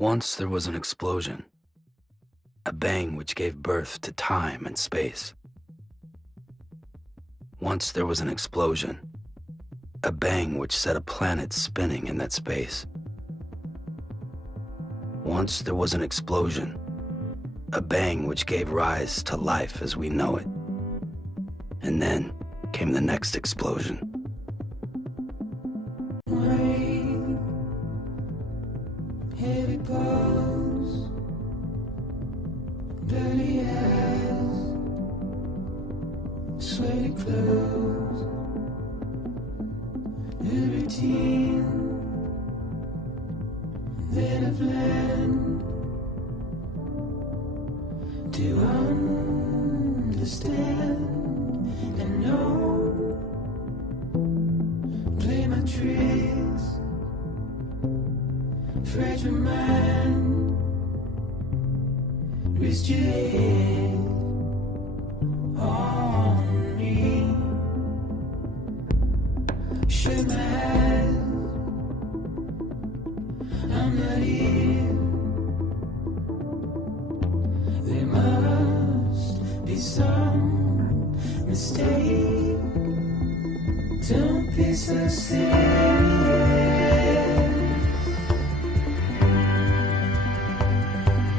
Once there was an explosion, a bang which gave birth to time and space. Once there was an explosion, a bang which set a planet spinning in that space. Once there was an explosion, a bang which gave rise to life as we know it. And then came the next explosion. Rain, heavy blows, dirty hands, sweaty clothes, a routine, then a plan to understand and know. Play my tricks, fragile mind, risk your head on me. Shut my eyes, I'm not here. There must be some mistake. Don't be so serious.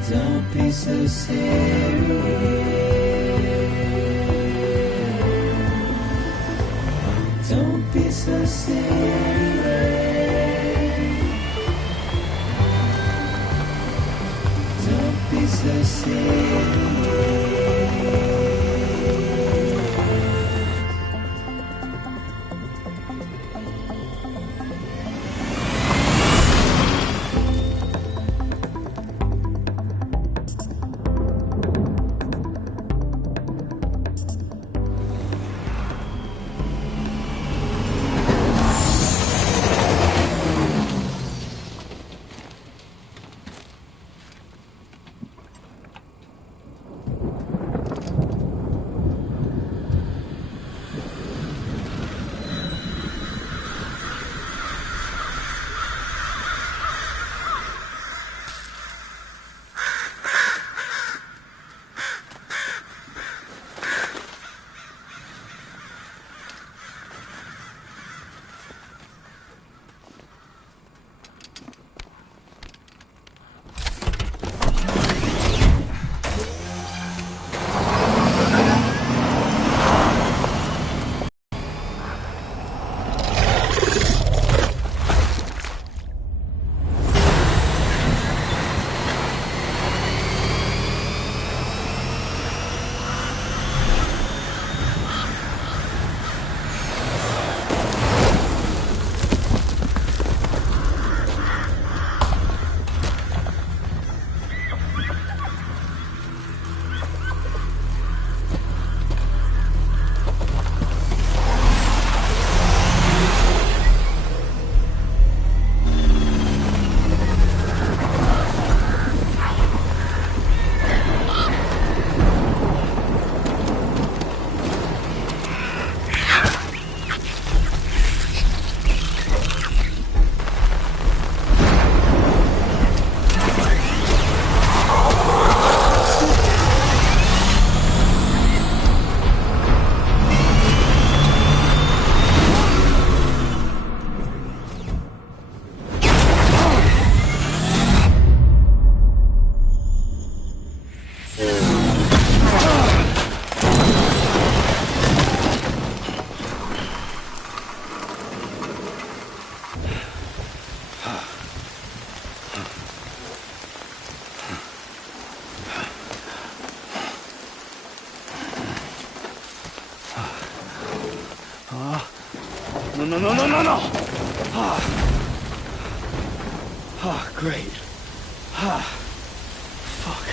Don't be so serious. Don't be so serious. Don't be so serious. No. Great. Fuck.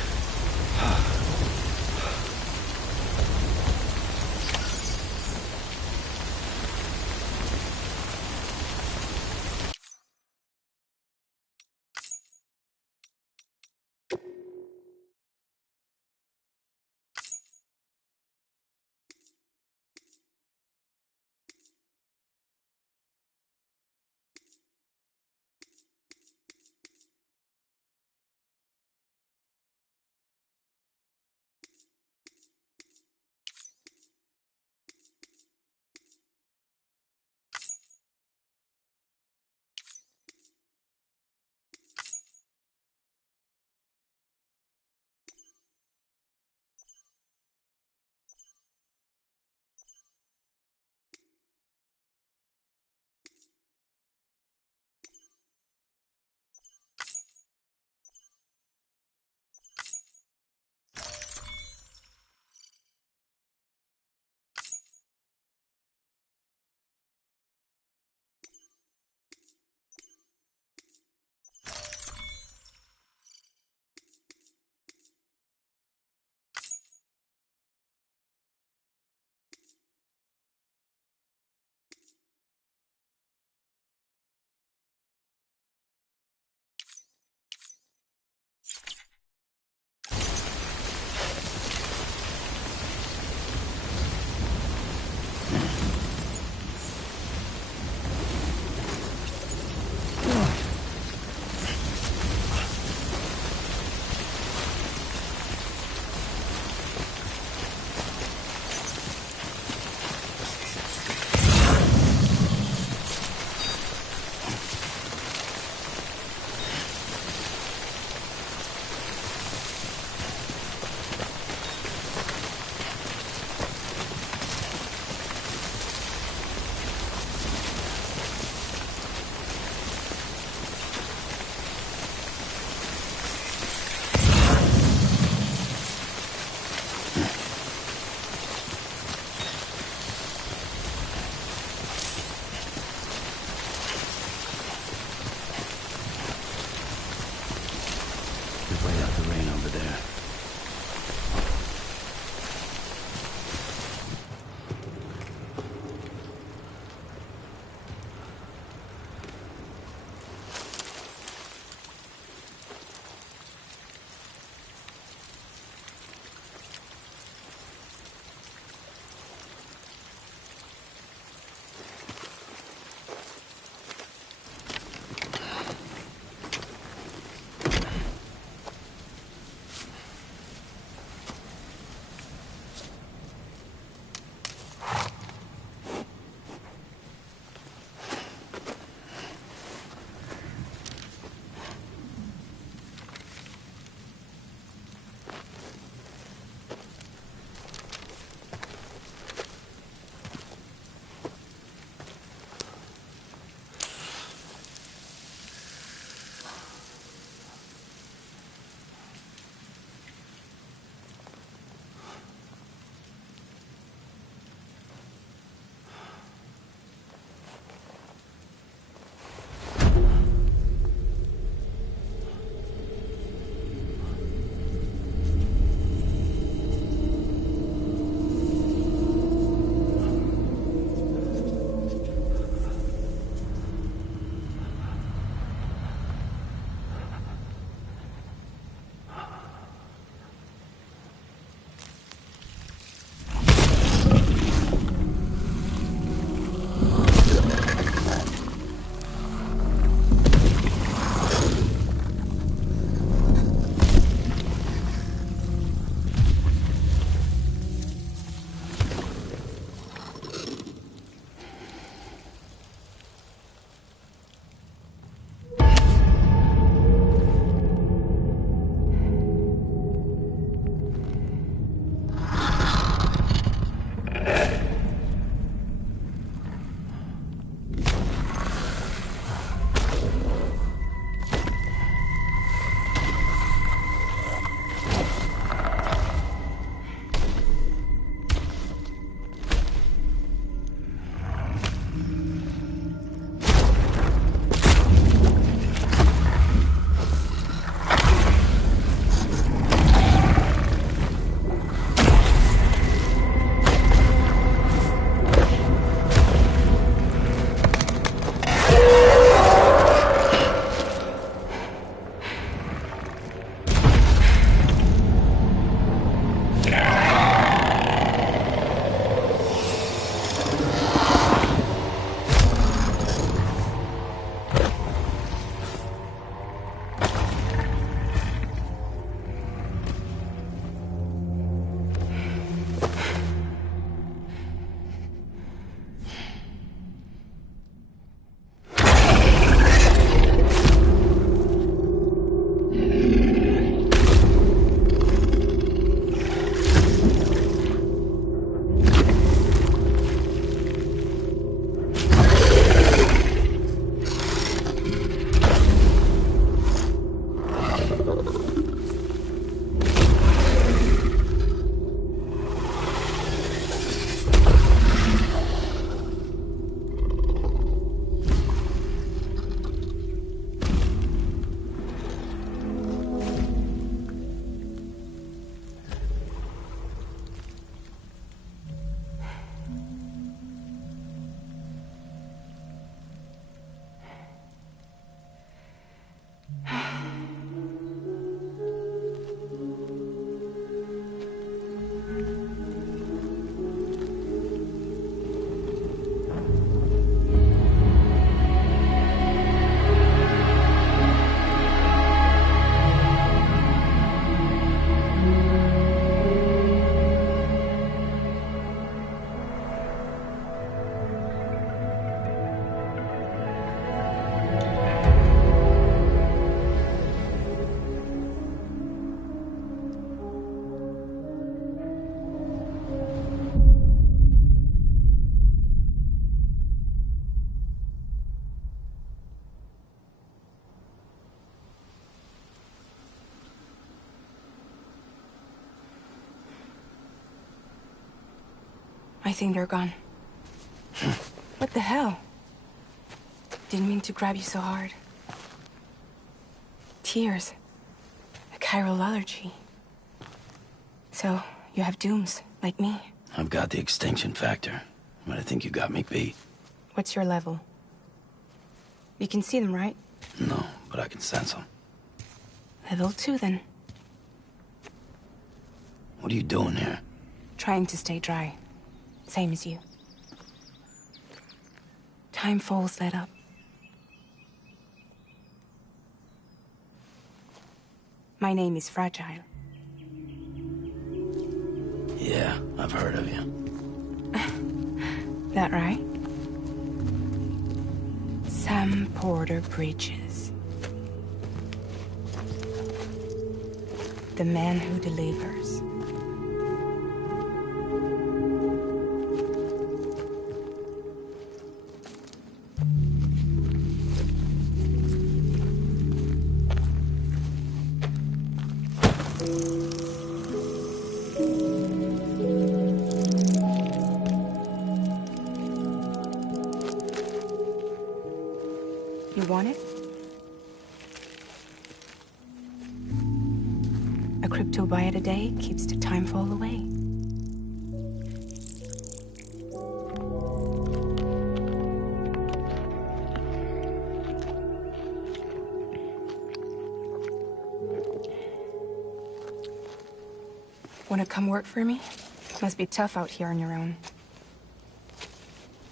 I think they're gone. What the hell? Didn't mean to grab you so hard. Tears. A chiral allergy. So, you have dooms, like me. I've got the extinction factor, but I think you got me beat. What's your level? You can see them, right? No, but I can sense them. Level 2, then. What are you doing here? Trying to stay dry. Same as you. Timefall's let up. My name is Fragile. Yeah, I've heard of you. That right? Sam Porter Bridges. The man who delivers. You want it? A crypto byte a day keeps the timefall away. Wanna come work for me? Must be tough out here on your own.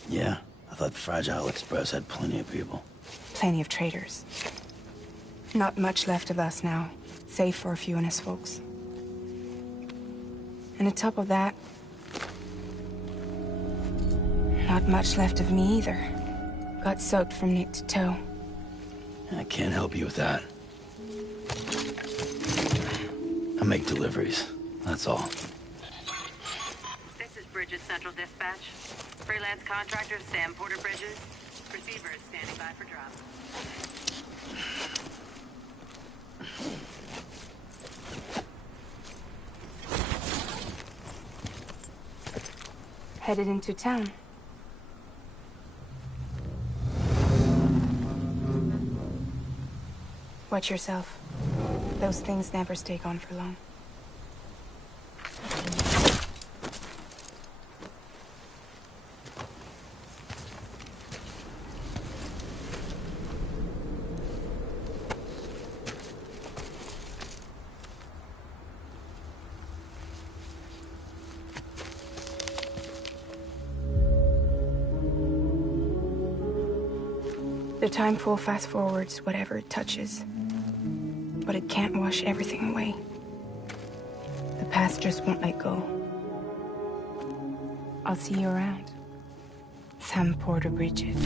Yeah, I thought Fragile Express had plenty of people. Plenty of traitors. Not much left of us now, save for a few honest folks. And on top of that, not much left of me either. Got soaked from neck to toe. I can't help you with that. I make deliveries, that's all. This is Bridges Central Dispatch. Freelance contractor Sam Porter Bridges. Receiver is standing by for drop. Headed into town. Watch yourself. Those things never stay gone for long. The timefall fast forwards whatever it touches. But it can't wash everything away. The past just won't let go. I'll see you around. Sam Porter Bridges.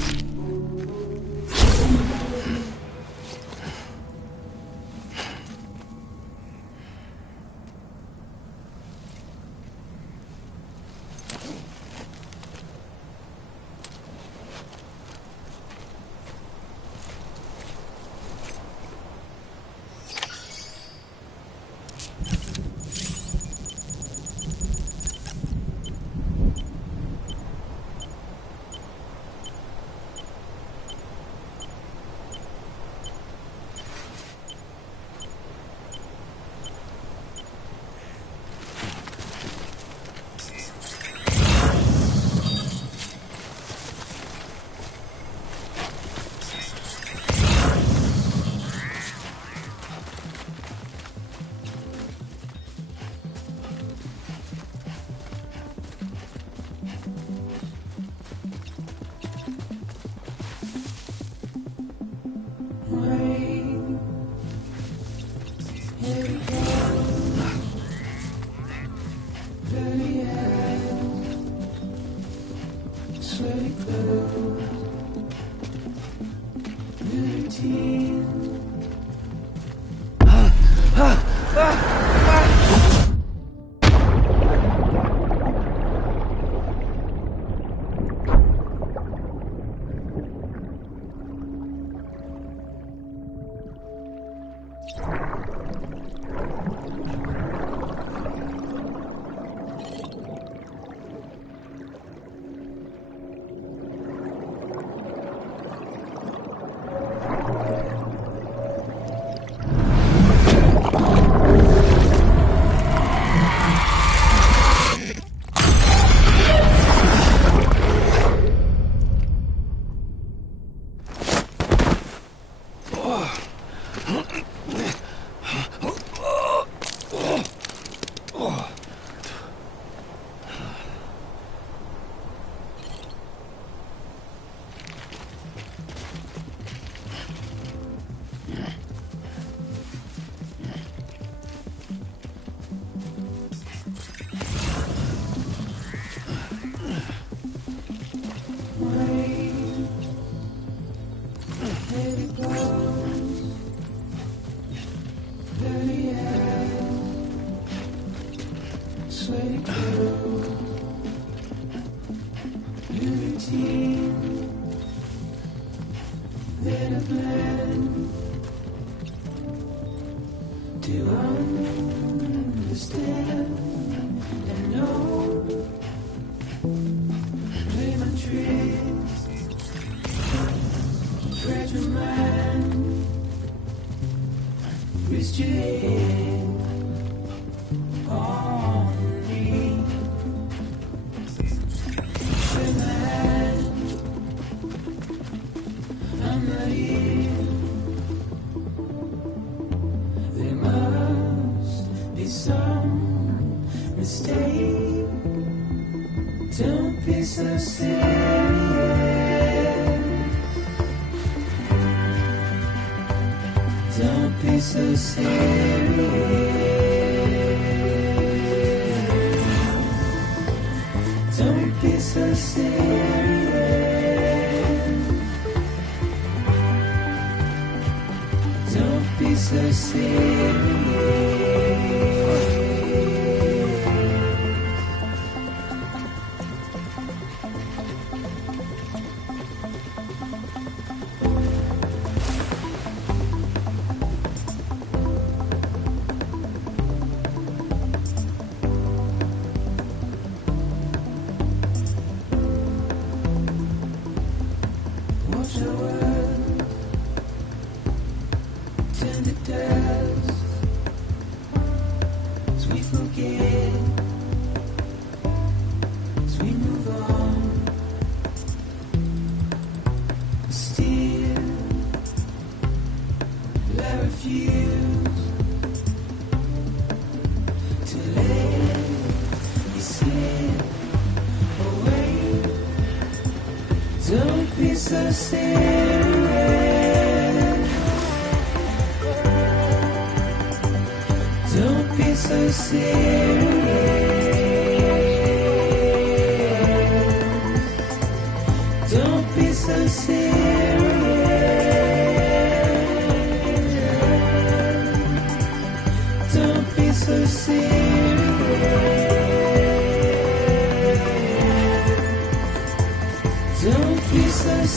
Don't be so serious.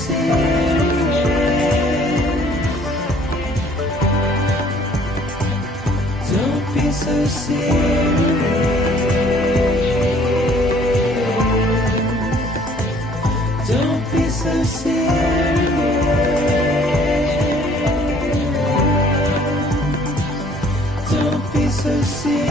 Don't be so serious. Don't be so serious. Don't be so serious.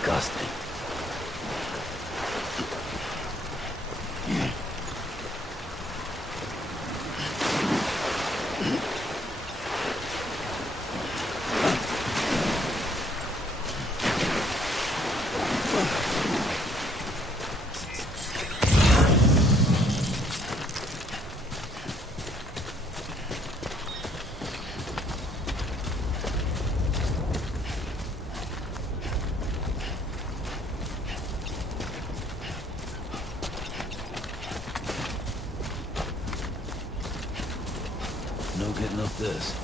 Disgusting. No getting up this.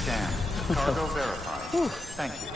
Scan. Cargo verified. Thank you.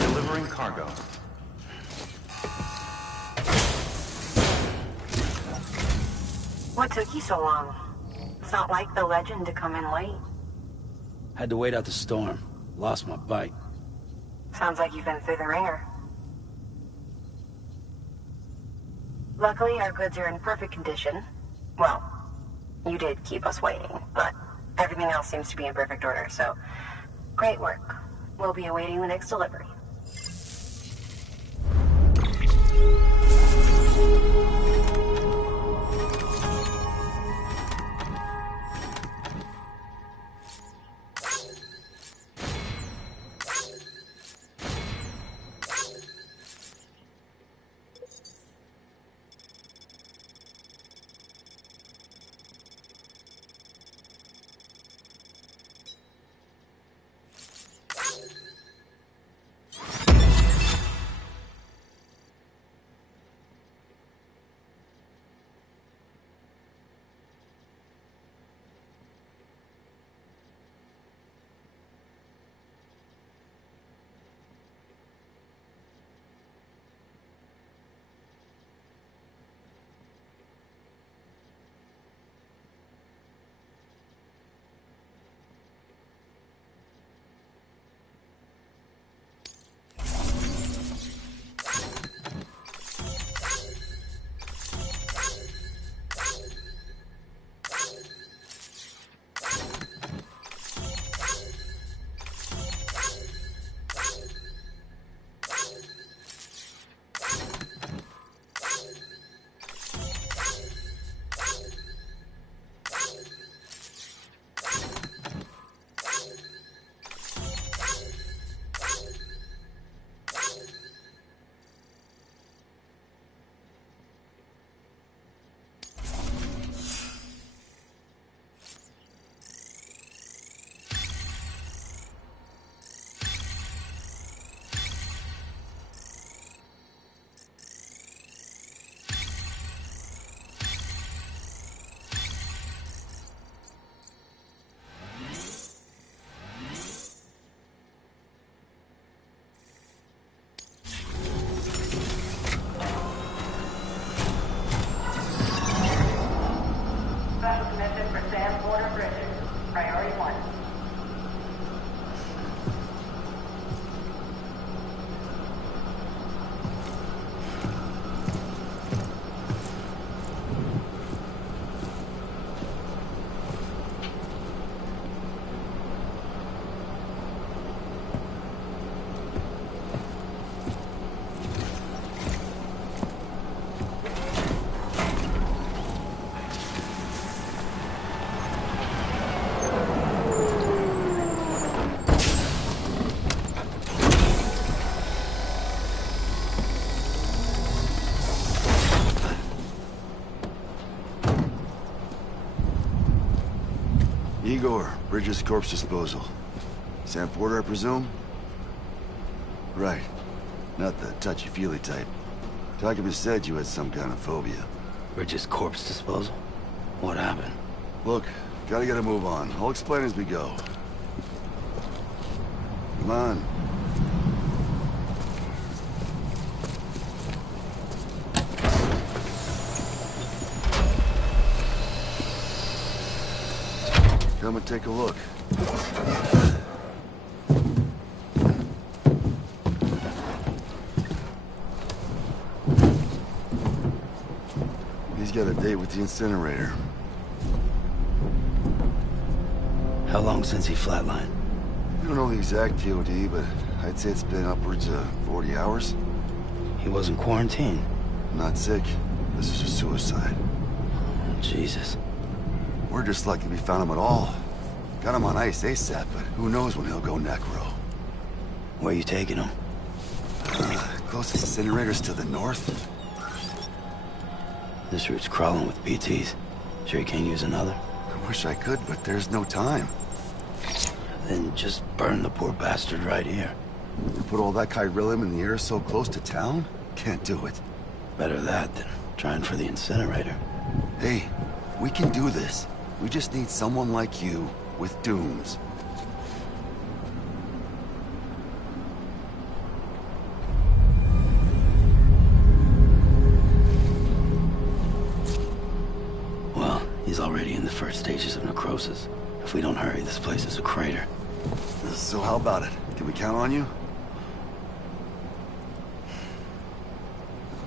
Delivering cargo. What took you so long? It's not like the legend to come in late. Had to wait out the storm. Lost my bike. Sounds like you've been through the ringer. Luckily, our goods are in perfect condition. Well, you did keep us waiting, but everything else seems to be in perfect order, so great work. We'll be awaiting the next delivery. Bridges Corpse Disposal. Sam Porter, I presume? Right. Not the touchy-feely type. Takuma said you had some kind of phobia. Bridges corpse disposal? What happened? Look, gotta get a move on. I'll explain as we go. Come on. Come and take a look. He's got a date with the incinerator. How long since he flatlined? We don't know the exact TOD, but I'd say it's been upwards of 40 hours. He wasn't quarantined. Not sick. This is a suicide. Oh, Jesus. We're just lucky we found him at all. Got him on ice ASAP, but who knows when he'll go necro. Where you taking him? Closest incinerator's to the north. This route's crawling with BTs. Sure you can't use another? I wish I could, but there's no time. Then just burn the poor bastard right here. You put all that chiralium in the air so close to town? Can't do it. Better that than trying for the incinerator. Hey, we can do this. We just need someone like you with dooms. Well, he's already in the first stages of necrosis. If we don't hurry, this place is a crater. So how about it? Can we count on you?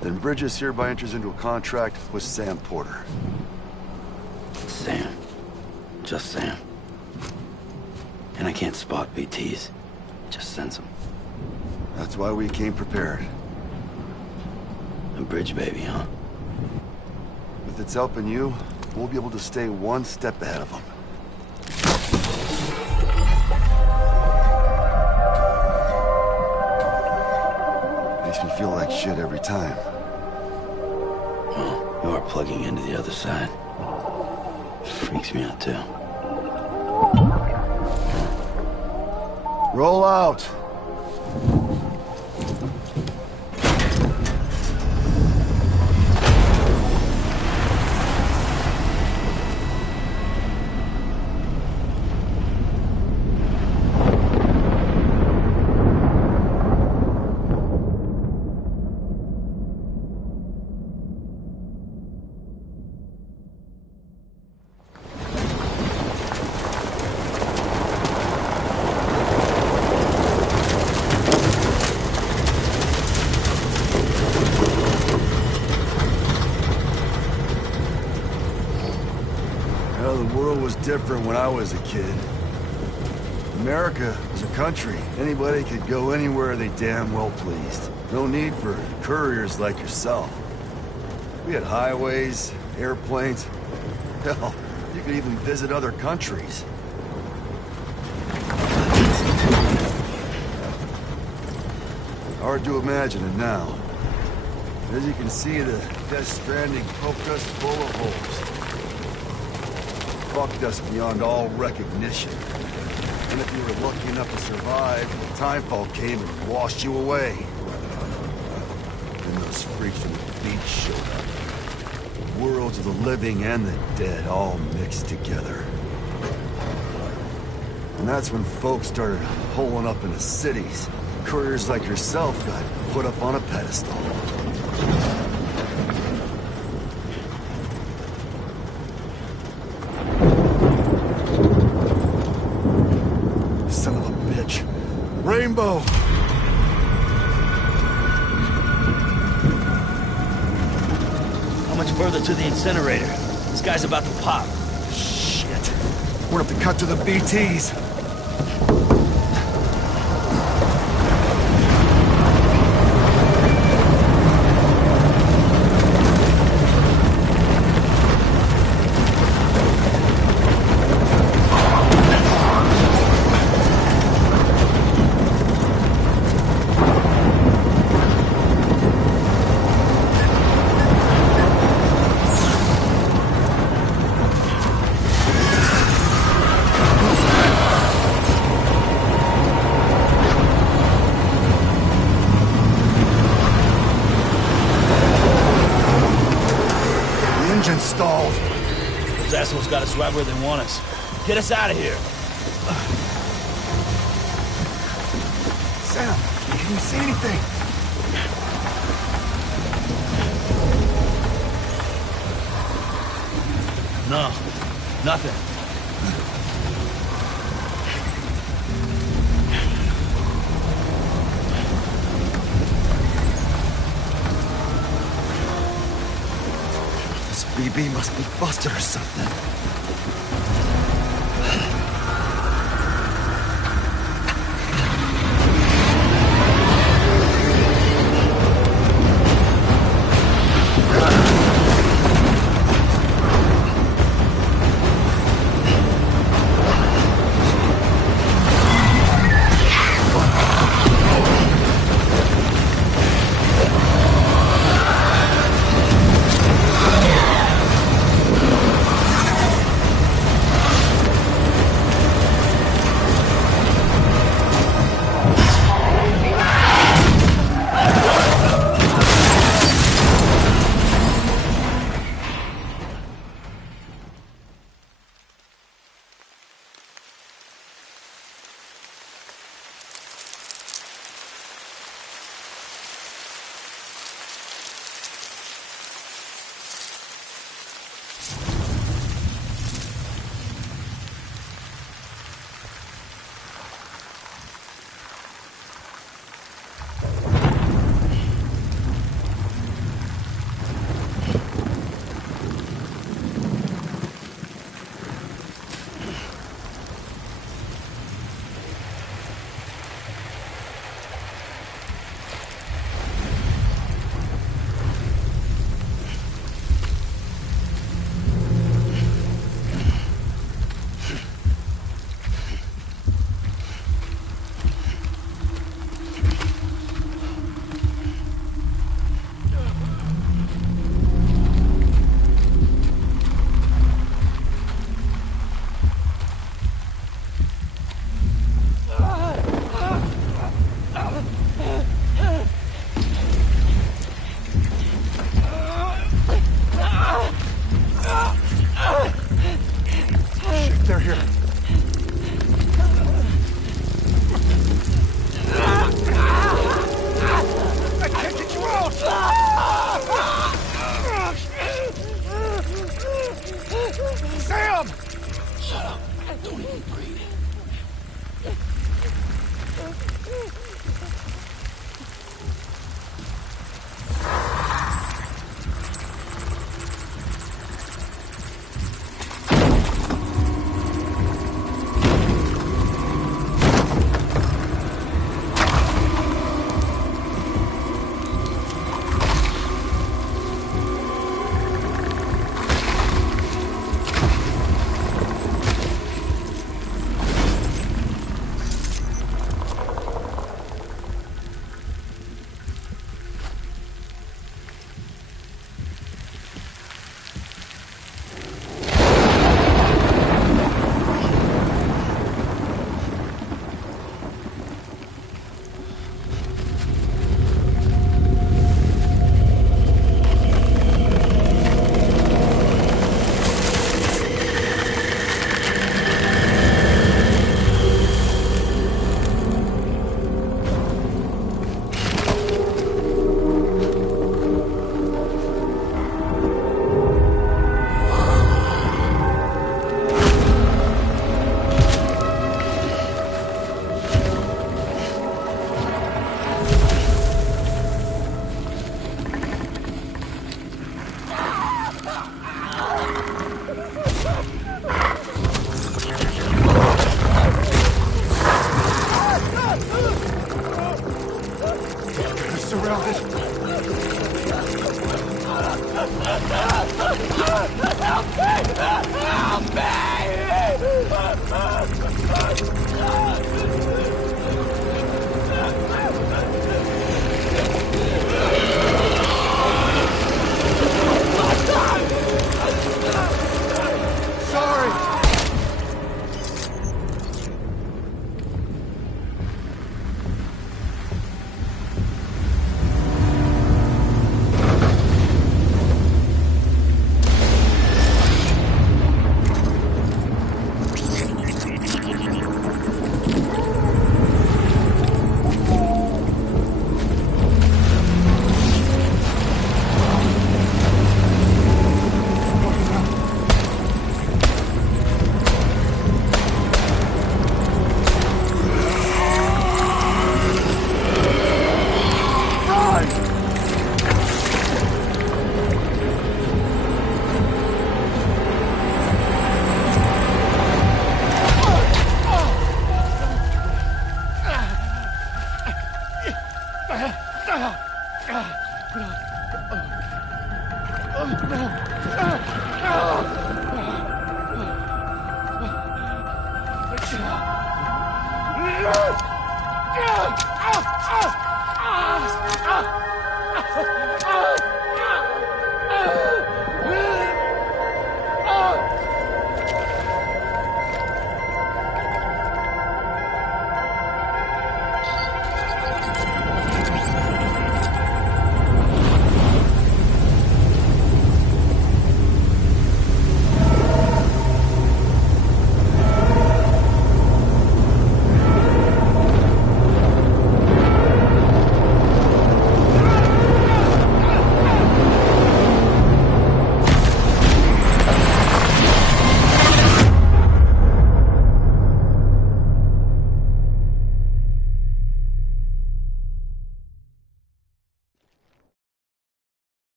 Then Bridges hereby enters into a contract with Sam Porter. Sam. Just Sam. And I can't spot BTs. Just sense them. That's why we came prepared. A bridge baby, huh? With its helping you, we'll be able to stay one step ahead of them. Makes me feel like shit every time. Well, you are plugging into the other side. Freaks me out, too. Roll out! Different when I was a kid. America was a country. Anybody could go anywhere they damn well pleased. No need for couriers like yourself. We had highways, airplanes. Hell, you could even visit other countries. Hard to imagine it now. As you can see, the Death Stranding poked us full of holes. Fucked us beyond all recognition. And if you were lucky enough to survive, the timefall came and washed you away. Then those freaks from the beach showed up. Worlds of the living and the dead all mixed together. And that's when folks started holing up in the cities. Couriers like yourself got put up on a pedestal. Rainbow! How much further to the incinerator? This guy's about to pop. Shit. We're gonna have to cut to the BTs. us right where they want us. Get us out of here. Sam, can you see anything? No, nothing. This BB must be busted or something. They're here. I can't get you out! Sam! Shut up. Don't even breathe.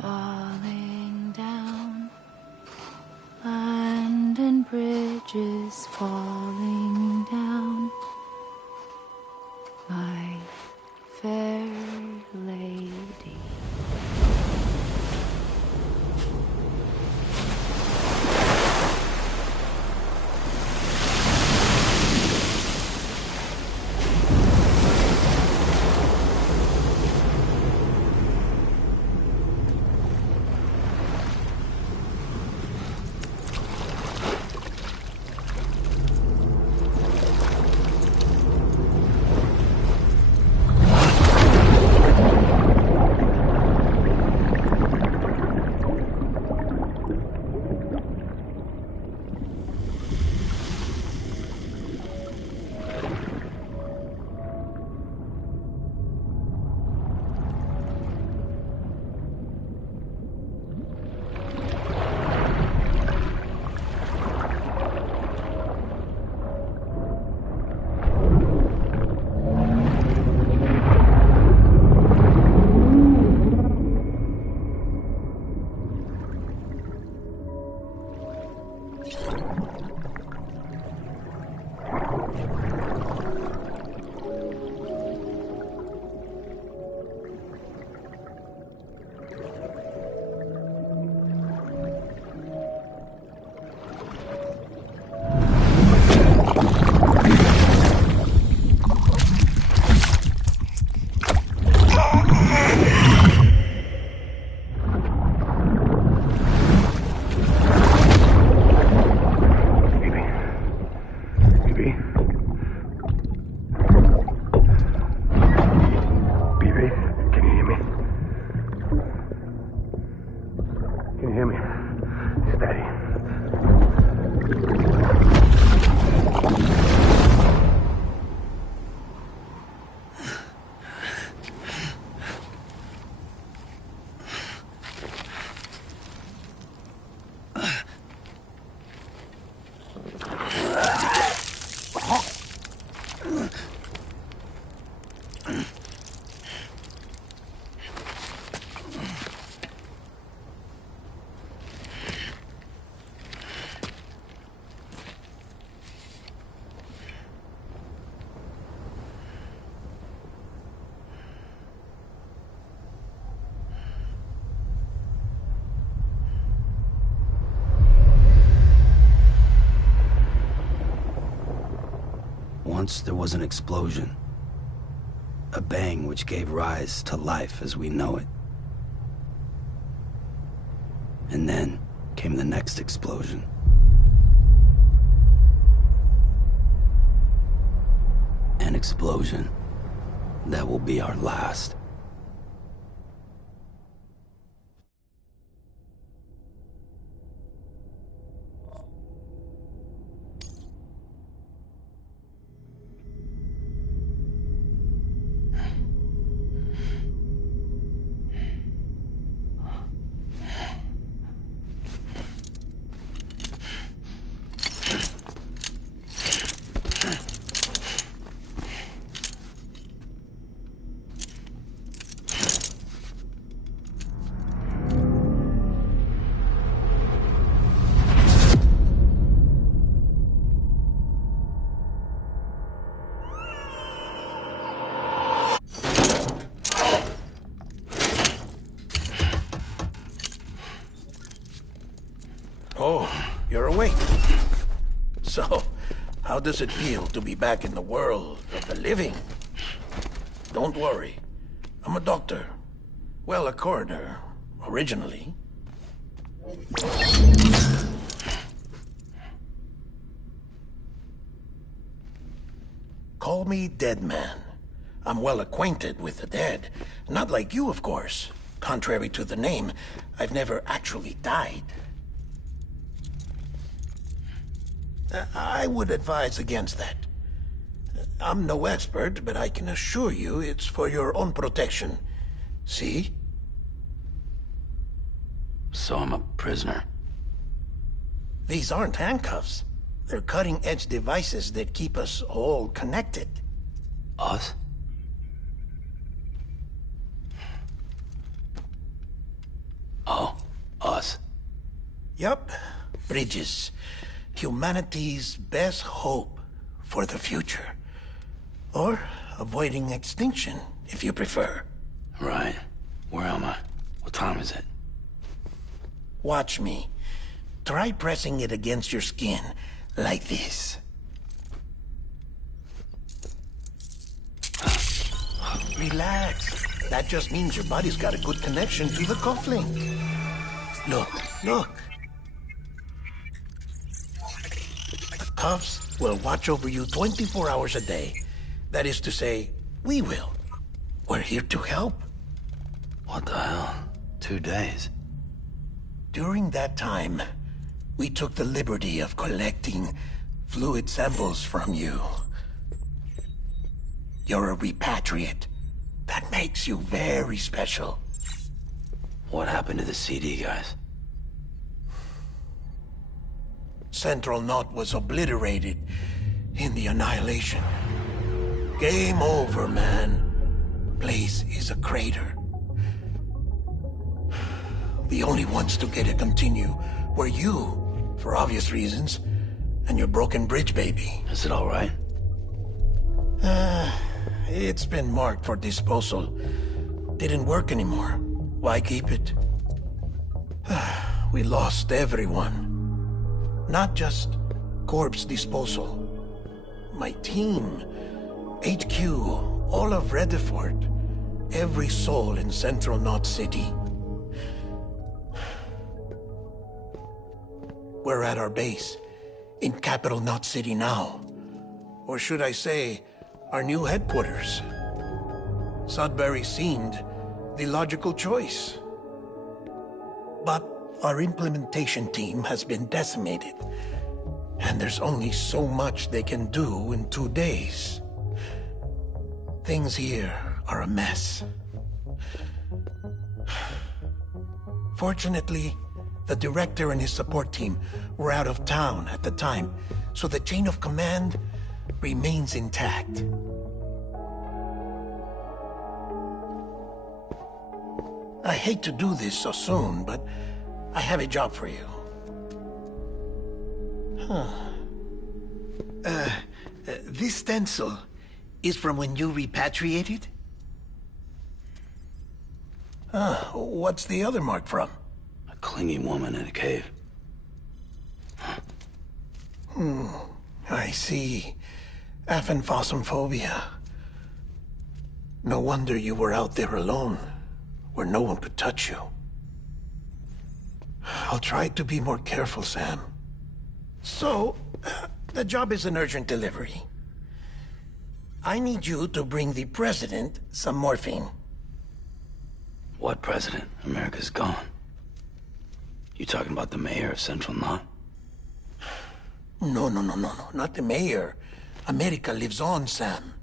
Falling down, London Bridge is falling down, my fair lady. Once there was an explosion. A bang which gave rise to life as we know it. And then came the next explosion. An explosion that will be our last. Oh, you're awake. So, how does it feel to be back in the world of the living? Don't worry. I'm a doctor. Well, a coroner, originally. Call me Dead Man. I'm well acquainted with the dead. Not like you, of course. Contrary to the name, I've never actually died. I would advise against that. I'm no expert, but I can assure you it's for your own protection. See? So I'm a prisoner. These aren't handcuffs. They're cutting-edge devices that keep us all connected. Us? Oh, us. Yup. Bridges. Humanity's best hope for the future. Or avoiding extinction, if you prefer. Right. Where am I? What time is it? Watch me. Try pressing it against your skin, like this. Relax. That just means your body's got a good connection to the cufflink. Look, look. The cuffs will watch over you 24 hours a day. That is to say, we will. We're here to help. What the hell? 2 days? During that time, we took the liberty of collecting fluid samples from you. You're a repatriate. That makes you very special. What happened to the CD guys? Central Knot was obliterated in the Annihilation. Game over, man. Place is a crater. The only ones to get to continue were you, for obvious reasons, and your broken bridge baby. Is it all right? It's been marked for disposal. Didn't work anymore. Why keep it? We lost everyone. Not just corpse disposal. My team, HQ, all of Redefort, every soul in Central Knot City. We're at our base, in Capital Knot City now. Or should I say, our new headquarters. Sudbury seemed the logical choice. But our implementation team has been decimated, and there's only so much they can do in 2 days. Things here are a mess. Fortunately, the director and his support team were out of town at the time, so the chain of command remains intact. I hate to do this so soon, but I have a job for you. This stencil is from when you repatriated? What's the other mark from? A clingy woman in a cave. I see. Aphenphosmphobia. No wonder you were out there alone, where no one could touch you. I'll try to be more careful, Sam. So, the job is an urgent delivery. I need you to bring the president some morphine. What president? America's gone. You talking about the mayor of Central Knot? No, not the mayor. America lives on, Sam.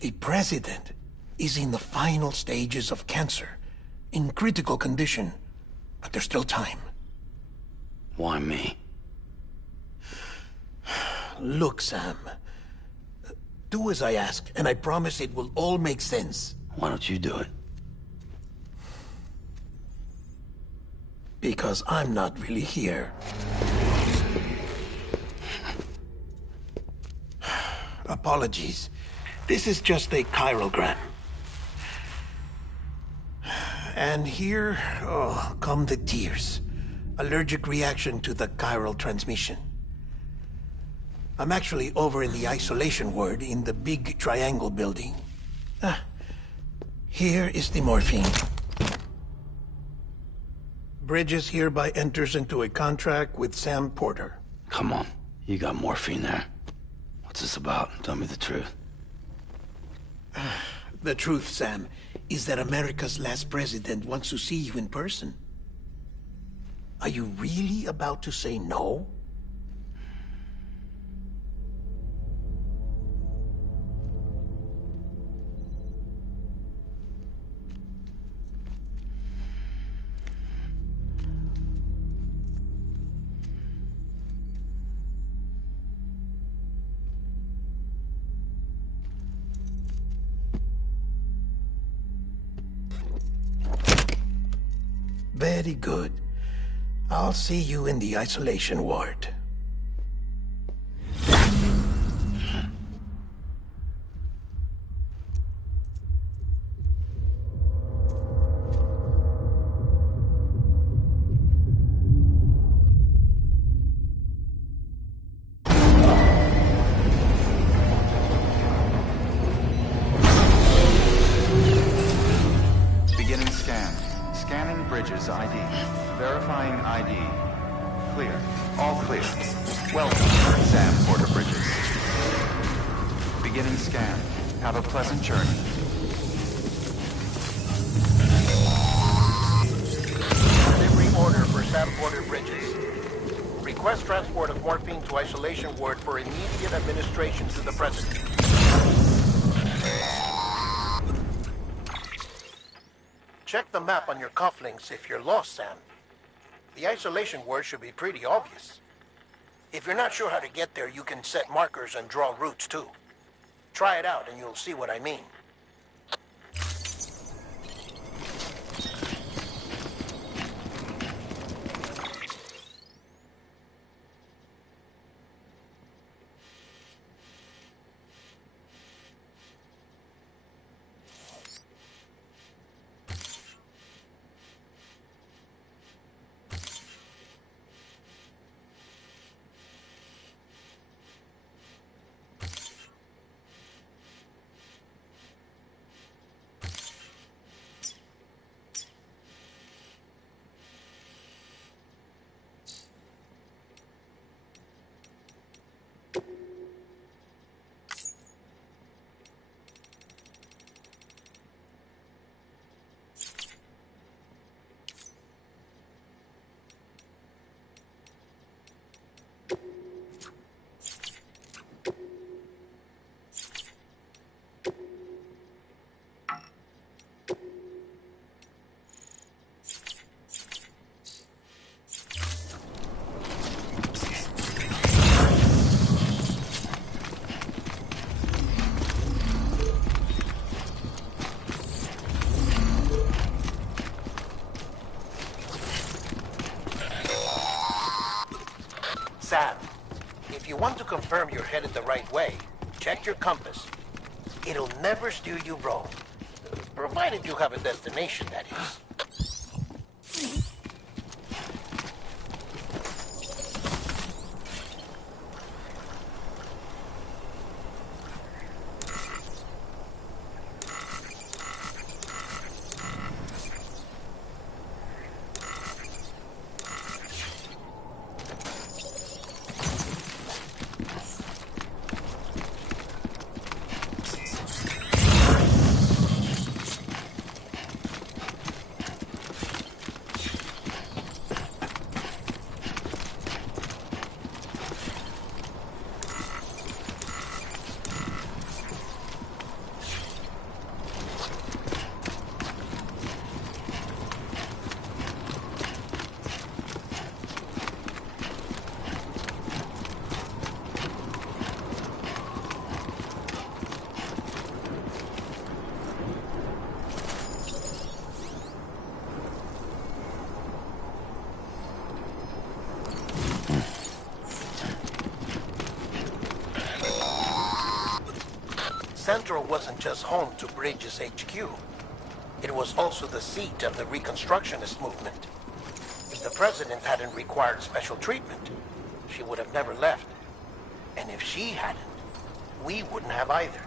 The president is in the final stages of cancer, in critical condition, but there's still time. Why me? Look, Sam. Do as I ask, and I promise it will all make sense. Why don't you do it? Because I'm not really here. Apologies. This is just a chiralgram. And here, come the tears. Allergic reaction to the chiral transmission. I'm actually over in the isolation ward in the big triangle building. Here is the morphine. Bridges hereby enters into a contract with Sam Porter. Come on. You got morphine there. What's this about? Tell me the truth. The truth, Sam, is that America's last president wants to see you in person. Are you really about to say no? Very good. I'll see you in the isolation ward. Beginning scan. Scanning Bridges ID. Verifying ID. Clear. All clear. Welcome, Sam Porter Bridges. Beginning scan. Have a pleasant journey. Delivery order for Sam Porter Bridges. Request transport of morphine to isolation ward for immediate administration to the President. Check the map on your cufflinks if you're lost, Sam. The isolation word should be pretty obvious. If you're not sure how to get there, you can set markers and draw routes too. Try it out and you'll see what I mean. Sam, if you want to confirm you're headed the right way, check your compass. It'll never steer you wrong. Provided you have a destination, that is. Central wasn't just home to Bridges HQ. It was also the seat of the Reconstructionist movement. If the President hadn't required special treatment, she would have never left. And if she hadn't, we wouldn't have either.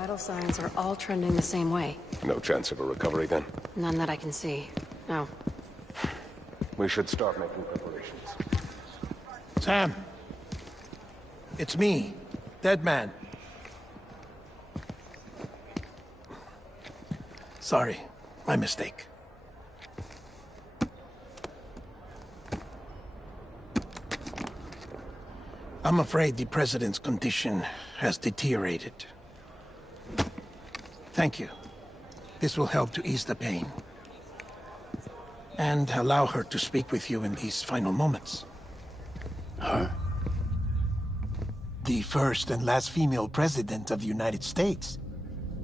vital signs are all trending the same way. No chance of a recovery then? None that I can see. No. We should start making preparations. Sam. It's me, Dead Man. Sorry, my mistake. I'm afraid the President's condition has deteriorated. Thank you. This will help to ease the pain. And allow her to speak with you in these final moments. Her? The first and last female president of the United States.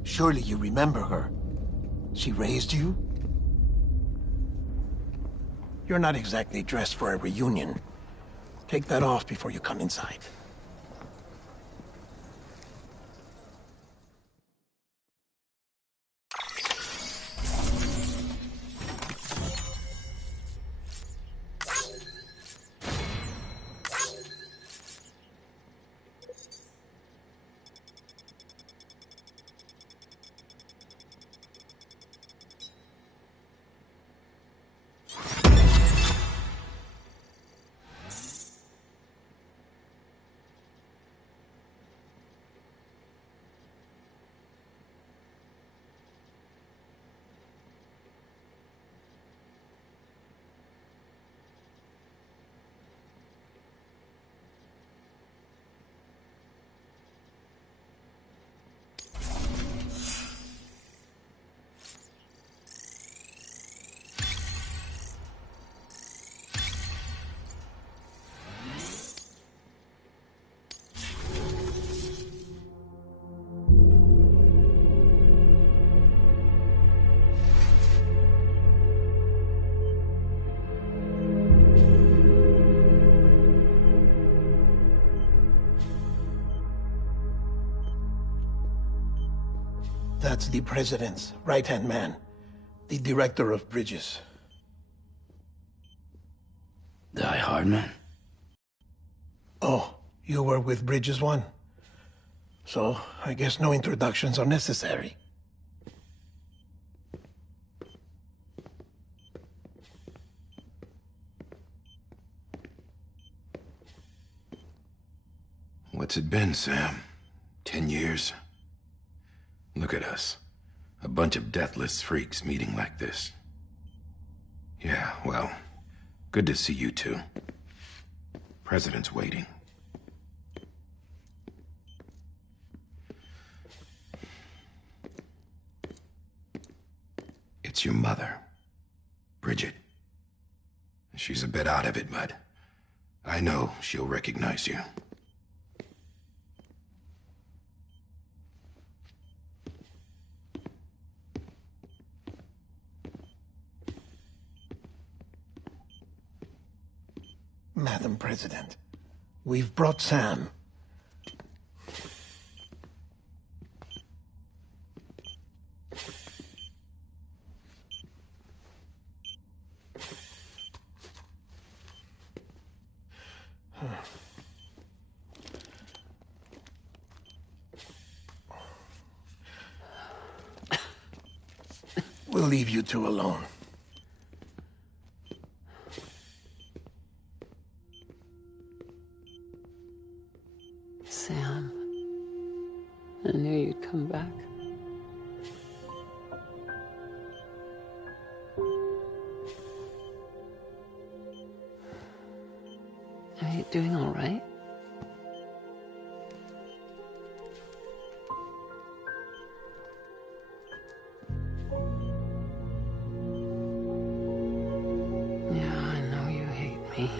Surely you remember her. She raised you? You're not exactly dressed for a reunion. Take that off before you come inside. That's the President's right-hand man, the Director of Bridges. Die Hardman? Oh, you were with Bridges 1? So, I guess no introductions are necessary. What's it been, Sam? 10 years? Look at us. A bunch of deathless freaks meeting like this. Yeah, well, good to see you two. President's waiting. It's your mother, Bridget. She's a bit out of it, but I know she'll recognize you. Madam President, we've brought Sam. We'll leave you two alone. Sam, I knew you'd come back. Are you doing all right? Yeah, I know you hate me.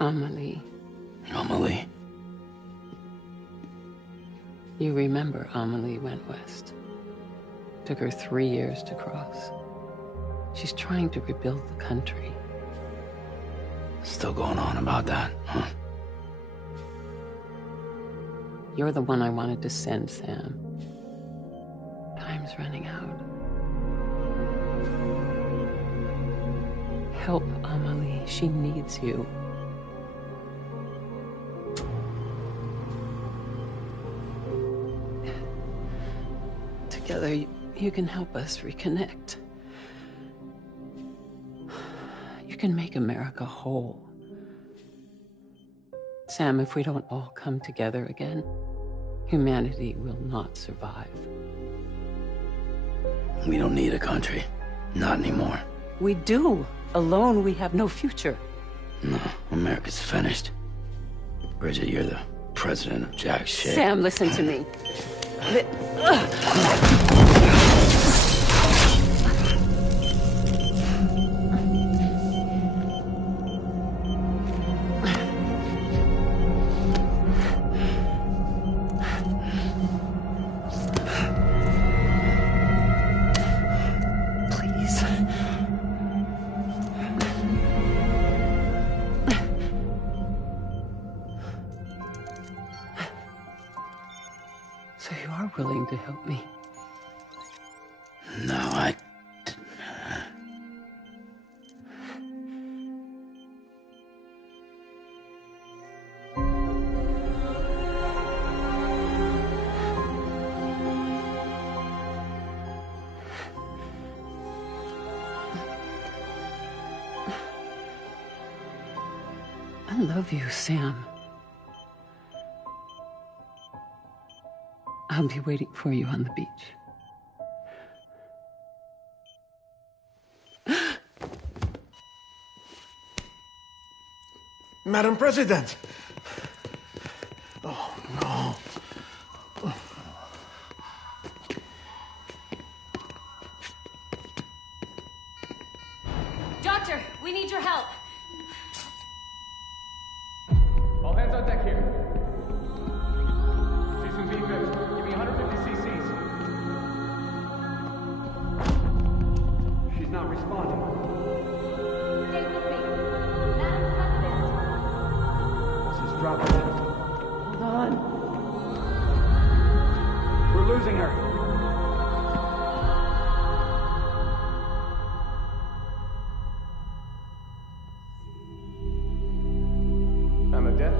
Amelie. Amelie? You remember Amelie went west. Took her 3 years to cross. She's trying to rebuild the country. Still going on about that, huh? You're the one I wanted to send, Sam. Time's running out. Help Amelie. She needs you. Together, you can help us reconnect. You can make America whole. Sam, if we don't all come together again, humanity will not survive. We don't need a country. Not anymore. We do. Alone, we have no future. No, America's finished. Bridget, you're the president of jack shit. Sam, listen to me. So you are willing to help me? No, I... I love you, Sam. I'll be waiting for you on the beach. Madam President! Oh, no. Doctor, we need your help. All hands on deck here. Season B good. Give me 150 cc's. She's not responding. Stay with me. Madam President. This is dropping. Hold on. We're losing her. Bernadette?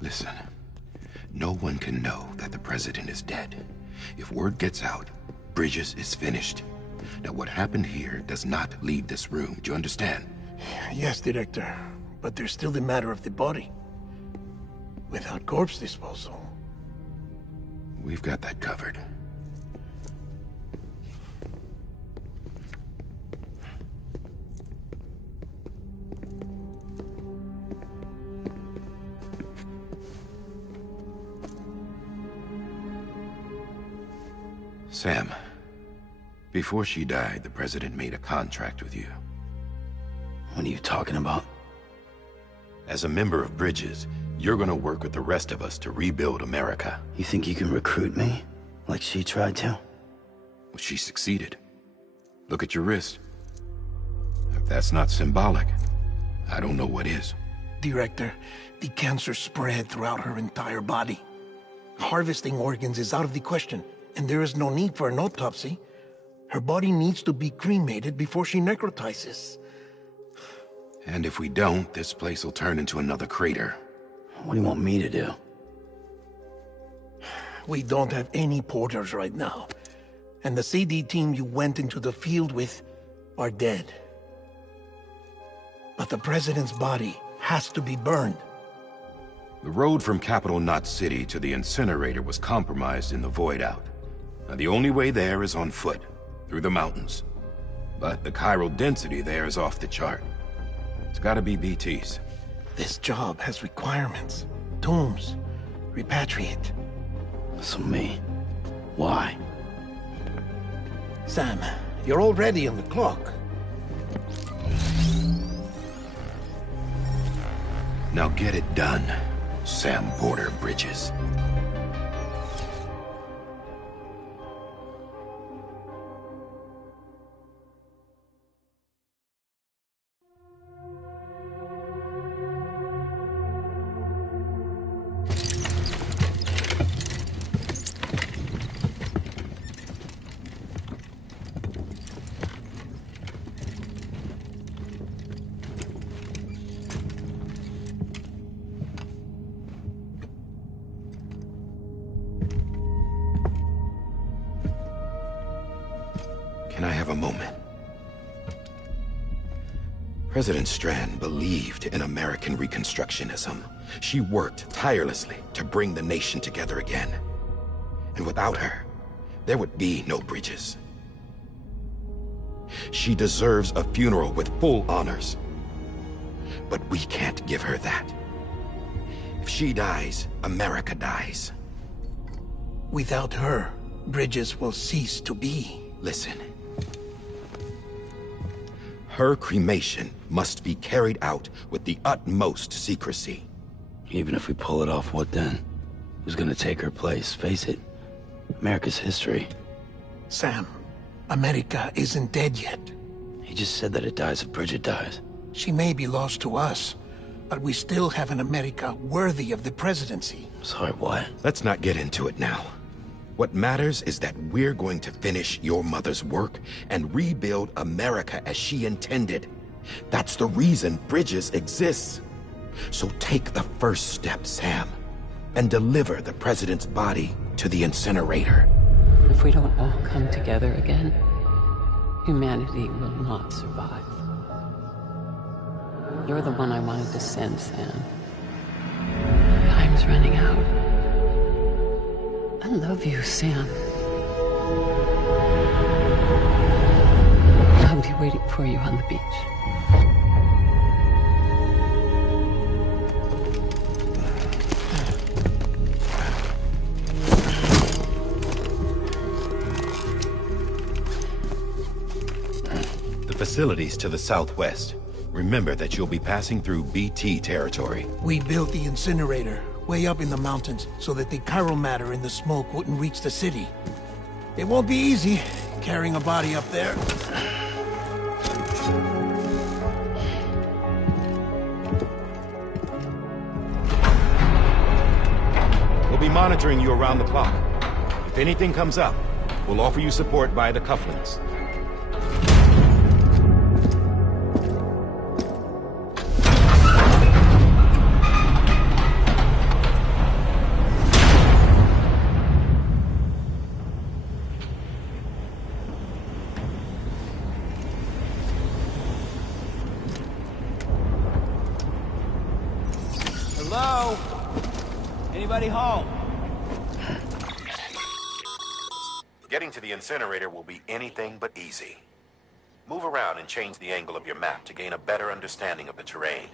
Listen, no one can know that the president is dead. If word gets out, Bridges is finished. Now, what happened here does not leave this room. Do you understand? Yes, Director. But there's still the matter of the body. Without corpse disposal. We've got that covered. Sam, before she died, the president made a contract with you. What are you talking about? As a member of Bridges, you're gonna work with the rest of us to rebuild America. You think you can recruit me? Like she tried to? Well, she succeeded. Look at your wrist. If that's not symbolic, I don't know what is. Director, the cancer spread throughout her entire body. Harvesting organs is out of the question, and there is no need for an autopsy. Her body needs to be cremated before she necrotizes. And if we don't, this place will turn into another crater. What do you want me to do? We don't have any porters right now. And the CD team you went into the field with are dead. But the president's body has to be burned. The road from Capital Knot City to the incinerator was compromised in the void out. Now, the only way there is on foot, through the mountains. But the chiral density there is off the chart. It's gotta be BT's. This job has requirements. Tombs. Repatriate. So me. Why? Sam, you're already on the clock. Now get it done, Sam Porter Bridges. Can I have a moment? President Strand believed in American Reconstructionism. She worked tirelessly to bring the nation together again. And without her, there would be no Bridges. She deserves a funeral with full honors. But we can't give her that. If she dies, America dies. Without her, Bridges will cease to be. Listen. Her cremation must be carried out with the utmost secrecy. Even if we pull it off, what then? Who's gonna take her place? Face it, America's history. Sam, America isn't dead yet. He just said that it dies if Bridget dies. She may be lost to us, but we still have an America worthy of the presidency. Sorry, what? Let's not get into it now. What matters is that we're going to finish your mother's work and rebuild America as she intended. That's the reason Bridges exists. So take the first step, Sam, and deliver the president's body to the incinerator. If we don't all come together again, humanity will not survive. You're the one I wanted to send, Sam. Time's running out. I love you, Sam. I'll be waiting for you on the beach. The facilities to the southwest. Remember that you'll be passing through BT territory. We built the incinerator way up in the mountains so that the chiral matter in the smoke wouldn't reach the city. It won't be easy carrying a body up there. We'll be monitoring you around the clock. If anything comes up, we'll offer you support via the cufflinks. Hello? Anybody home? Getting to the incinerator will be anything but easy. Move around and change the angle of your map to gain a better understanding of the terrain.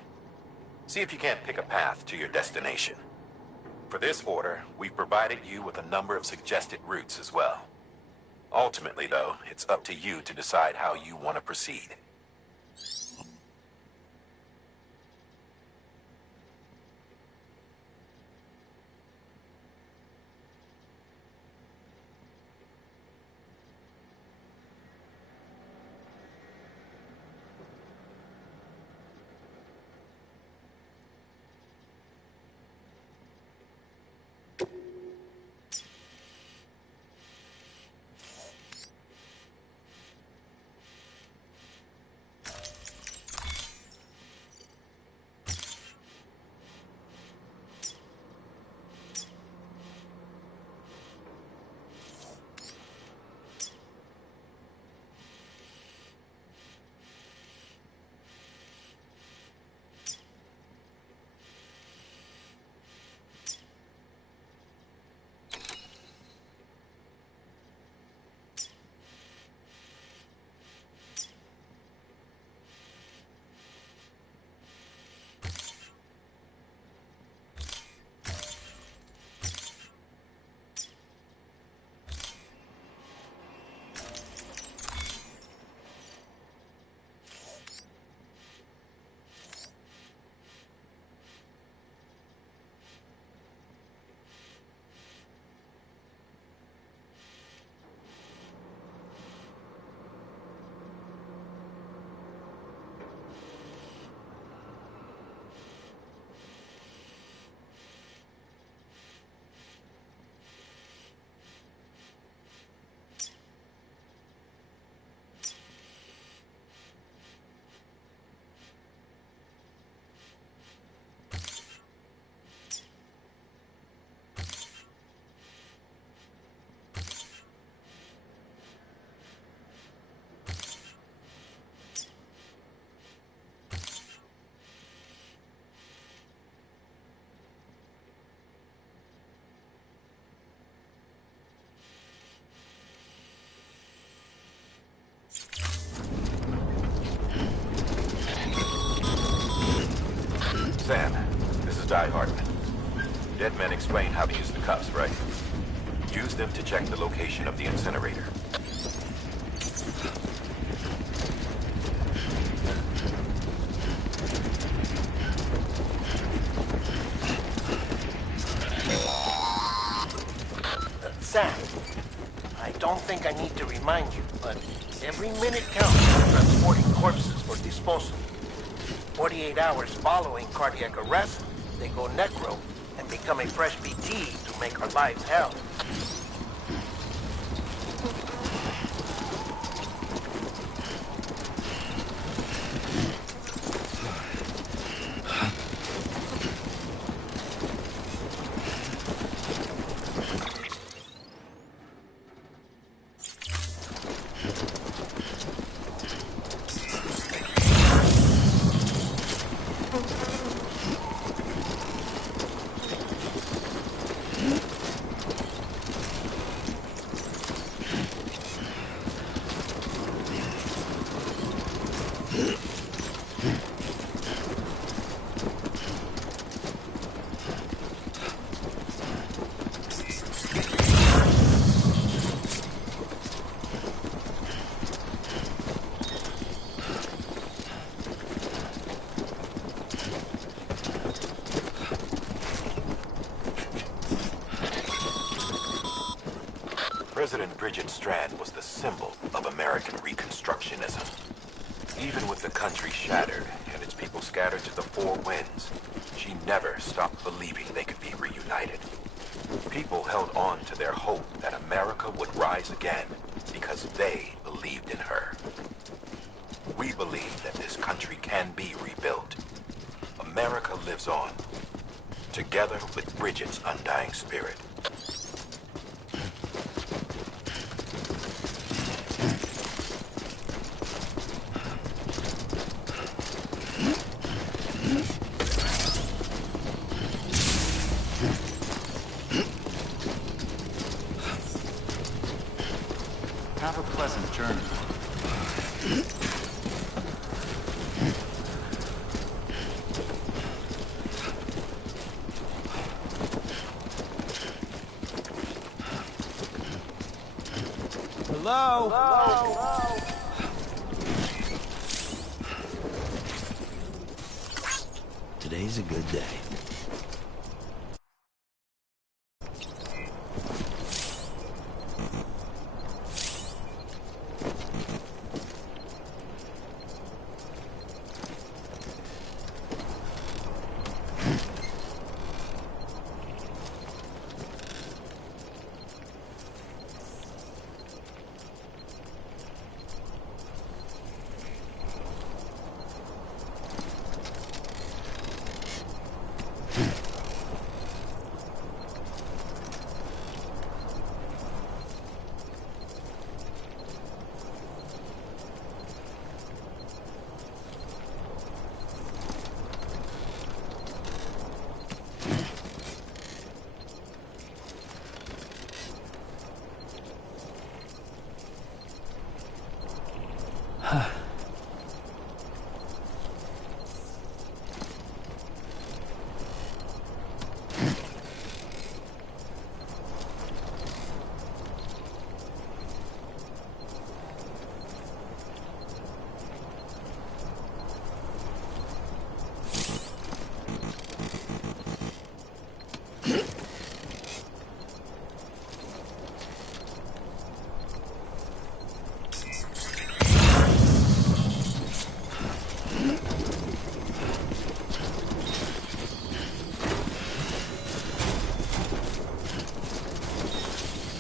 See if you can't pick a path to your destination. For this order, we've provided you with a number of suggested routes as well. Ultimately, though, it's up to you to decide how you want to proceed. Sky Hartman. Dead men explain how to use the cuffs, right? Use them to check the location of the incinerator. Sam, I don't think I need to remind you, but every minute counts for transporting corpses for disposal. 48 hours following cardiac arrest, they go necro and become a fresh BT to make our lives hell. President Bridget Strand was the symbol of American Reconstructionism. Even with the country shattered and its people scattered to the four winds, she never stopped believing they could be reunited. People held on to their hope that America would rise again because they believed in her. We believe that this country can be rebuilt. America lives on, together with Bridget's undying spirit. Have a pleasant journey. Hello? Hello? Today's a good day.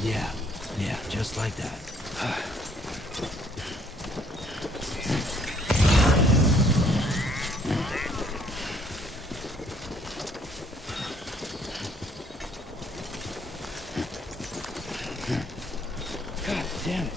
Yeah, just like that. God damn it.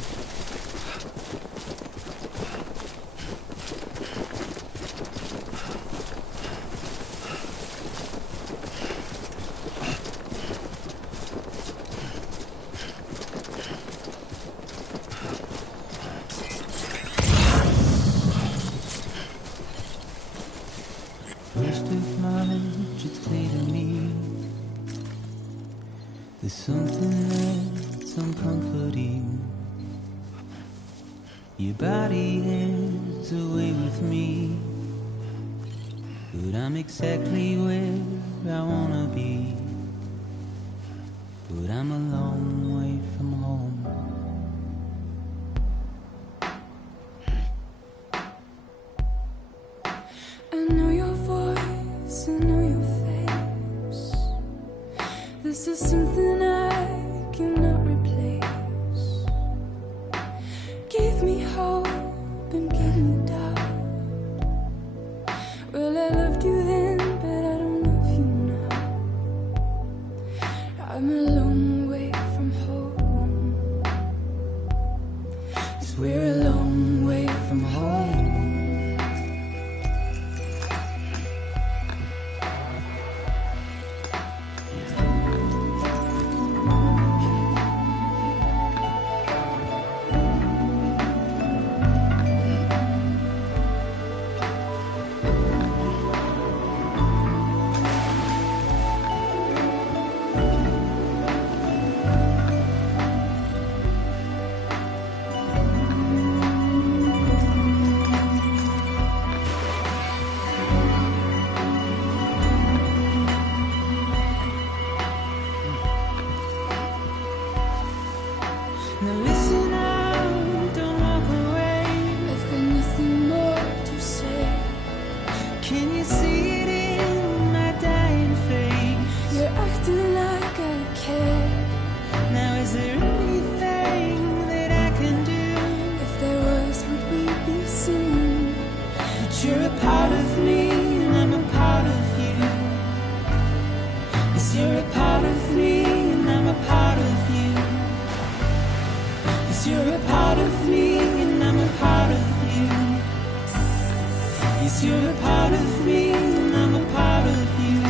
First of March, it's clear There's something that's uncomforting. Your body is away with me, but I'm exactly where I wanna be. But I'm a long way from home. I know your voice, I know your face. This is something I cannot replace. Give me hope and give me doubt. Well, I loved you then, but I don't love you now. I'm a long way from home. 'Cause we're a long way from home. Now listen out, don't walk away. I've got nothing more to say. Can you see it in my dying face? You're acting like I care. Now is there anything that I can do? If there was, would we be singing? But you're a part of me and I'm a part of you. Yes, you're a part of me and I'm a part of you. You're a part of me and I'm a part of you. Yes, you're a part of me and I'm a part of you.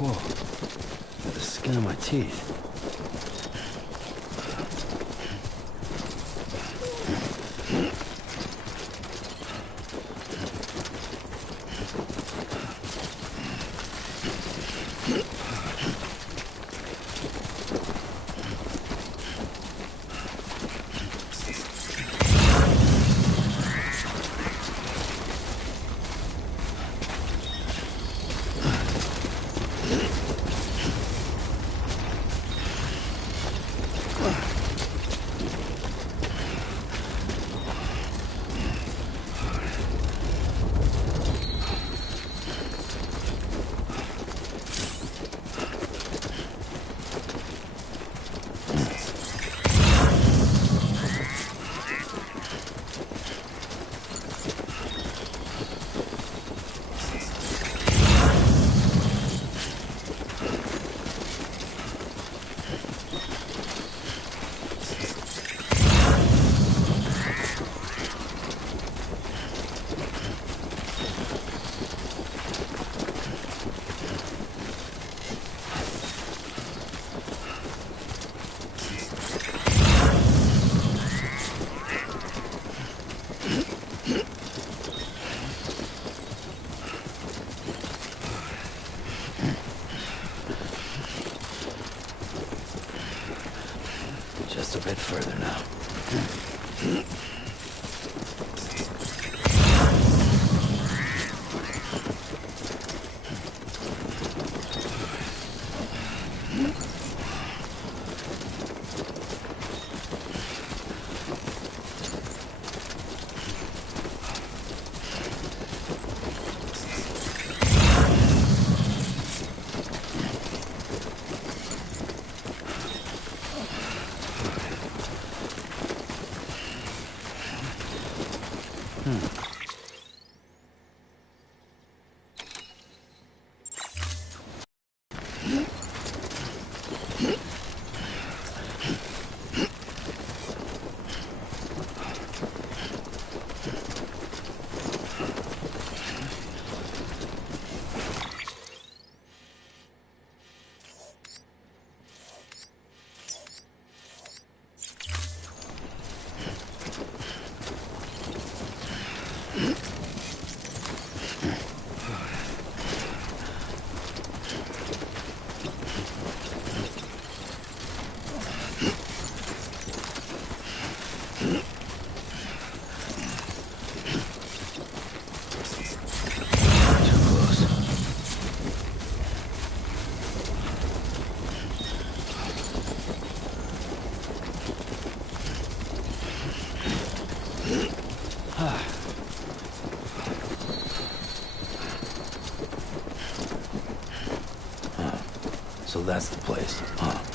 Whoa. The skin of my teeth. So that's the place, huh?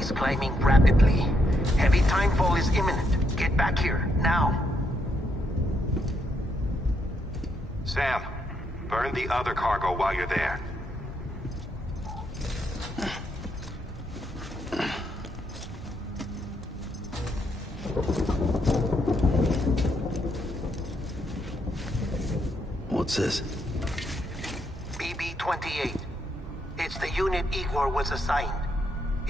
is climbing rapidly. Heavy timefall is imminent. Get back here, now. Sam, burn the other cargo while you're there. What's this? BB-28. It's the unit Igor was assigned.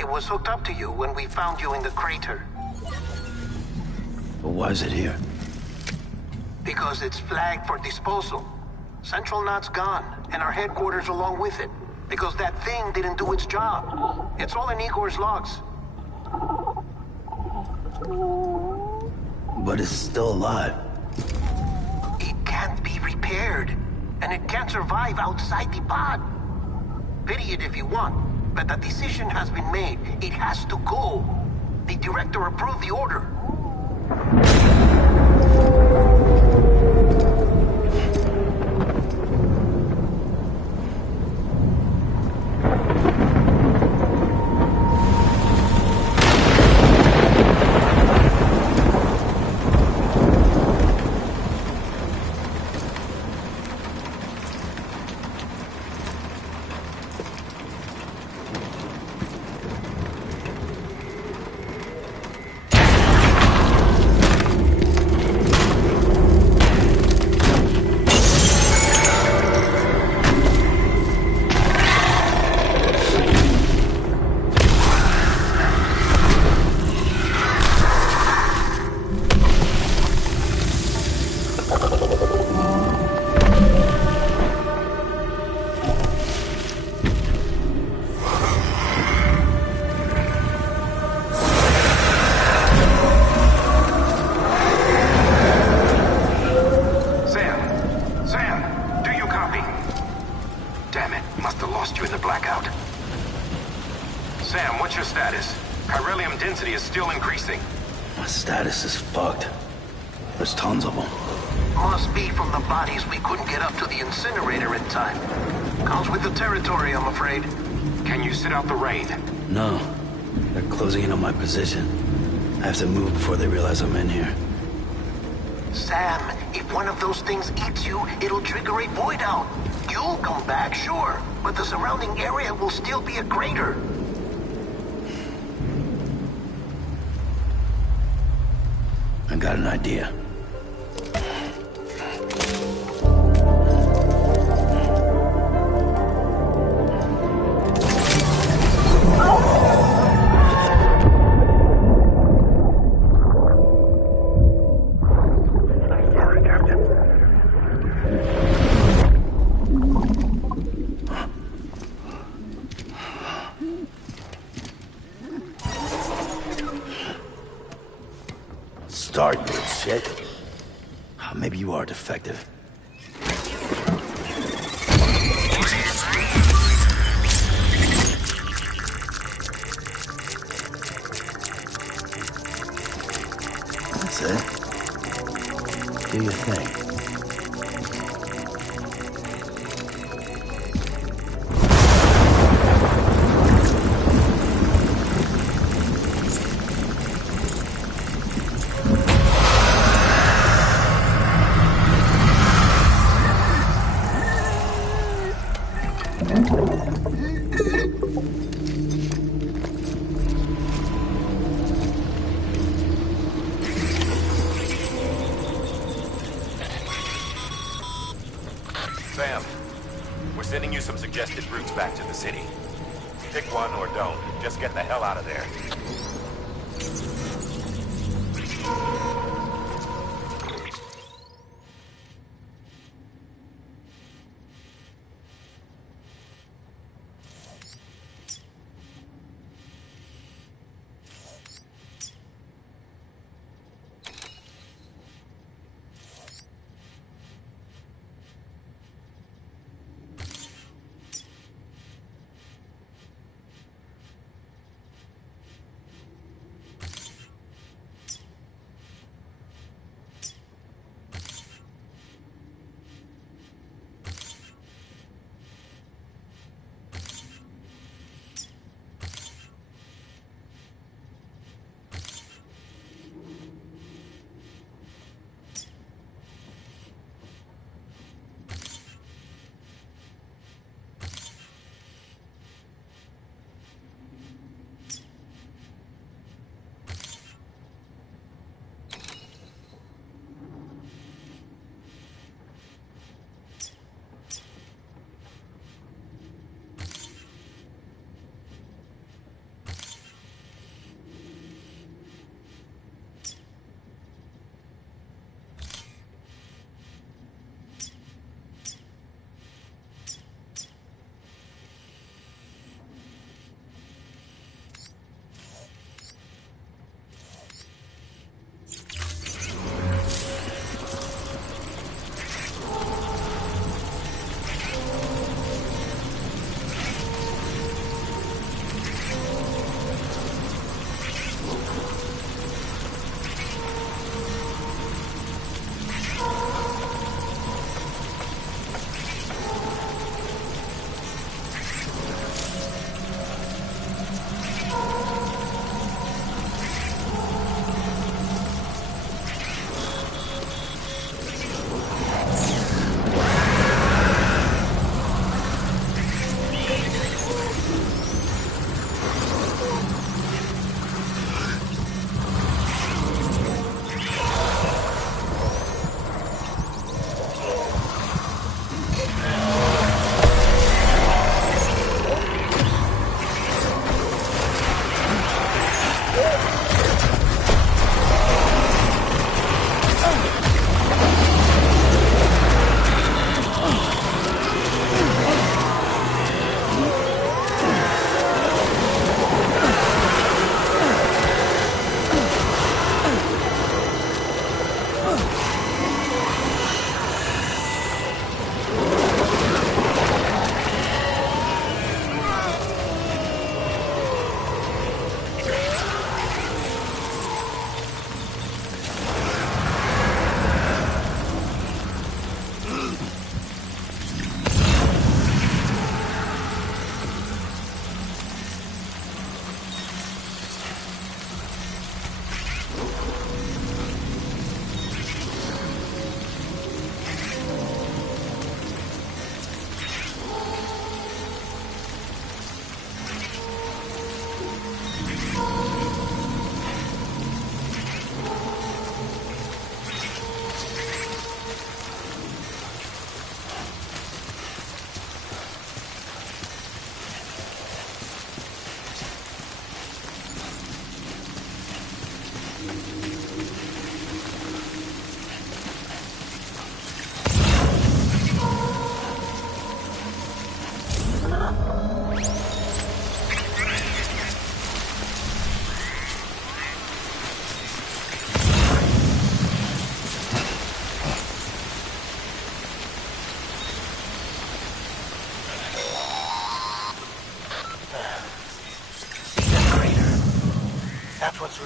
It was hooked up to you when we found you in the crater. But why is it here? Because it's flagged for disposal. Central Knot's gone, and our headquarters along with it. Because that thing didn't do its job. It's all in Igor's logs. But it's still alive. It can't be repaired, and it can't survive outside the pod. Pity it if you want, but the decision has been made. It has to go. The director approved the order. Position. I have to move before they realize I'm in here. Sam, if one of those things eats you, it'll trigger a void out. You'll come back, sure, but the surrounding area will still be a crater. I got an idea. Start, you shit. Maybe you are defective. That's it. Do your thing. Sam, we're sending you some suggested routes back to the city. Pick one or don't. Just get the hell out of there.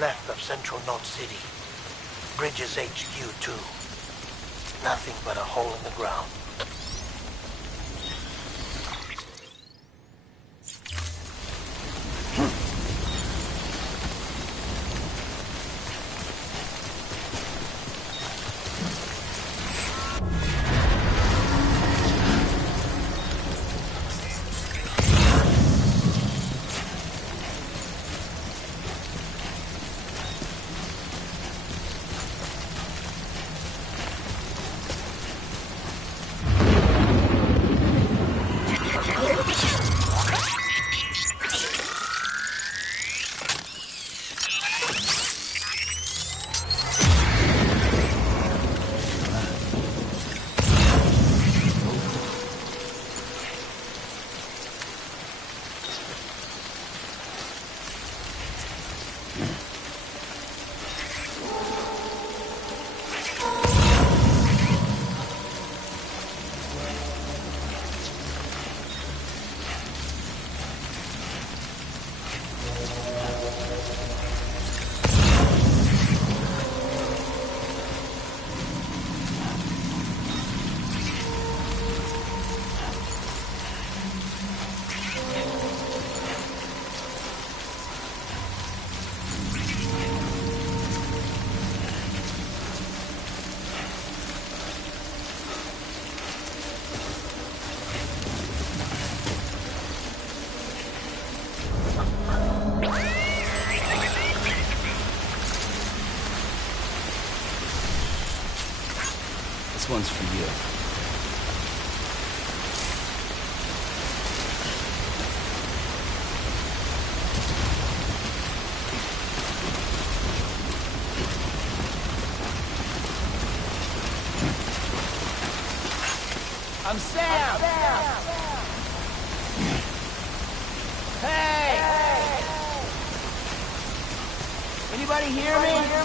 Left of Central Note City. Bridges HQ, too. Nothing but a hole in the ground. This one's for you. I'm Sam! Hey! Anybody hear me?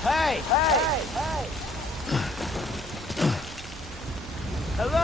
Hey! Hello!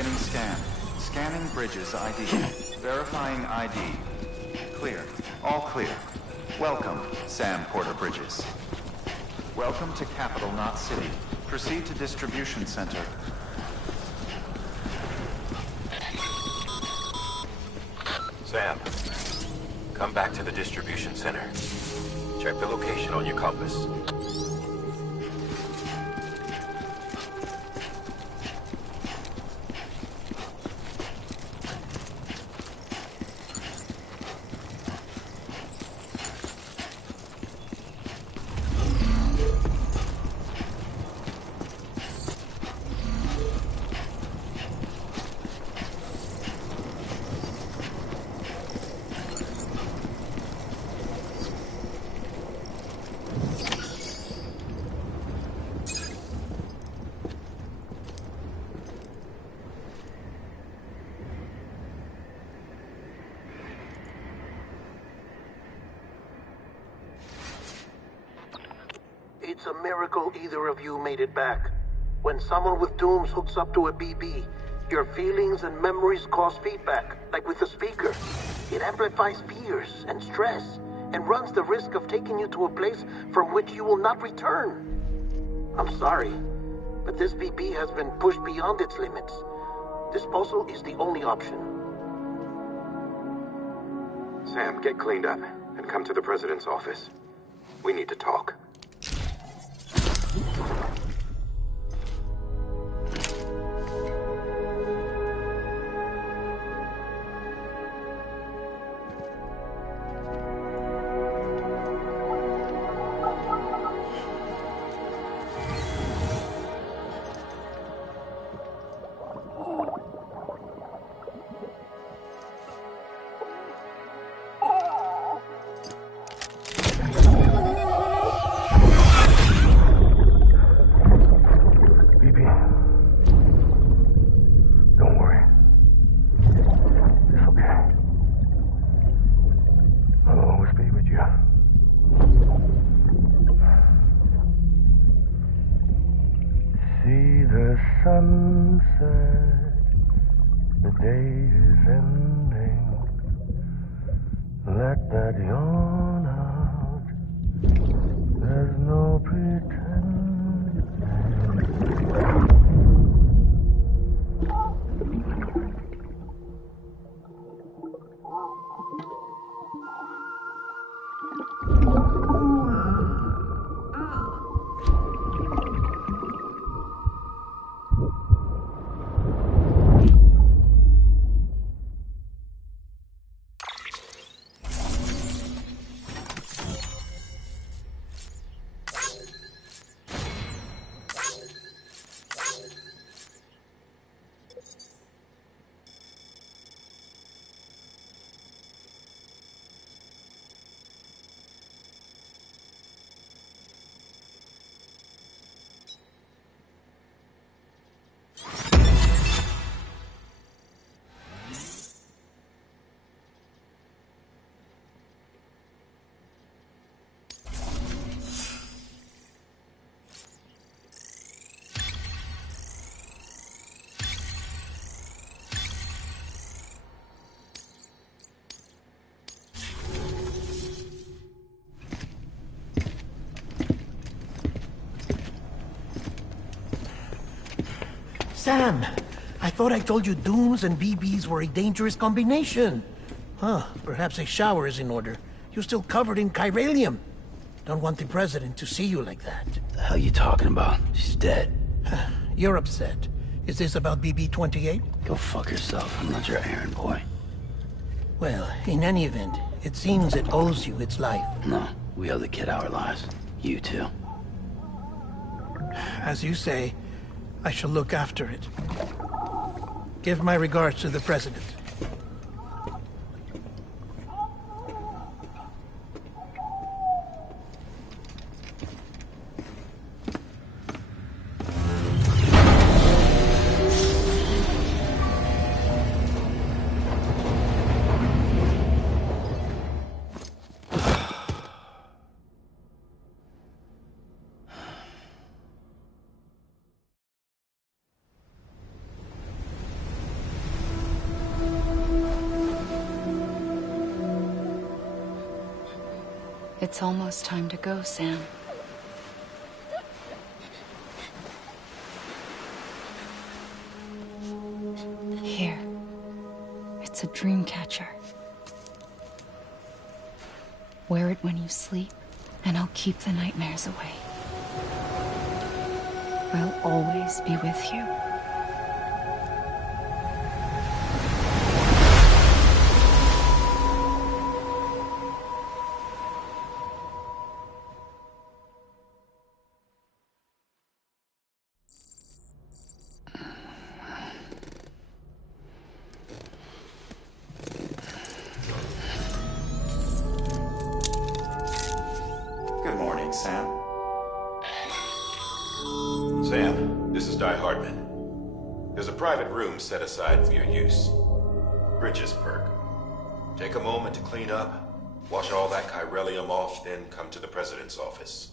Beginning scan. Scanning Bridges ID. Verifying ID. Clear. All clear. Welcome, Sam Porter Bridges. Welcome to Capital Knot City. Proceed to Distribution Center. Sam, come back to the distribution center. Check the location on your compass. It's a miracle either of you made it back. When someone with Dooms hooks up to a BB, your feelings and memories cause feedback, like with the speaker. It amplifies fears and stress, and runs the risk of taking you to a place from which you will not return. I'm sorry, but this BB has been pushed beyond its limits. Disposal is the only option. Sam, get cleaned up and come to the President's office. We need to talk. Sunset, the day is ending. Let that yawn out. There's no pretending. Sam, I thought I told you Dooms and BBs were a dangerous combination. Huh, perhaps a shower is in order. You're still covered in chiralium. Don't want the President to see you like that. The hell you talking about? She's dead. You're upset. Is this about BB-28? Go fuck yourself. I'm not your errand boy. Well, in any event, it seems it owes you its life. No, we owe the kid our lives. You too. As you say, I shall look after it. Give my regards to the President. It's almost time to go, Sam. Here. It's a dream catcher. Wear it when you sleep, and I'll keep the nightmares away. I'll always be with you. Good morning, Sam. Sam, this is Di Hardman. There's a private room set aside for your use. Bridges perk. Take a moment to clean up, wash all that chiralium off, then come to the President's office.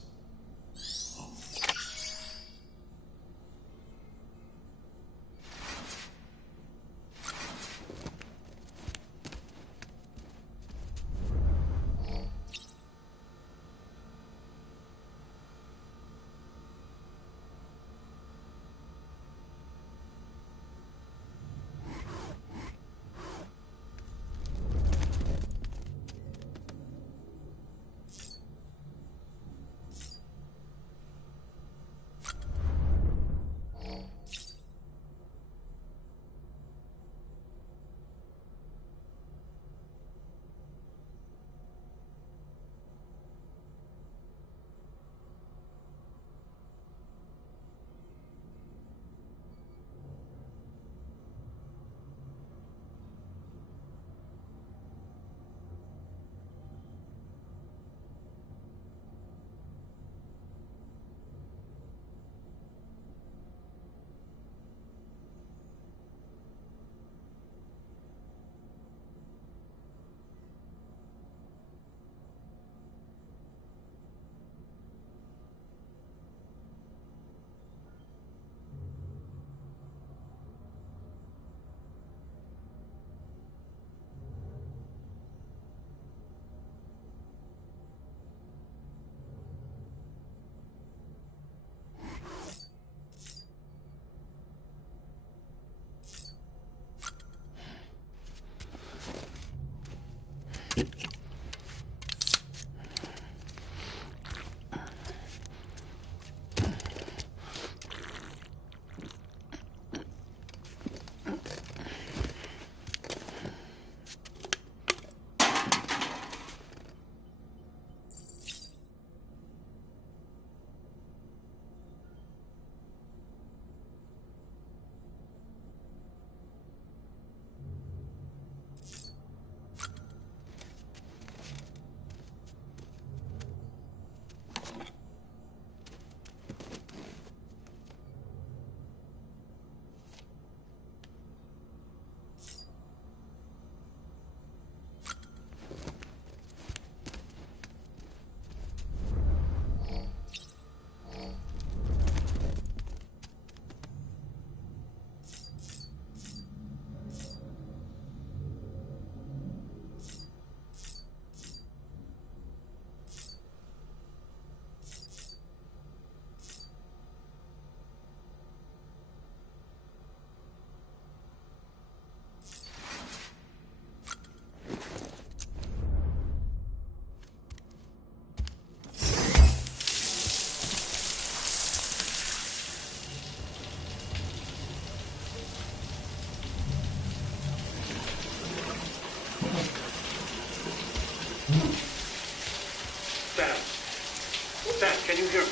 Sam, can you hear me?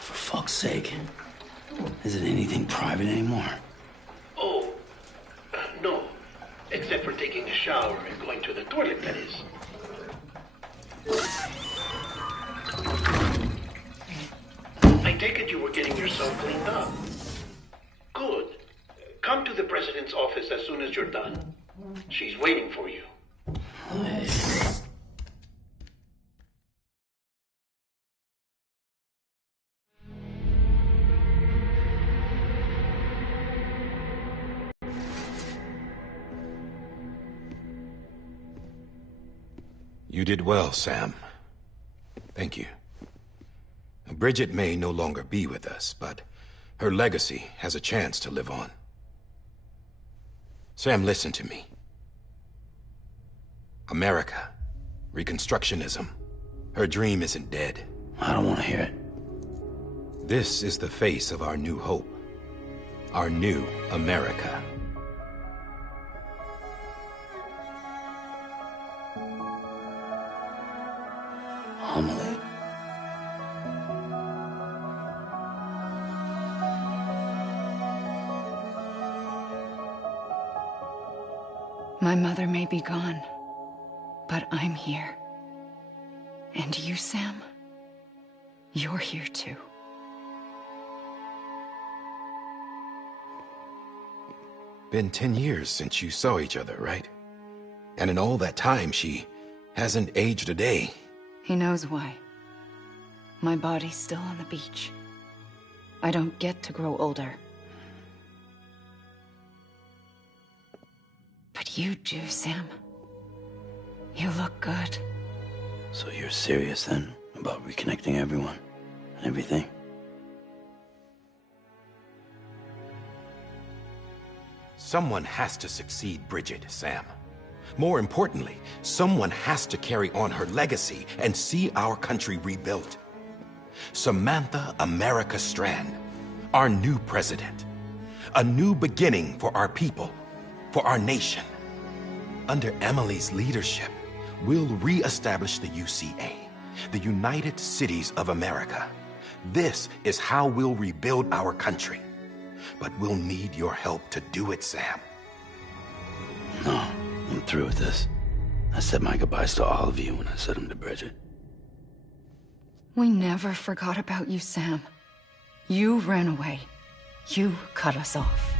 For fuck's sake. Isn't anything private anymore? Oh, no. Except for taking a shower and going to the toilet, that is. I take it you were getting yourself cleaned up. Good. Come to the President's office as soon as you're done. She's waiting for you. You did well, Sam. Thank you. Bridget may no longer be with us, but her legacy has a chance to live on. Sam, listen to me. America, Reconstructionism, her dream isn't dead. I don't want to hear it. This is the face of our new hope. Our new America. Amelie. My mother may be gone, but I'm here. And you, Sam? You're here too. Been 10 years since you saw each other, right? And in all that time, she hasn't aged a day. He knows why. My body's still on the beach. I don't get to grow older. But you do, Sam. You look good. So you're serious then about reconnecting everyone and everything? Someone has to succeed Bridget, Sam. More importantly, someone has to carry on her legacy and see our country rebuilt. Samantha America Strand, our new president. A new beginning for our people, for our nation. Under Emily's leadership, we'll re-establish the UCA, the United Cities of America. This is how we'll rebuild our country. But we'll need your help to do it, Sam. No, I'm through with this. I said my goodbyes to all of you when I said them to Bridget. We never forgot about you, Sam. You ran away. You cut us off.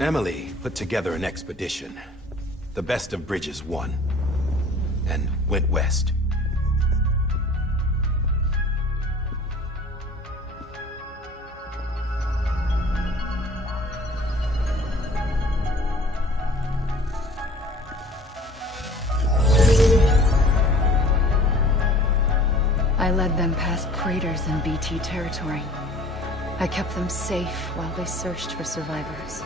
Emily put together an expedition. The best of Bridges won. And went west. I led them past craters in BT territory. I kept them safe while they searched for survivors.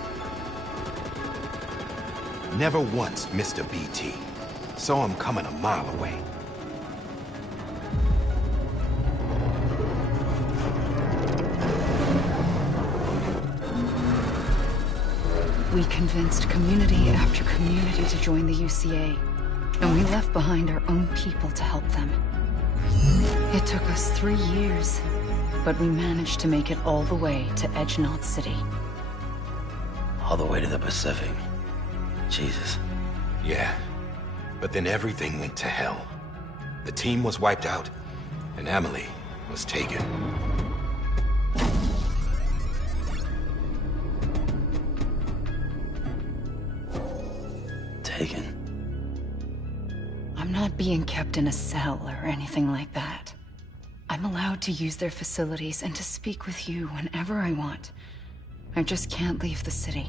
Never once missed a BT. Saw him coming a mile away. We convinced community after community to join the UCA, and we left behind our own people to help them. It took us 3 years, but we managed to make it all the way to Edge Knot City. All the way to the Pacific. Jesus. Yeah, but then everything went to hell. The team was wiped out, and Emily was taken. Taken? I'm not being kept in a cell or anything like that. I'm allowed to use their facilities and to speak with you whenever I want. I just can't leave the city.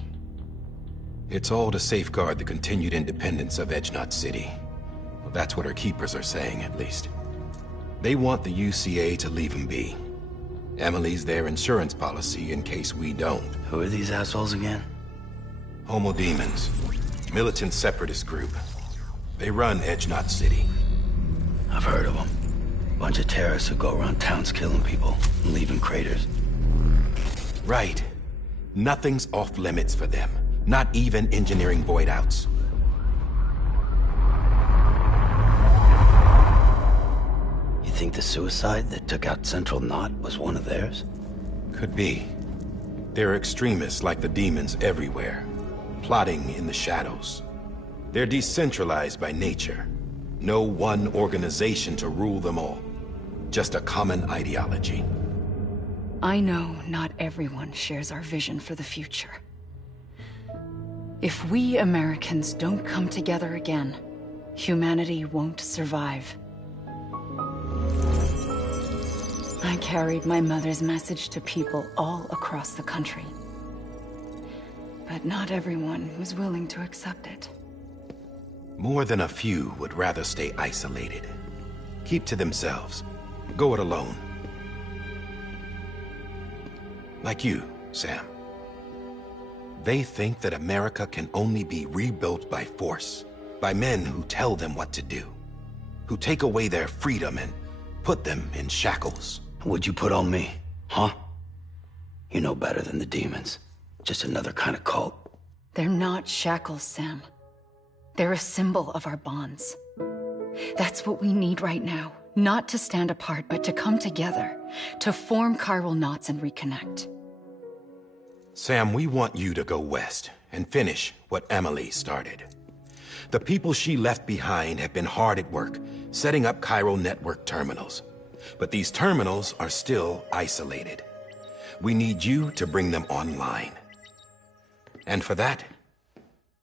It's all to safeguard the continued independence of Edge Knot City. Well, that's what our keepers are saying, at least. They want the UCA to leave him be. Emily's their insurance policy in case we don't. Who are these assholes again? Homo Demons. Militant separatist group. They run Edge Knot City. I've heard of them. Bunch of terrorists who go around towns killing people and leaving craters. Right. Nothing's off limits for them. Not even engineering void outs. You think the suicide that took out Central Knot was one of theirs? Could be. There are extremists like the demons everywhere, plotting in the shadows. They're decentralized by nature. No one organization to rule them all. Just a common ideology. I know not everyone shares our vision for the future. If we Americans don't come together again, humanity won't survive. I carried my mother's message to people all across the country. But not everyone was willing to accept it. More than a few would rather stay isolated. Keep to themselves. Go it alone. Like you, Sam. They think that America can only be rebuilt by force, by men who tell them what to do, who take away their freedom and put them in shackles. What'd you put on me, huh? You know better than the demons. Just another kind of cult. They're not shackles, Sam. They're a symbol of our bonds. That's what we need right now. Not to stand apart, but to come together, to form chiral knots and reconnect. Sam, we want you to go west and finish what Emily started. The people she left behind have been hard at work, setting up chiral network terminals. But these terminals are still isolated. We need you to bring them online. And for that,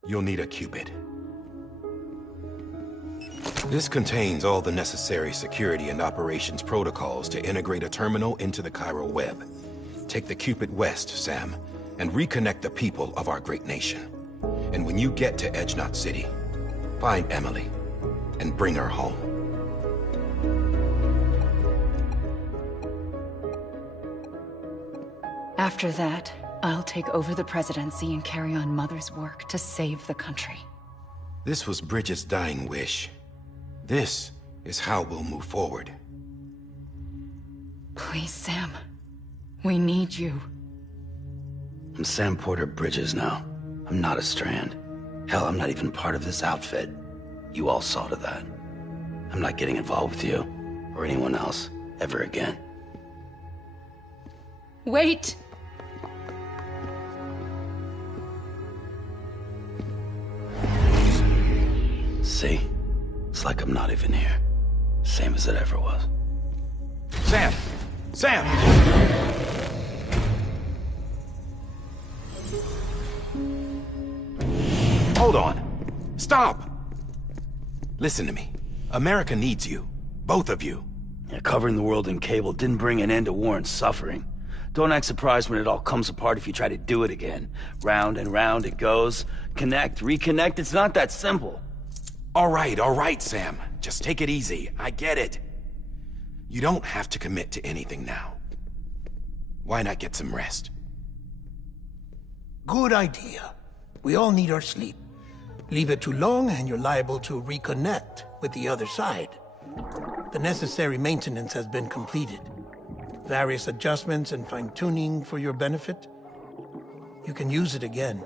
you'll need a Cupid. This contains all the necessary security and operations protocols to integrate a terminal into the chiral web. Take the Cupid west, Sam, and reconnect the people of our great nation. And when you get to Edge Knot City, find Emily and bring her home. After that, I'll take over the presidency and carry on Mother's work to save the country. This was Bridget's dying wish. This is how we'll move forward. Please, Sam. We need you. I'm Sam Porter Bridges now. I'm not a Strand. Hell, I'm not even part of this outfit. You all saw to that. I'm not getting involved with you, or anyone else, ever again. Wait! See? It's like I'm not even here. Same as it ever was. Sam! Sam! Hold on. Stop! Listen to me. America needs you. Both of you. Yeah, covering the world in cable didn't bring an end to war and suffering. Don't act surprised when it all comes apart if you try to do it again. Round and round it goes. Connect, reconnect, it's not that simple. All right, Sam. Just take it easy. I get it. You don't have to commit to anything now. Why not get some rest? Good idea. We all need our sleep. Leave it too long and you're liable to reconnect with the other side. The necessary maintenance has been completed. Various adjustments and fine-tuning for your benefit. You can use it again.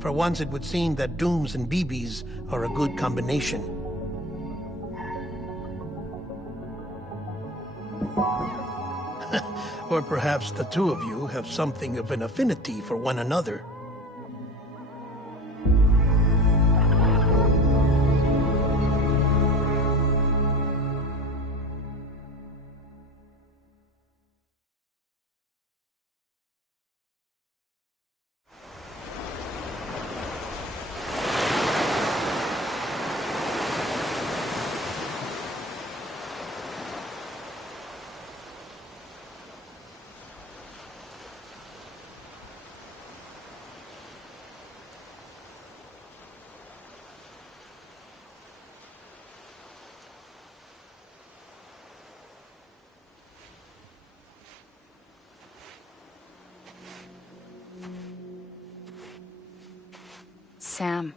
For once, it would seem that Dooms and BBs are a good combination. Or perhaps the two of you have something of an affinity for one another. Sam.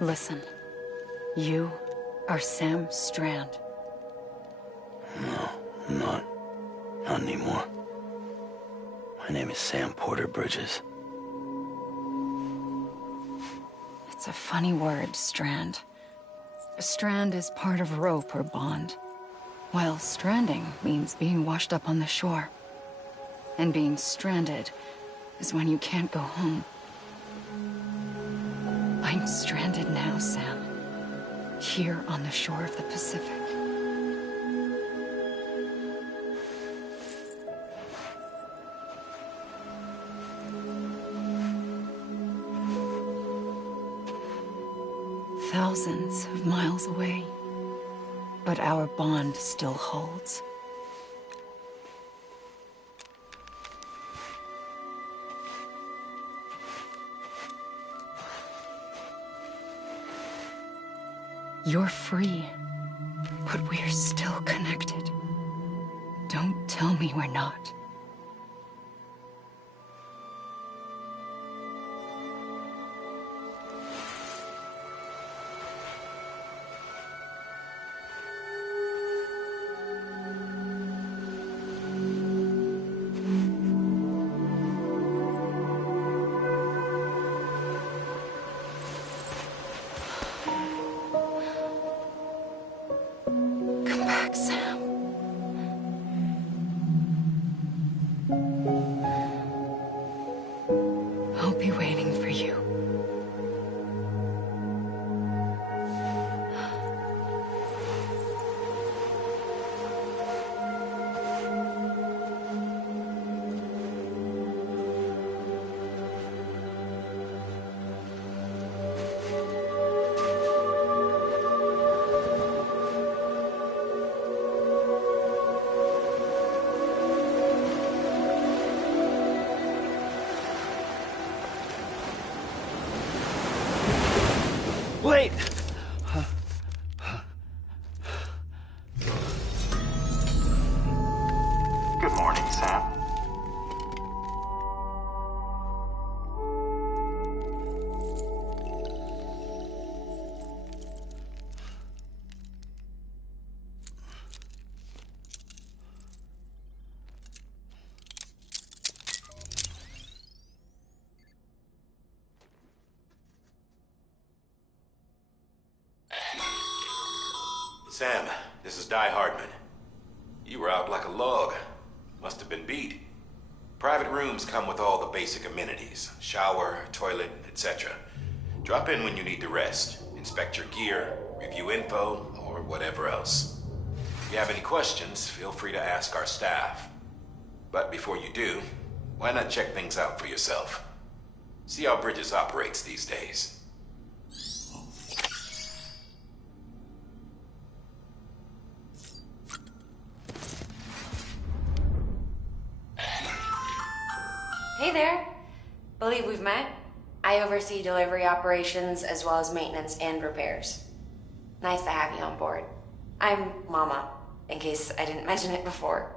Listen. You are Sam Strand. No, I'm not. Not anymore. My name is Sam Porter Bridges. It's a funny word, strand. A strand is part of rope or bond, while stranding means being washed up on the shore. And being stranded is when you can't go home. I'm stranded now, Sam. Here on the shore of the Pacific. thousands of miles away, but our bond still holds. You're free, but we're still connected. Don't tell me we're not. Come back, Sam. I'll be waiting for you. Wait! Good morning, Sam. Sam, this is Di Hardman. You were out like a log. Must have been beat. Private rooms come with all the basic amenities. Shower, toilet, etc. Drop in when you need to rest. Inspect your gear, review info, or whatever else. If you have any questions, feel free to ask our staff. But before you do, why not check things out for yourself? See how Bridges operates these days. Hey there. Believe we've met. I oversee delivery operations as well as maintenance and repairs. Nice to have you on board. I'm Mama, in case I didn't mention it before.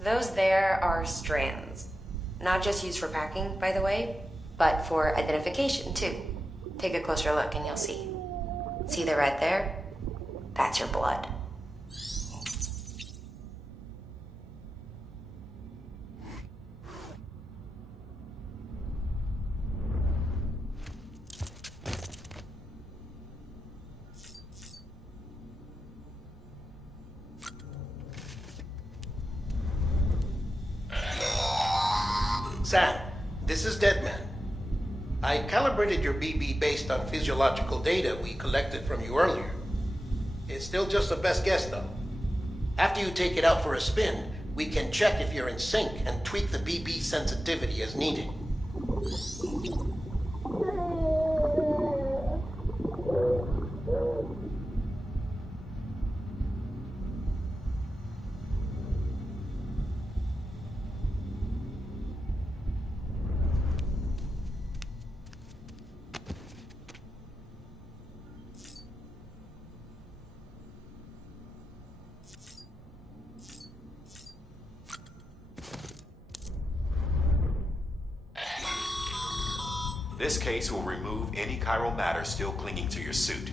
Those there are strands. Not just used for packing, by the way, but for identification too. Take a closer look and you'll see. See the red there? That's your blood. Sam, this is Deadman. I calibrated your BB based on physiological data we collected from you earlier. It's still just a best guess, though. After you take it out for a spin, we can check if you're in sync and tweak the BB sensitivity as needed. This case will remove any chiral matter still clinging to your suit.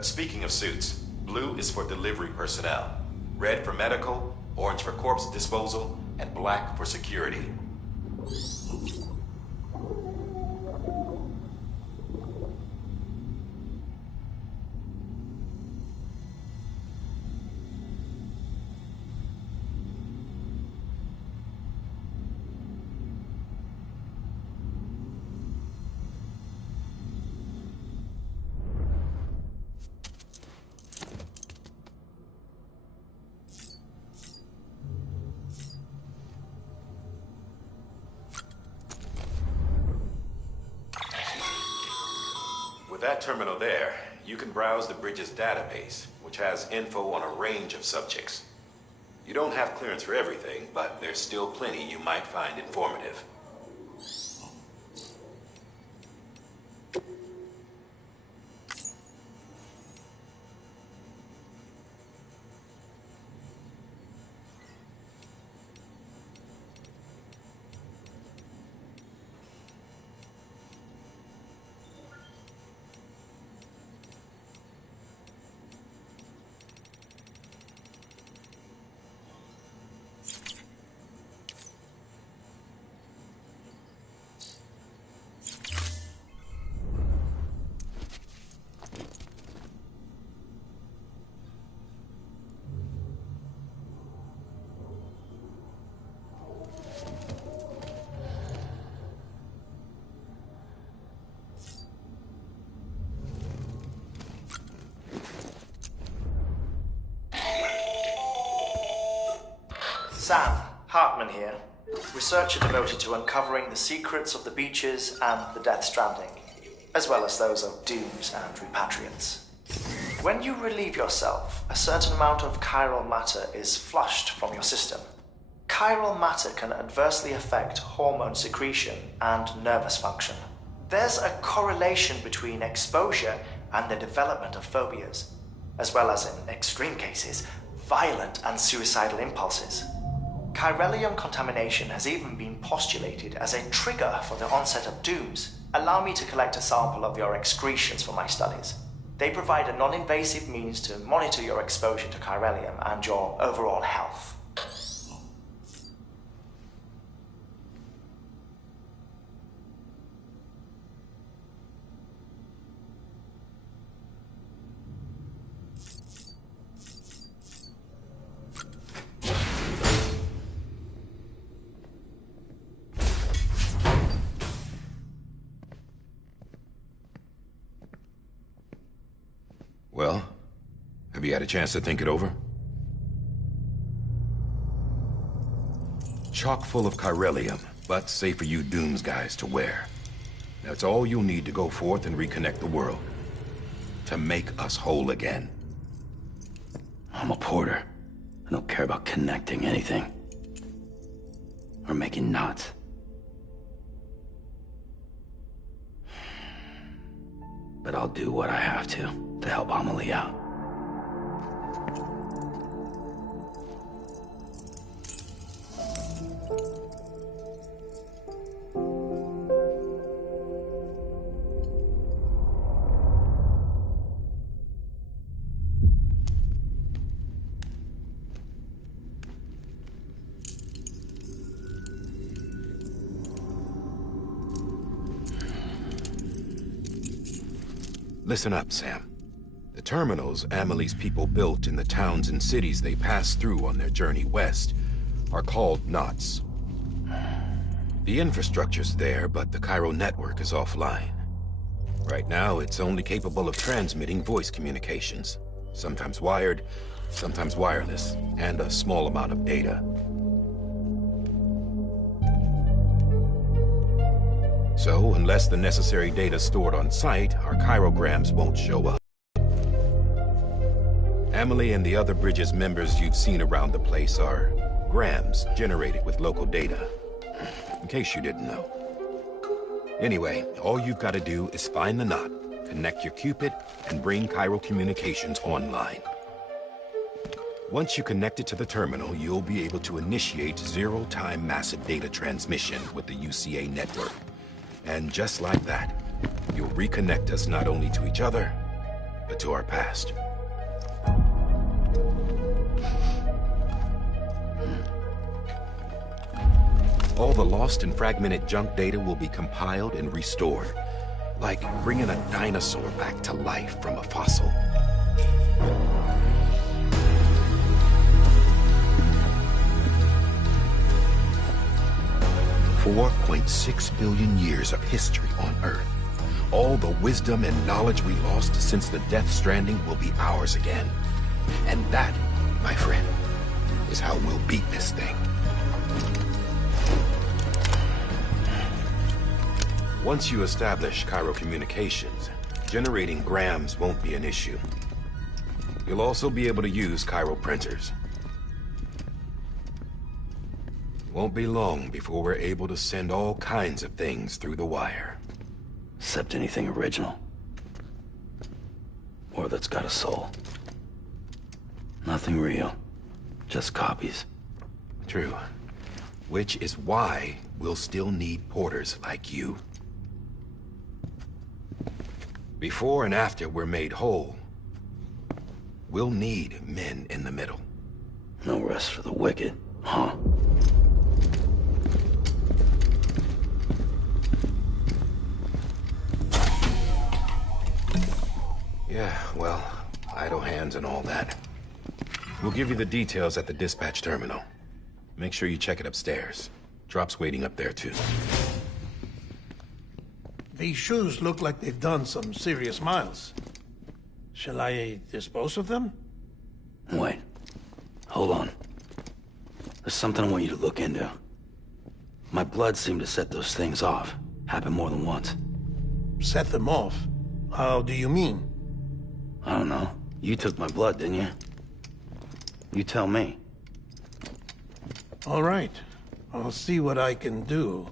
Speaking of suits, blue is for delivery personnel, red for medical, orange for corpse disposal, and black for security. that terminal there, you can browse the bridge's database, which has info on a range of subjects. You don't have clearance for everything, but there's still plenty you might find informative. Sam, Hartman here, researcher devoted to uncovering the secrets of the Beaches and the Death Stranding, as well as those of Dooms and Repatriants. When you relieve yourself, a certain amount of chiral matter is flushed from your system. Chiral matter can adversely affect hormone secretion and nervous function. There's a correlation between exposure and the development of phobias, as well as, in extreme cases, violent and suicidal impulses. Chiralium contamination has even been postulated as a trigger for the onset of dooms. Allow me to collect a sample of your excretions for my studies. They provide a non-invasive means to monitor your exposure to chiralium and your overall health. Well, have you had a chance to think it over? Chock full of chiralium, but safe for you Dooms guys to wear. That's all you'll need to go forth and reconnect the world. To make us whole again. I'm a porter. I don't care about connecting anything. Or making knots. But I'll do what I have to help Amelie out. Listen up, Sam. The terminals Amelie's people built in the towns and cities they passed through on their journey west are called knots. The infrastructure's there, but the Cairo network is offline. Right now, it's only capable of transmitting voice communications. Sometimes wired, sometimes wireless, and a small amount of data. So, unless the necessary data's stored on site, our chirograms won't show up. Amelie and the other Bridges members you've seen around the place are grams generated with local data. In case you didn't know. Anyway, all you've got to do is find the knot, connect your Cupid, and bring Cairo Communications online. Once you connect it to the terminal, you'll be able to initiate zero-time massive data transmission with the UCA network. And just like that, you'll reconnect us not only to each other, but to our past. All the lost and fragmented junk data will be compiled and restored, like bringing a dinosaur back to life from a fossil. $4.6 billion years of history on Earth. All the wisdom and knowledge we lost since the Death Stranding will be ours again. And that, my friend, is how we'll beat this thing. Once you establish Cairo Communications, Generating grams won't be an issue. You'll also be able to use chiral printers. Won't be long before we're able to send all kinds of things through the wire. Except anything original. Or that's got a soul. Nothing real. Just copies. True. Which is why we'll still need porters like you. Before and after we're made whole, we'll need men in the middle. No rest for the wicked, huh? Yeah, well, idle hands and all that. We'll give you the details at the dispatch terminal. Make sure you check it upstairs. Drop's waiting up there, too. These shoes look like they've done some serious miles. Shall I dispose of them? Wait. Hold on. There's something I want you to look into. My blood seemed to set those things off. Happened more than once. Set them off? How do you mean? I don't know. You took my blood, didn't you? You tell me. All right. I'll see what I can do.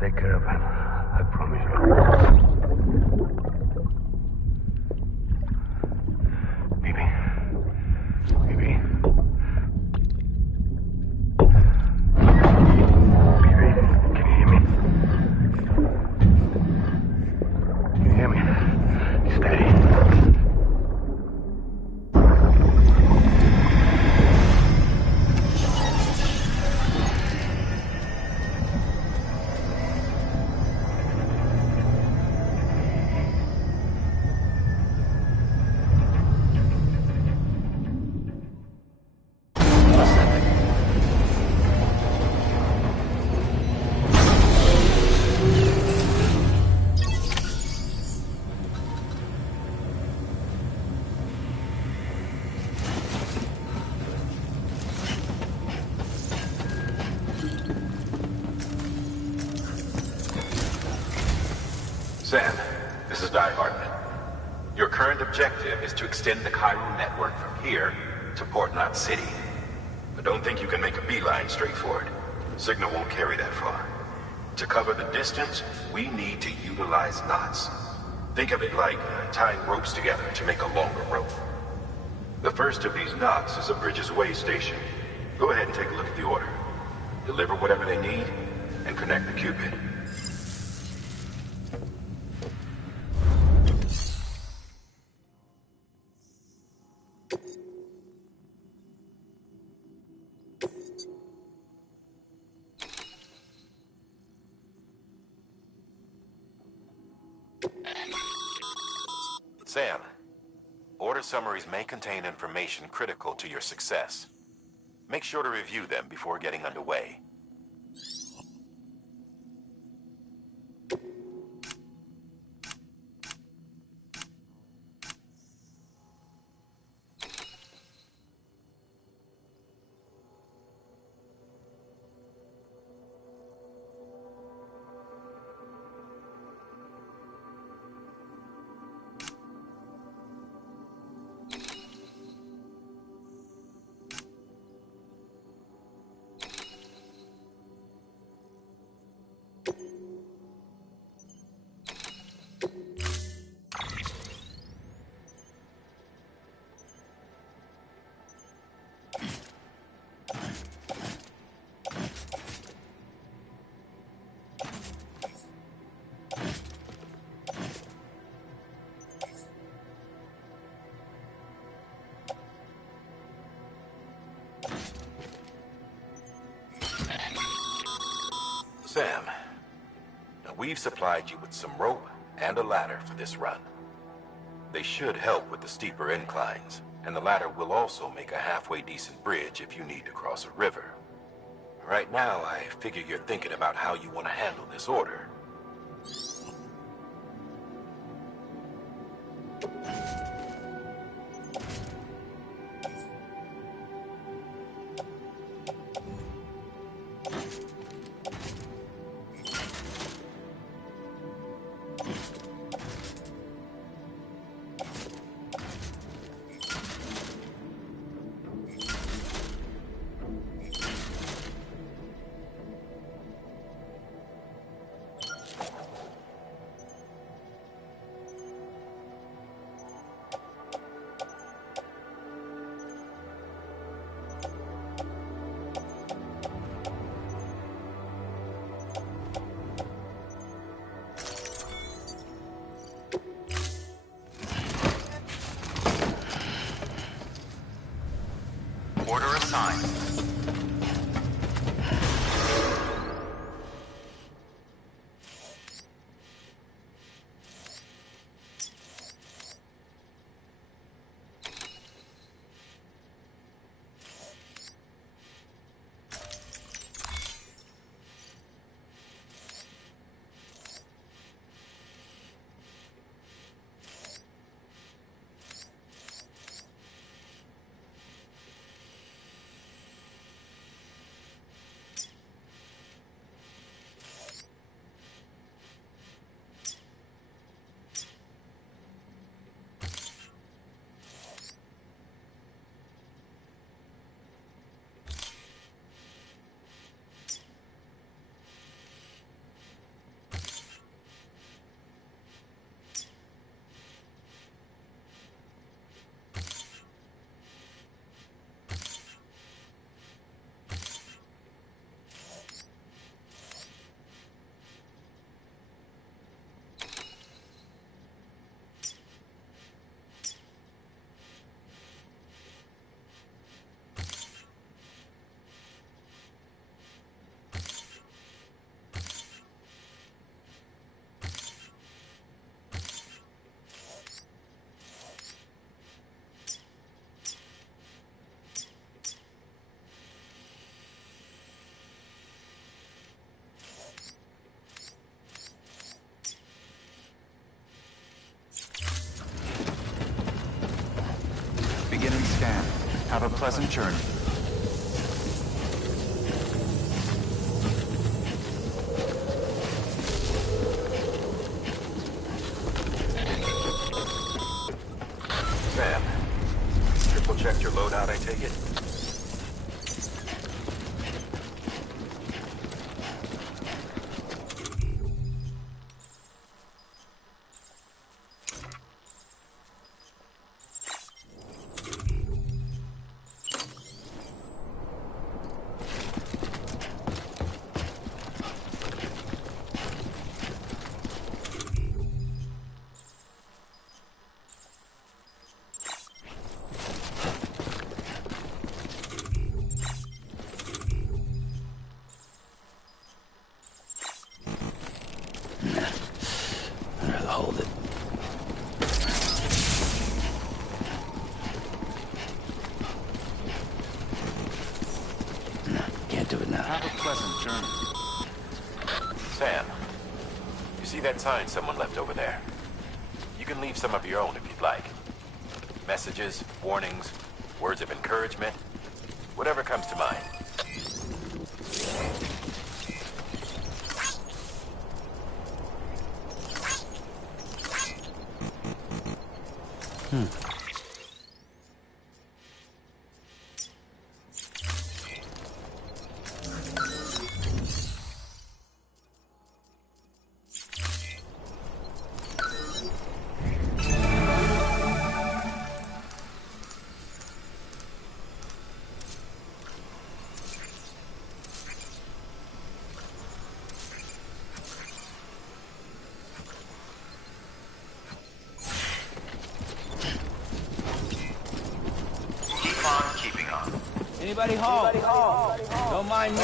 Take care of him. I promise you. Bibi. Bibi. Bibi, can you hear me? Can you hear me? Steady. Sam, this is Di Hartman. Your current objective is to extend the chiral network from here to Port Knot City. But don't think you can make a beeline straight for it. Signal won't carry that far. To cover the distance, we need to utilize knots. Think of it like tying ropes together to make a longer rope. The first of these knots is a Bridges Way station. Go ahead and take a look at the order. Deliver whatever they need, and connect the Cupid. Sam, order summaries may contain information critical to your success. Make sure to review them before getting underway. We've supplied you with some rope and a ladder for this run. They should help with the steeper inclines, and the ladder will also make a halfway decent bridge if you need to cross a river. Right now, I figure you're thinking about how you want to handle this order. Order assigned. Beginning scan. Have a pleasant journey. Sam, triple checked your loadout, I take it? Hold it. No, can't do it now. Have a pleasant journey. Sam, you see that sign someone left over there? You can leave some of your own if you'd like. Messages, warnings, words of encouragement, whatever comes to mind. Anybody home? Don't mind me.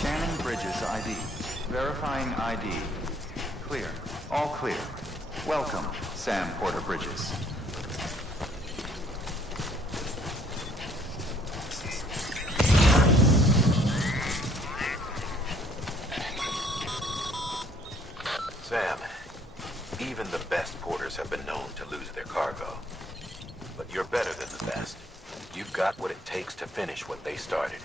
Scanning Bridges ID. Verifying ID. Clear. All clear. Welcome, Sam Porter Bridges. Sam, even the best porters have been known to lose their cargo. But you're better than the best. You've got what it takes to finish what they started.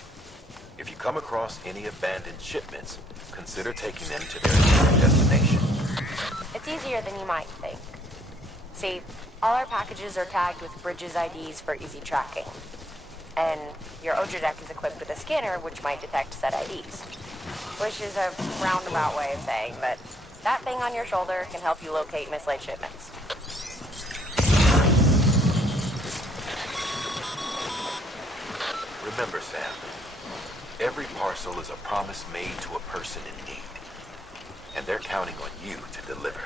If you come across any abandoned shipments, consider taking them to their intended destination. It's easier than you might think. See, all our packages are tagged with Bridges IDs for easy tracking. And your Odra deck is equipped with a scanner which might detect said IDs. Which is a roundabout way of saying that that thing on your shoulder can help you locate mislaid shipments. Remember, Sam, every parcel is a promise made to a person in need. And they're counting on you to deliver.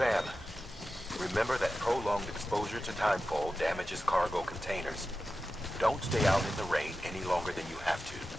Sam, remember that prolonged exposure to timefall damages cargo containers. Don't stay out in the rain any longer than you have to.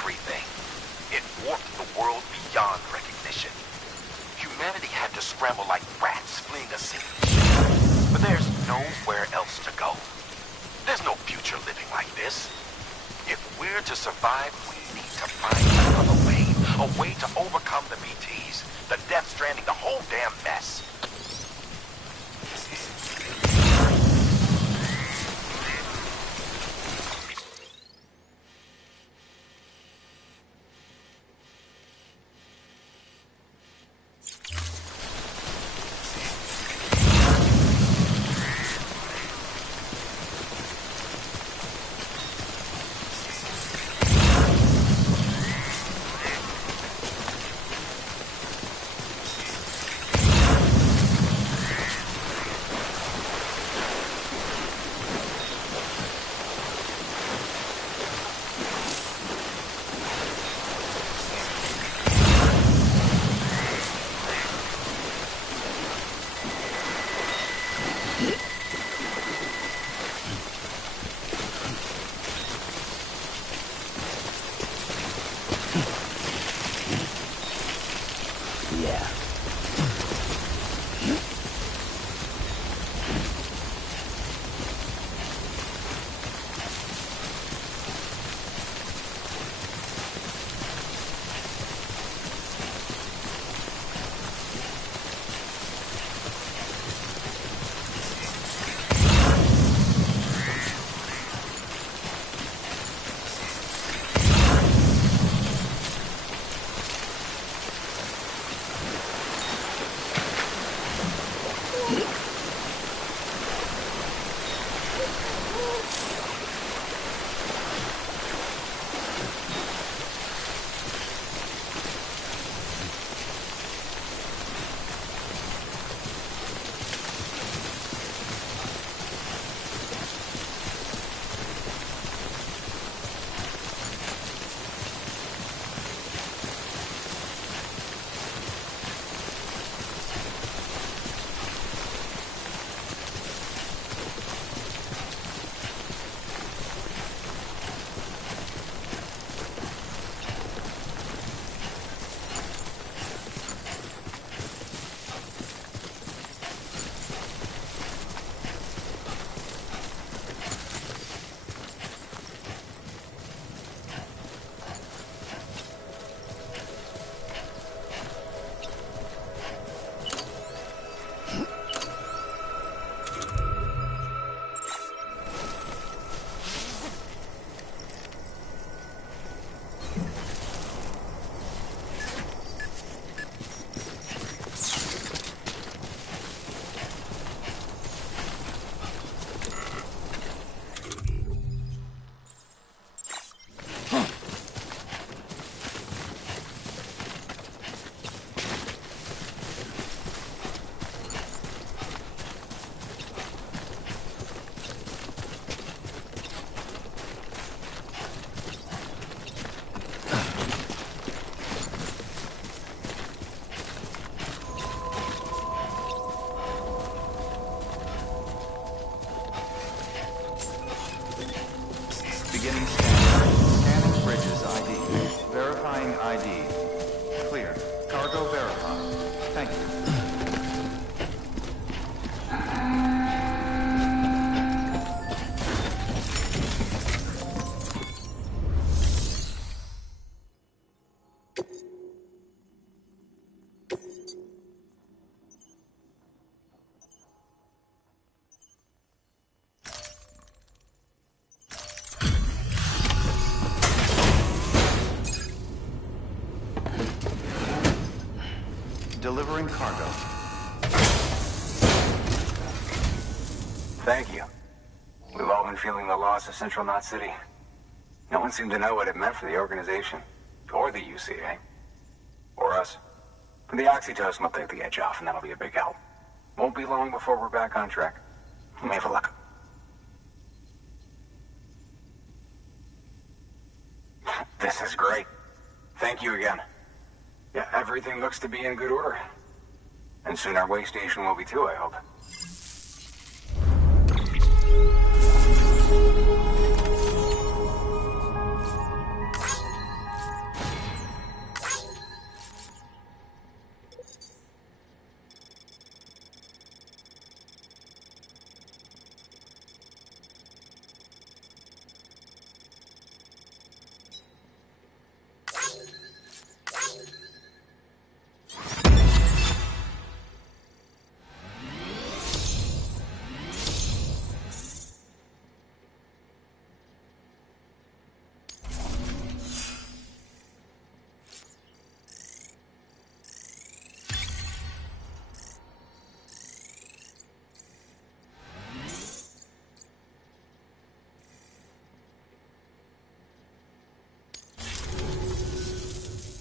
everything. It warped the world beyond recognition. Humanity had to scramble like rats fleeing a sinking ship. But there's nowhere else to go. There's no future living like this. If we're to survive, we need to find another way. A way to overcome the BTs, the Death Stranding, the whole damn mess. Beginning scan. Scanning bridges ID. Verifying ID. Clear. Cargo verified. Thank you. Delivering cargo. Thank you. We've all been feeling the loss of Central Knot City. No one seemed to know what it meant for the organization, or the UCA, or us. The oxytocin will take the edge off, and that'll be a big help. Won't be long before we're back on track. You may have a look. This is great. Thank you again. Yeah, everything looks to be in good order. And soon our way station will be too, I hope.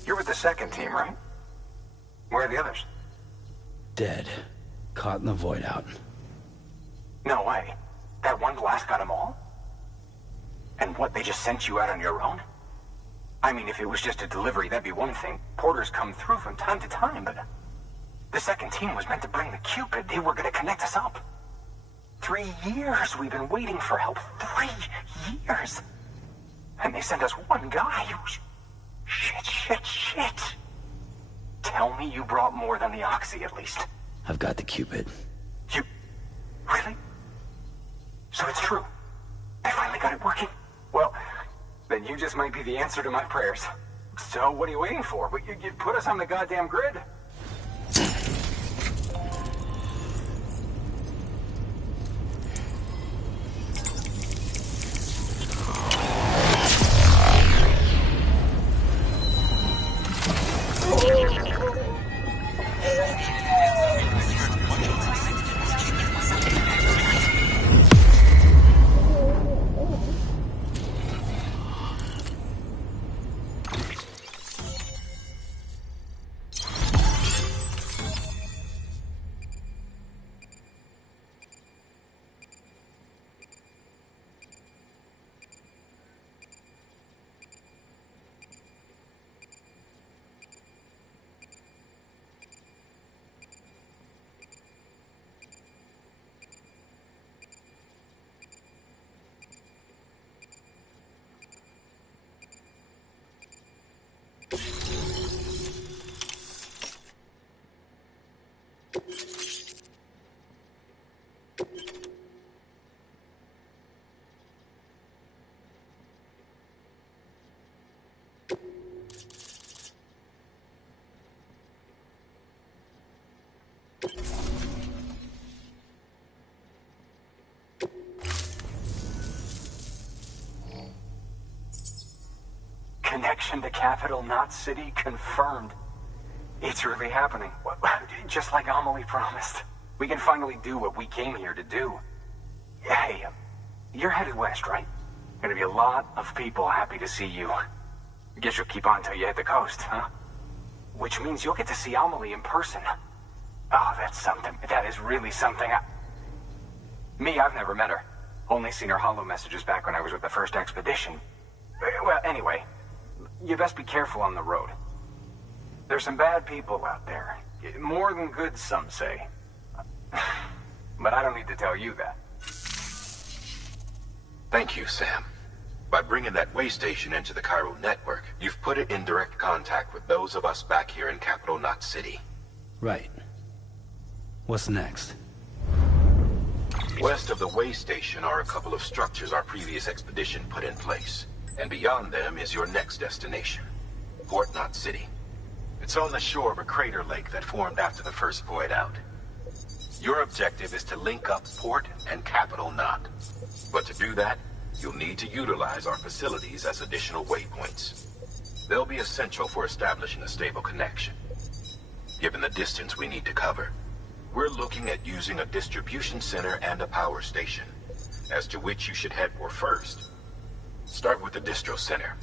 You're with the second team, right? Where are the others? Dead. Caught in the void out. No way. That one blast got them all? And what, they just sent you out on your own? I mean, if it was just a delivery, that'd be one thing. Porters come through from time to time, but... The second team was meant to bring the Cupid. They were gonna connect us up. 3 years we've been waiting for help. 3 years! And they sent us one guy. Shit. Tell me you brought more than the Oxy, at least. I've got the Cupid. You... Really? So it's true. They finally got it working. Well, then you just might be the answer to my prayers. So what are you waiting for? But you put us on the goddamn grid. Connection to Capital Knot City confirmed. It's really happening. Just like Amelie promised. We can finally do what we came here to do. Hey, you're headed west, right? Gonna be a lot of people happy to see you. Guess you'll keep on till you hit the coast, huh? Which means you'll get to see Amelie in person. Oh, that's something. That is really something. Me, I've never met her. Only seen her holo messages back when I was with the first expedition. Well, anyway, you best be careful on the road. There's some bad people out there. More than good, some say. But I don't need to tell you that. Thank you, Sam. By bringing that way station into the Cairo network, you've put it in direct contact with those of us back here in Capital Knot City. Right. What's next? West of the way station are a couple of structures our previous expedition put in place. And beyond them is your next destination, Port Knot City. It's on the shore of a crater lake that formed after the first void out. Your objective is to link up Port and Capital Knot. But to do that, you'll need to utilize our facilities as additional waypoints. They'll be essential for establishing a stable connection. Given the distance we need to cover, we're looking at using a distribution center and a power station, as to which you should head for first. Start with the distro center.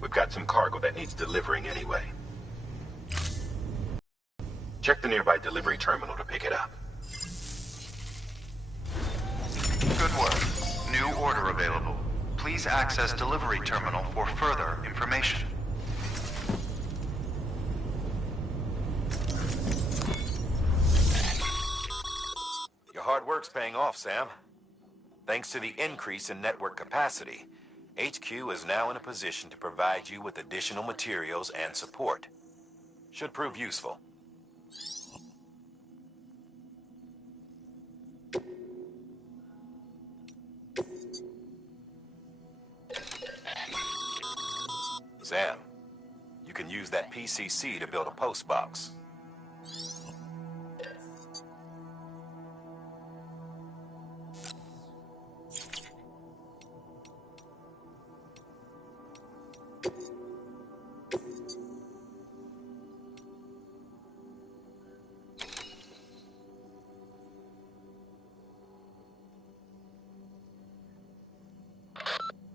We've got some cargo that needs delivering anyway. Check the nearby delivery terminal to pick it up. Good work. New order available. Please access delivery terminal for further information. Your hard work's paying off, Sam. Thanks to the increase in network capacity, HQ is now in a position to provide you with additional materials and support. Should prove useful. Sam, you can use that PCC to build a post box.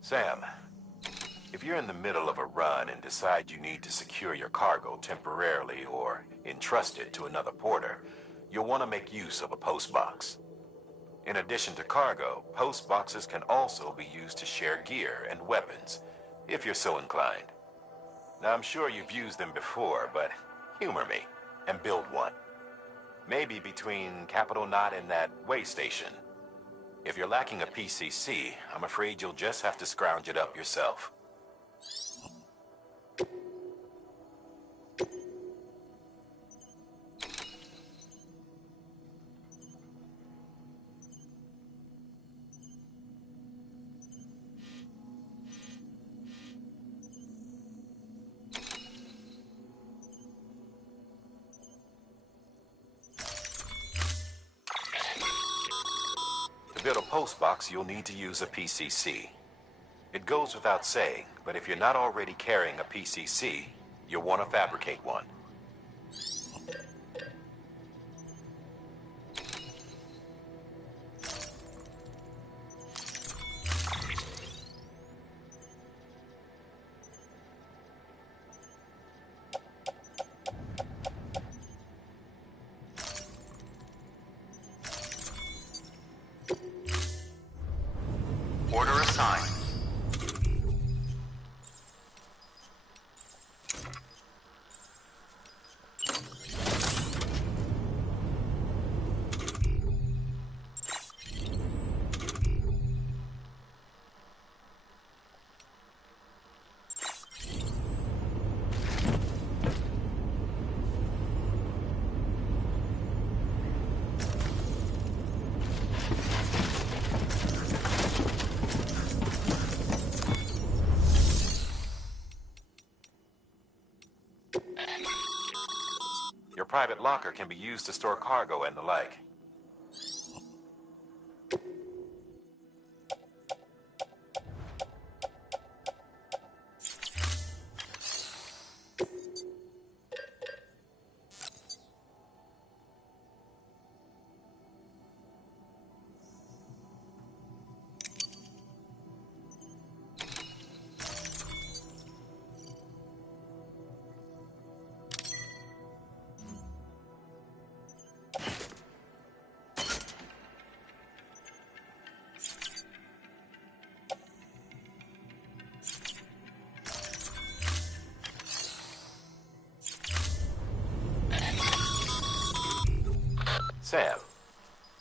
Sam, if you're in the middle of a run and decide you need to secure your cargo temporarily or entrust it to another porter, you'll want to make use of a post box. In addition to cargo, post boxes can also be used to share gear and weapons, if you're so inclined. Now, I'm sure you've used them before, but humor me and build one. Maybe between Capital Knot and that way station. If you're lacking a PCC, I'm afraid you'll just have to scrounge it up yourself. To build a post box, you'll need to use a PCC. It goes without saying, but if you're not already carrying a PCC, you'll want to fabricate one. Order assigned. Your private locker can be used to store cargo and the like. Sam,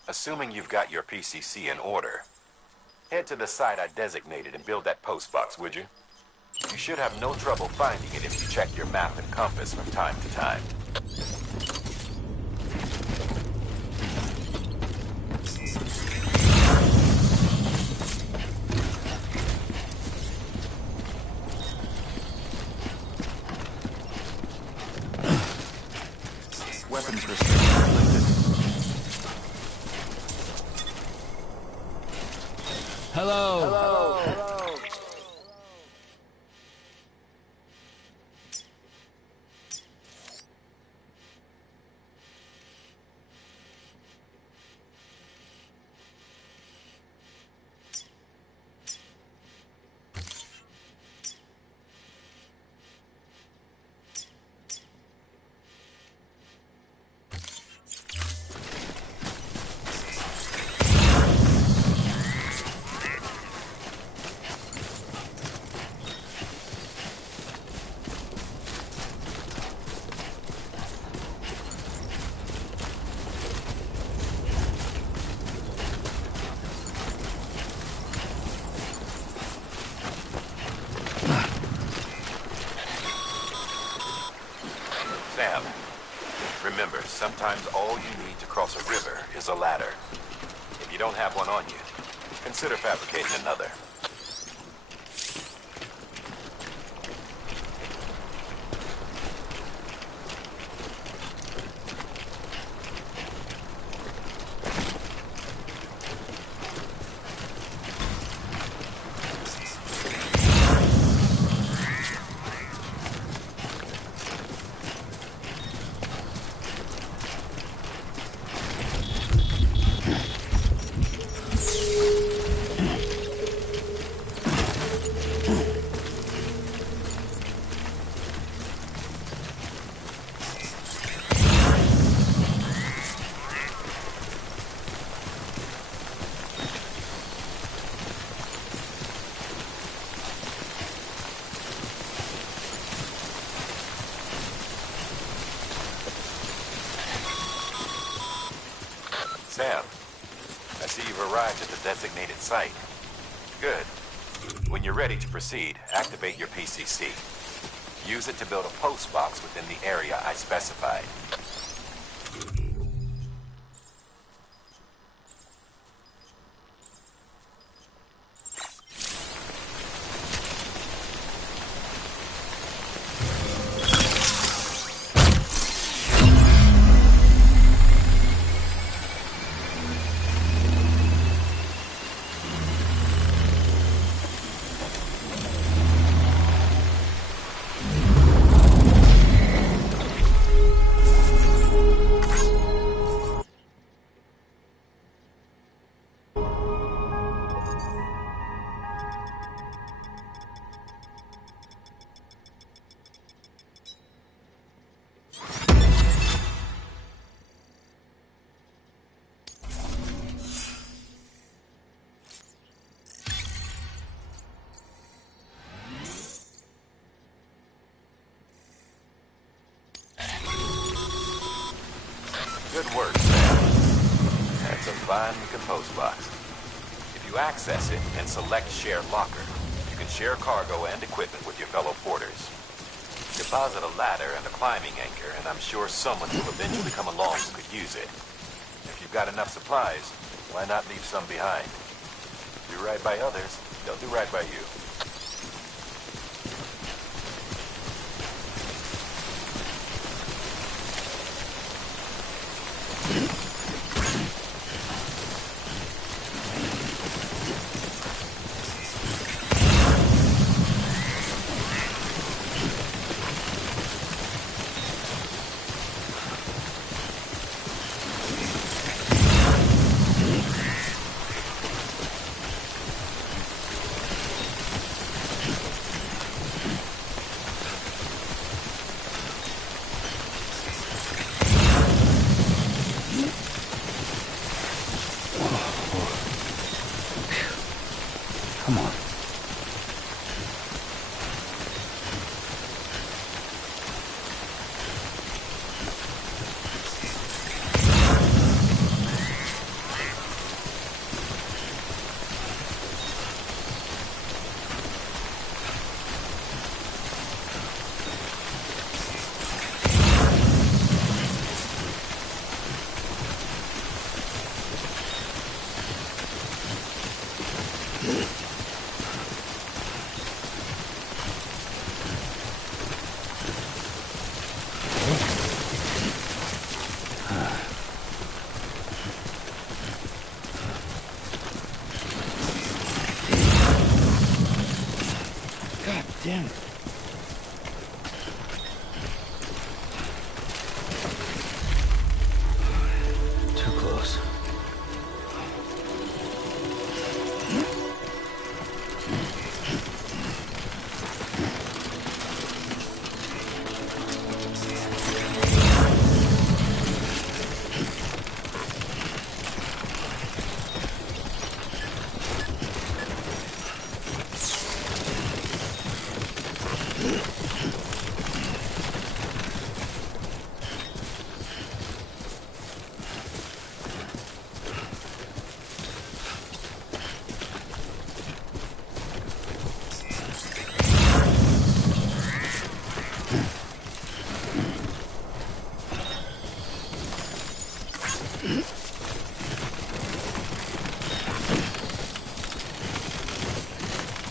assuming you've got your PCC in order, head to the site I designated and build that post box, would you? You should have no trouble finding it if you check your map and compass from time to time. Weapons restrictions lifted. Hello. Hello. Sam, remember, sometimes all you need to cross a river is a ladder. If you don't have one on you, consider fabricating another. Sam. I see you've arrived at the designated site. Good. When you're ready to proceed, activate your PCC. Use it to build a post box within the area I specified. Good work, Sam. That's a fine-looking post box. If you access it and select Share Locker, you can share cargo and equipment with your fellow porters. Deposit a ladder and a climbing anchor, and I'm sure someone will eventually come along who could use it. If you've got enough supplies, why not leave some behind? Do right by others, they'll do right by you. Come on. God damn it. Too close.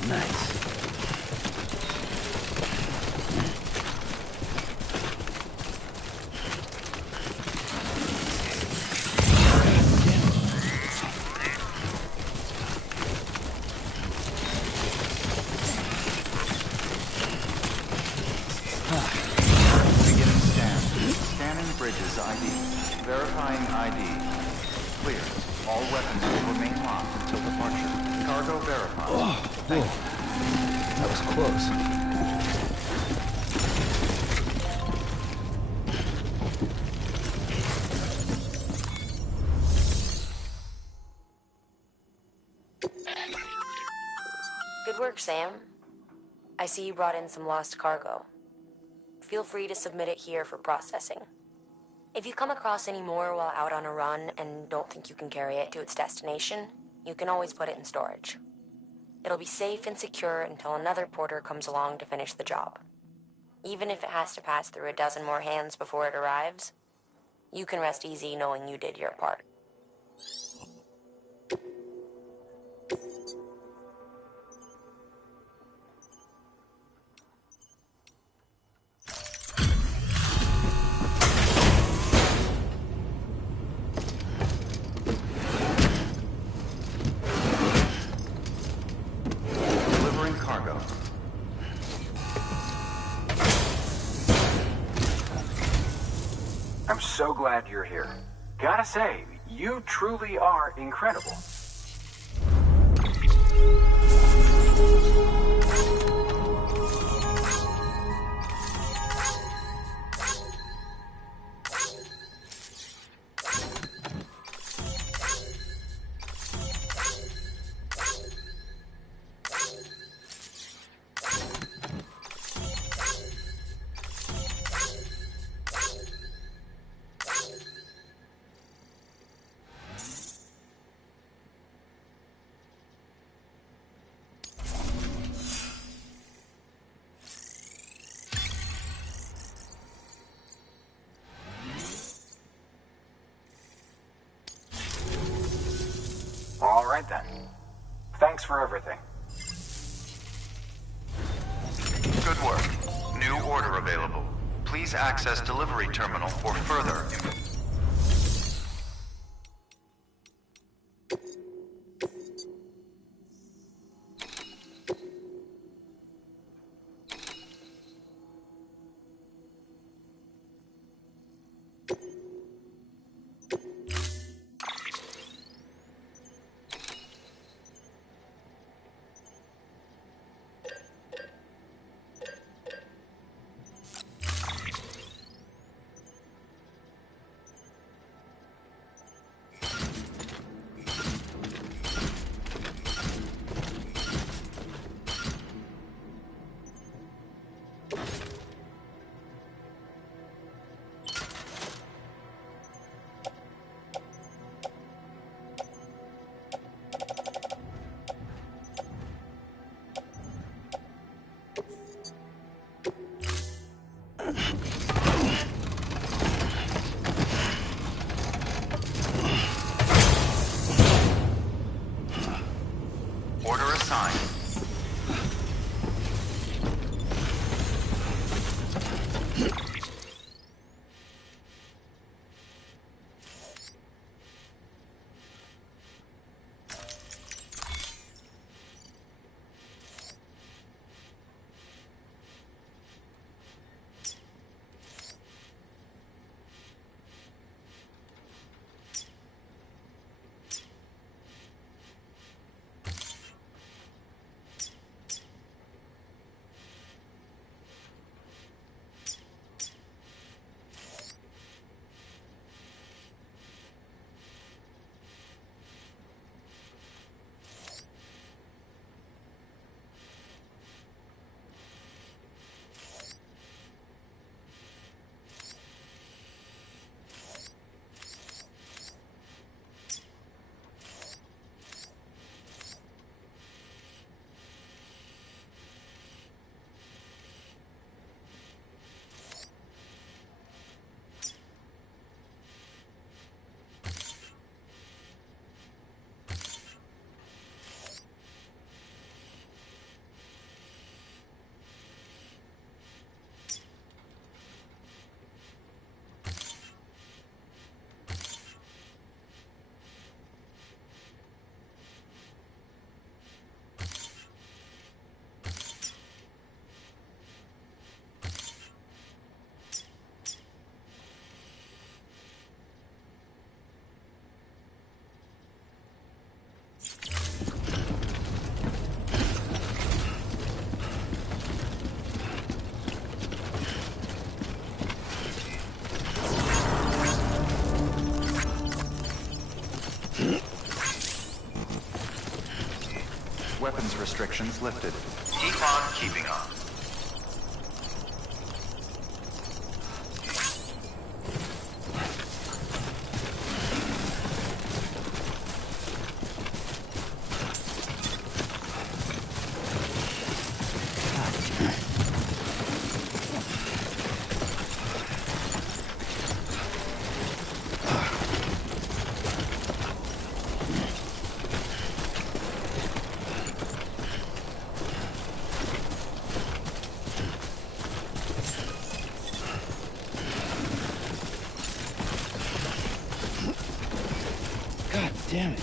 Nice. Beginning scan. Scanning bridges ID. Verifying ID. Clear. All weapons will remain locked until departure. Cargo verified. Oh, Thank whoa. That was close. Good work, Sam. I see you brought in some lost cargo. Feel free to submit it here for processing. If you come across any more while out on a run and don't think you can carry it to its destination, you can always put it in storage. It'll be safe and secure until another porter comes along to finish the job. Even if it has to pass through a dozen more hands before it arrives, you can rest easy knowing you did your part. Delivering cargo. I'm so glad you're here. Gotta say, you truly are incredible. All right then. Thanks for everything. Good work. New order available. Please access delivery terminal for further information. Order assigned. Weapons restrictions lifted. Keep on keeping on. damn it.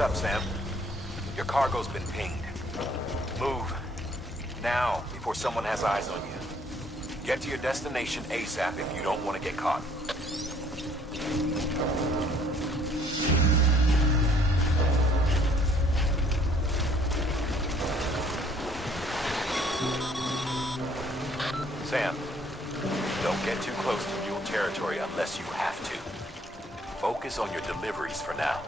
Up, Sam. Your cargo's been pinged. Move. Now, before someone has eyes on you. Get to your destination ASAP if you don't want to get caught. Sam, don't get too close to Mule territory unless you have to. Focus on your deliveries for now.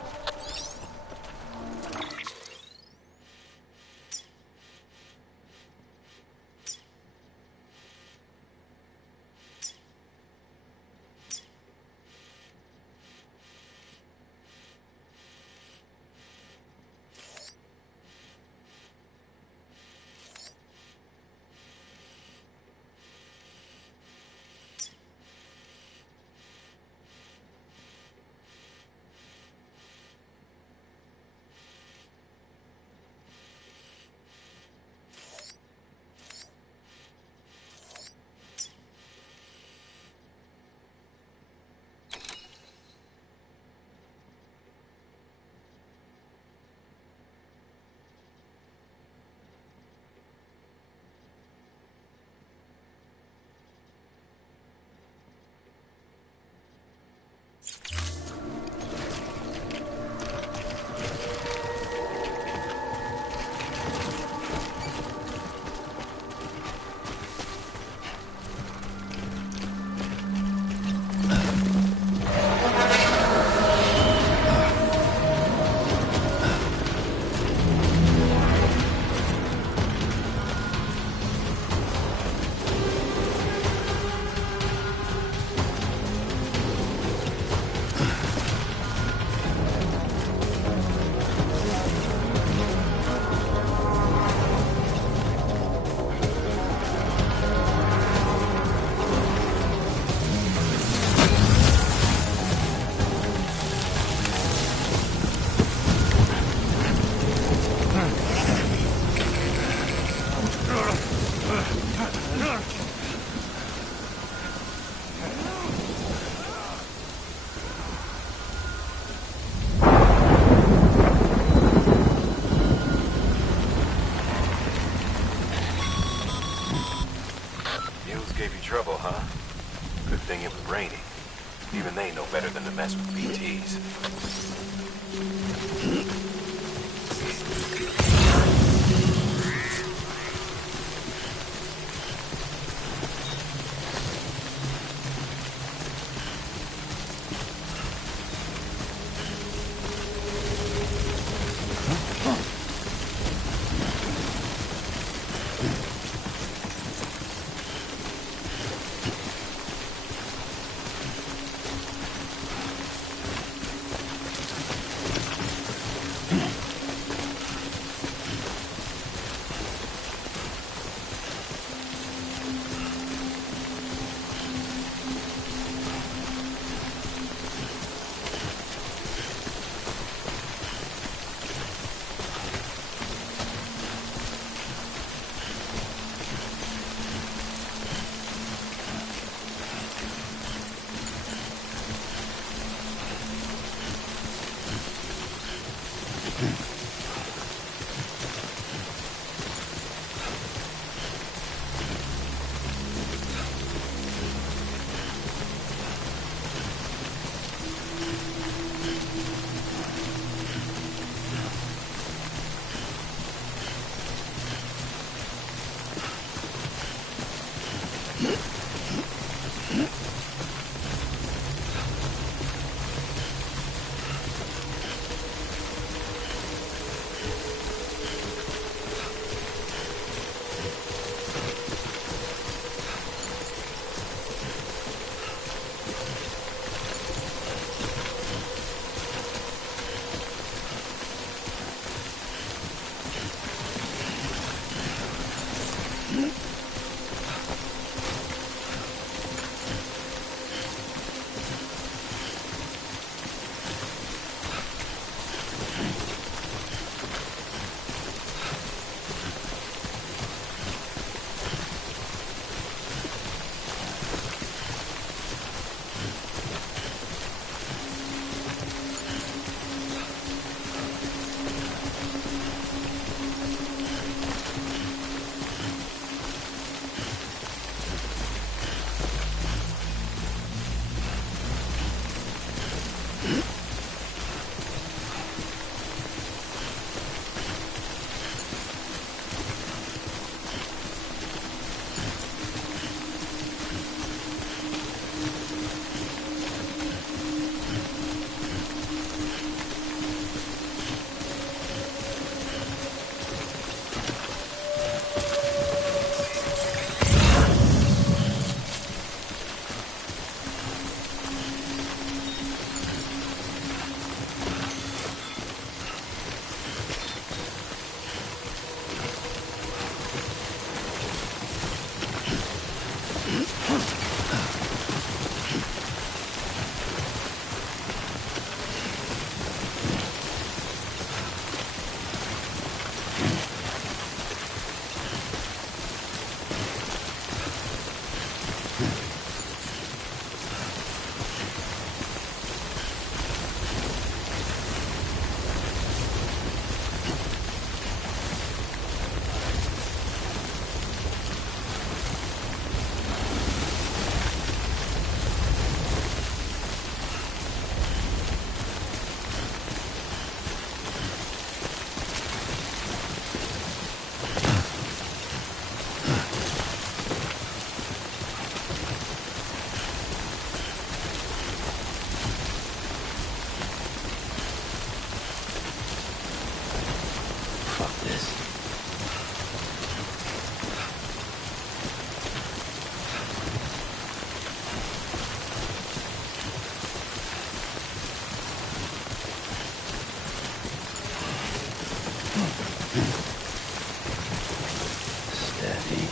Trouble, huh? Good thing it was raining. Even they know better than to mess with BTs. Steady.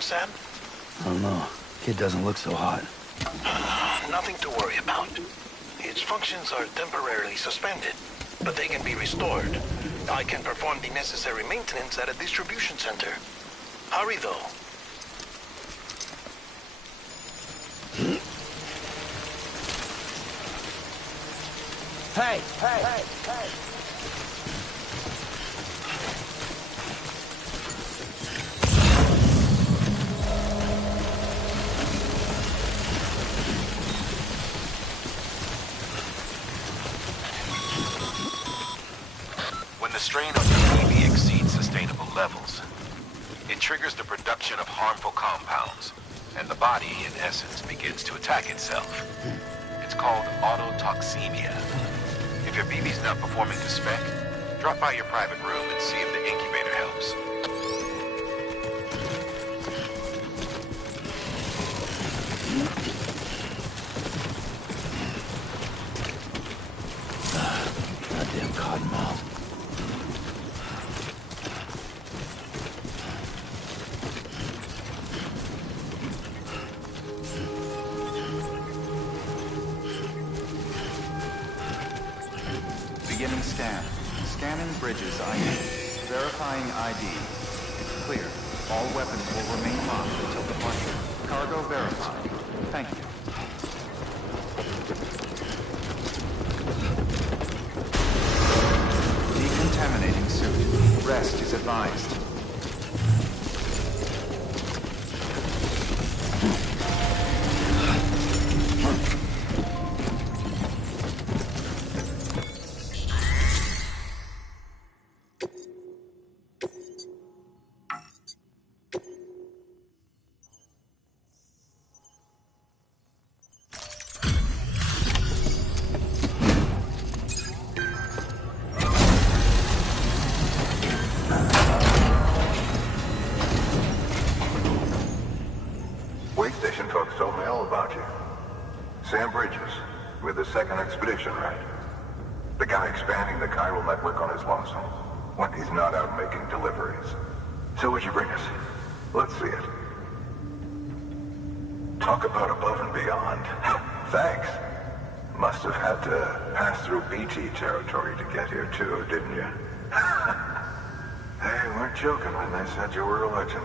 Sam? I don't know. Kid doesn't look so hot. Nothing to worry about. Its functions are temporarily suspended, but they can be restored. I can perform the necessary maintenance at a distribution center. Hurry, though. Hey, hey, hey, hey. When the strain on your BB exceeds sustainable levels, it triggers the production of harmful compounds, and the body, in essence, begins to attack itself. It's called autotoxemia. If your BB's not performing to spec, drop by your private room and see if the incubator helps. Goddamn cottonmouth. Beginning scan. Scanning Bridges ID. Verifying ID. Clear. All weapons will remain locked until departure. Cargo verified. Thank you. Decontaminating suit. Rest is advised. hell about you? Sam Bridges, with the second expedition, right? The guy expanding the chiral network on his lonesome, when he's not out making deliveries. So what'd you bring us? Let's see it. Talk about above and beyond. Thanks. Must have had to pass through BT territory to get here too, didn't you? They weren't joking when they said you were a legend.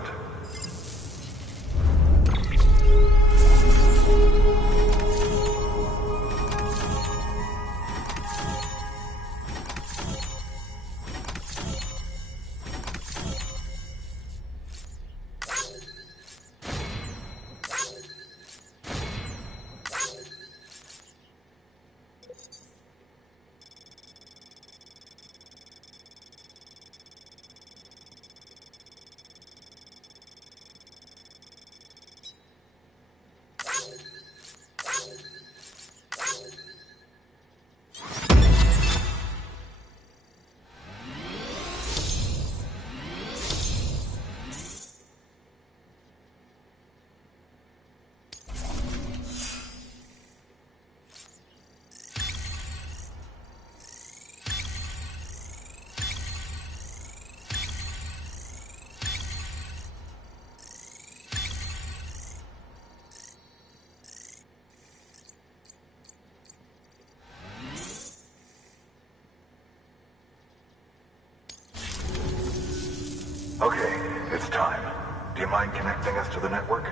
Okay, it's time. Do you mind connecting us to the network?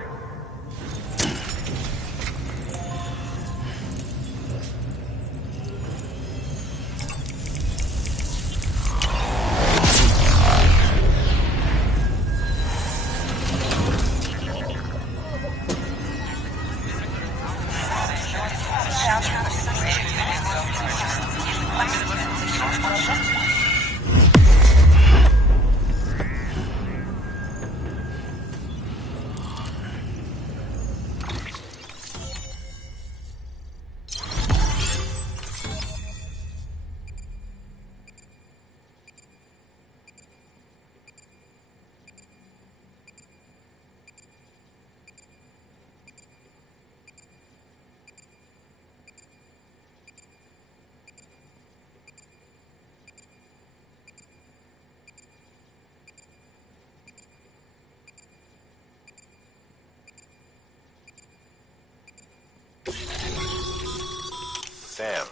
Sam,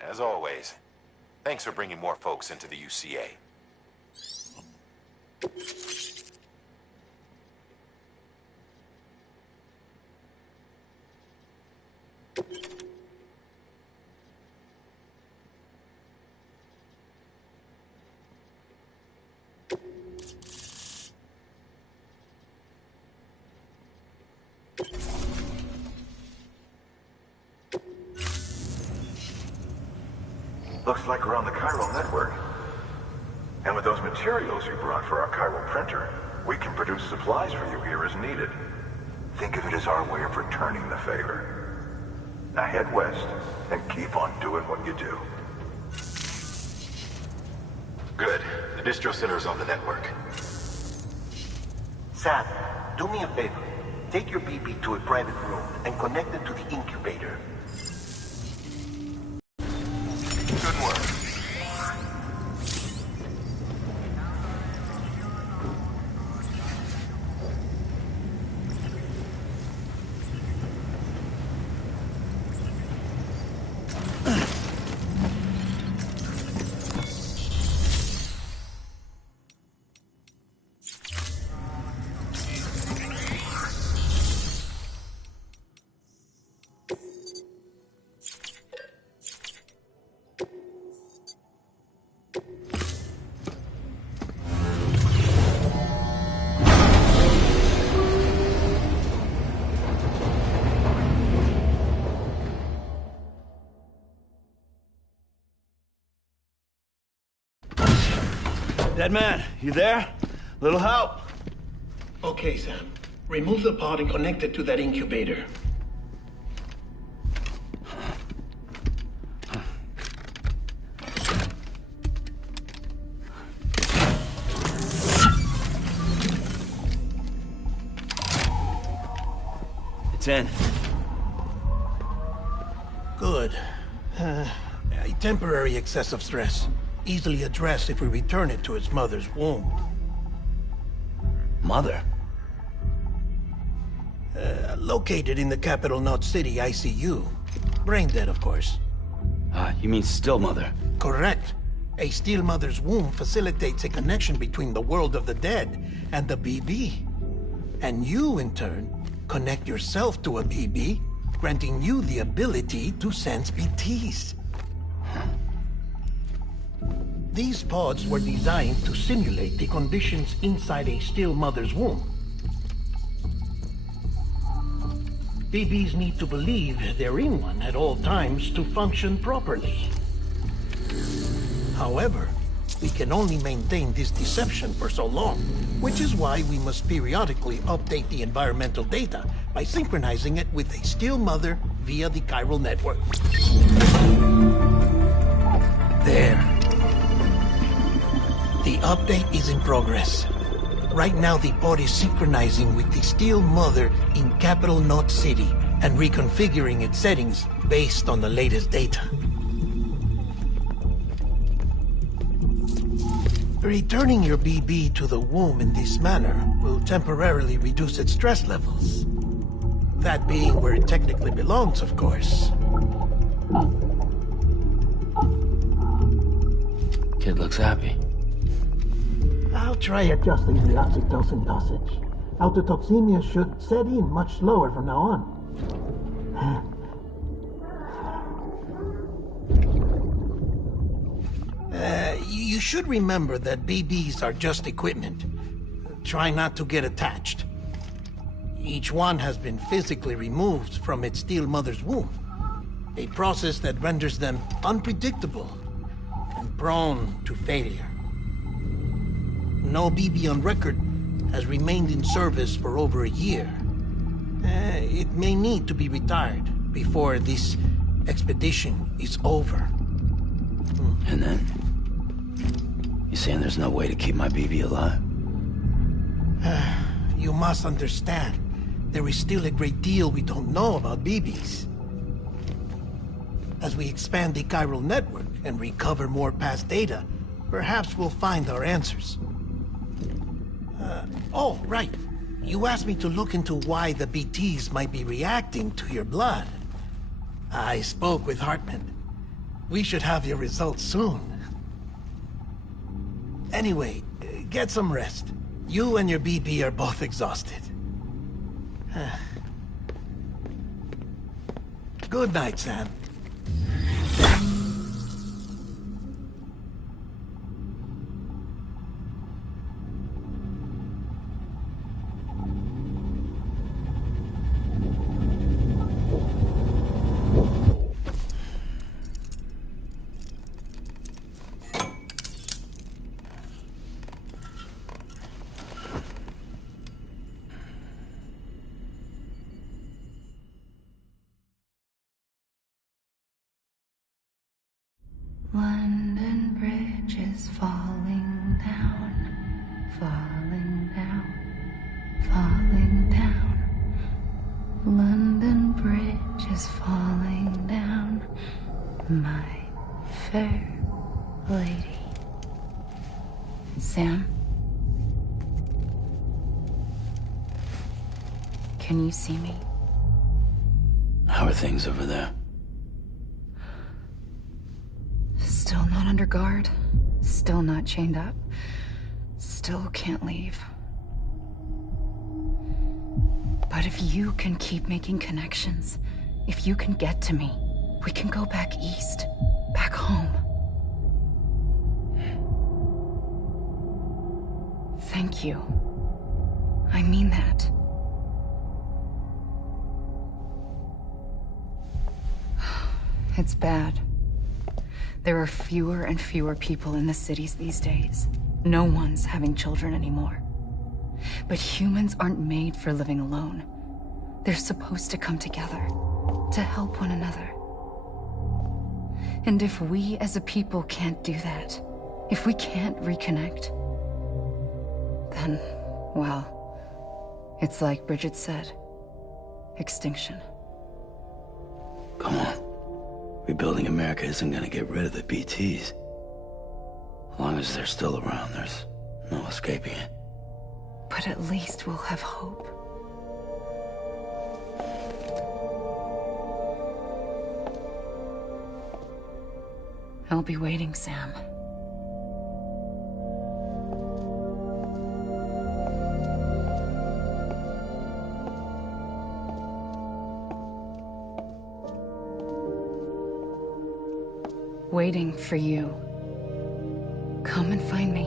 as always, thanks for bringing more folks into the UCA. Looks like we're on the chiral network. And with those materials you brought for our chiral printer, we can produce supplies for you here as needed. Think of it as our way of returning the favor. Now head west and keep on doing what you do. Good. The distro center is on the network. Sam, do me a favor. Take your BB to a private room and connect it to the incubator. Good work. Dead man, you there? Little help? Okay, Sam. Remove the pod and connect it to that incubator. It's in. Good. A temporary excess of stress. Easily addressed if we return it to its mother's womb. Mother? Located in the Capital Knot City ICU. Brain dead, of course. You mean still mother? Correct. A still mother's womb facilitates a connection between the world of the dead and the BB. And you, in turn, connect yourself to a BB, granting you the ability to sense BTs. These pods were designed to simulate the conditions inside a still mother's womb. BBs need to believe they're in one at all times to function properly. However, we can only maintain this deception for so long, which is why we must periodically update the environmental data by synchronizing it with a still mother via the chiral network. There. The update is in progress. Right now, the pod is synchronizing with the still mother in Capital Knot City and reconfiguring its settings based on the latest data. Returning your BB to the womb in this manner will temporarily reduce its stress levels. That being where it technically belongs, of course. Kid looks happy. I'll try adjusting the oxytocin dosage. Autotoxemia should set in much slower from now on. You should remember that BBs are just equipment. Try not to get attached. Each one has been physically removed from its still mother's womb. A process that renders them unpredictable and prone to failure. No BB on record has remained in service for over a year. It may need to be retired before this expedition is over. And then? You saying there's no way to keep my BB alive? You must understand, there is still a great deal we don't know about BBs. As we expand the chiral network and recover more past data, perhaps we'll find our answers. Oh, right. You asked me to look into why the BTs might be reacting to your blood. I spoke with Hartman. We should have your results soon. Anyway, get some rest. You and your BB are both exhausted. Good night, Sam. London Bridge is falling down, falling down, falling down. London Bridge is falling down, my fair lady. Sam? Can you see me? How are things over there? Still not under guard, still not chained up, still can't leave. But if you can keep making connections, if you can get to me, we can go back east, back home. Thank you. I mean that. It's bad. There are fewer and fewer people in the cities these days. No one's having children anymore. But humans aren't made for living alone. They're supposed to come together, to help one another. And if we as a people can't do that, if we can't reconnect, then, well, it's like Bridget said. extinction. Come on. Rebuilding America isn't gonna get rid of the BTs. As long as they're still around, there's no escaping it. But at least we'll have hope. I'll be waiting, Sam. Waiting for you. Come and find me.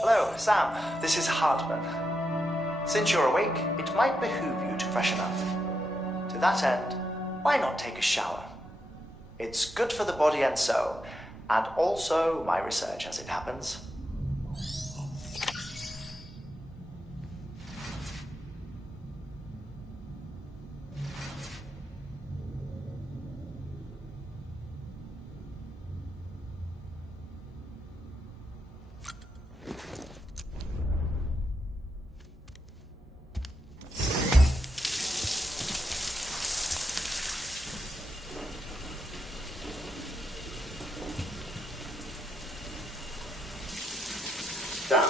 Hello, Sam. This is Hartman. Since you're awake, it might behoove you to freshen up. To that end, why not take a shower? It's good for the body and soul, and also my research as it happens. Sam,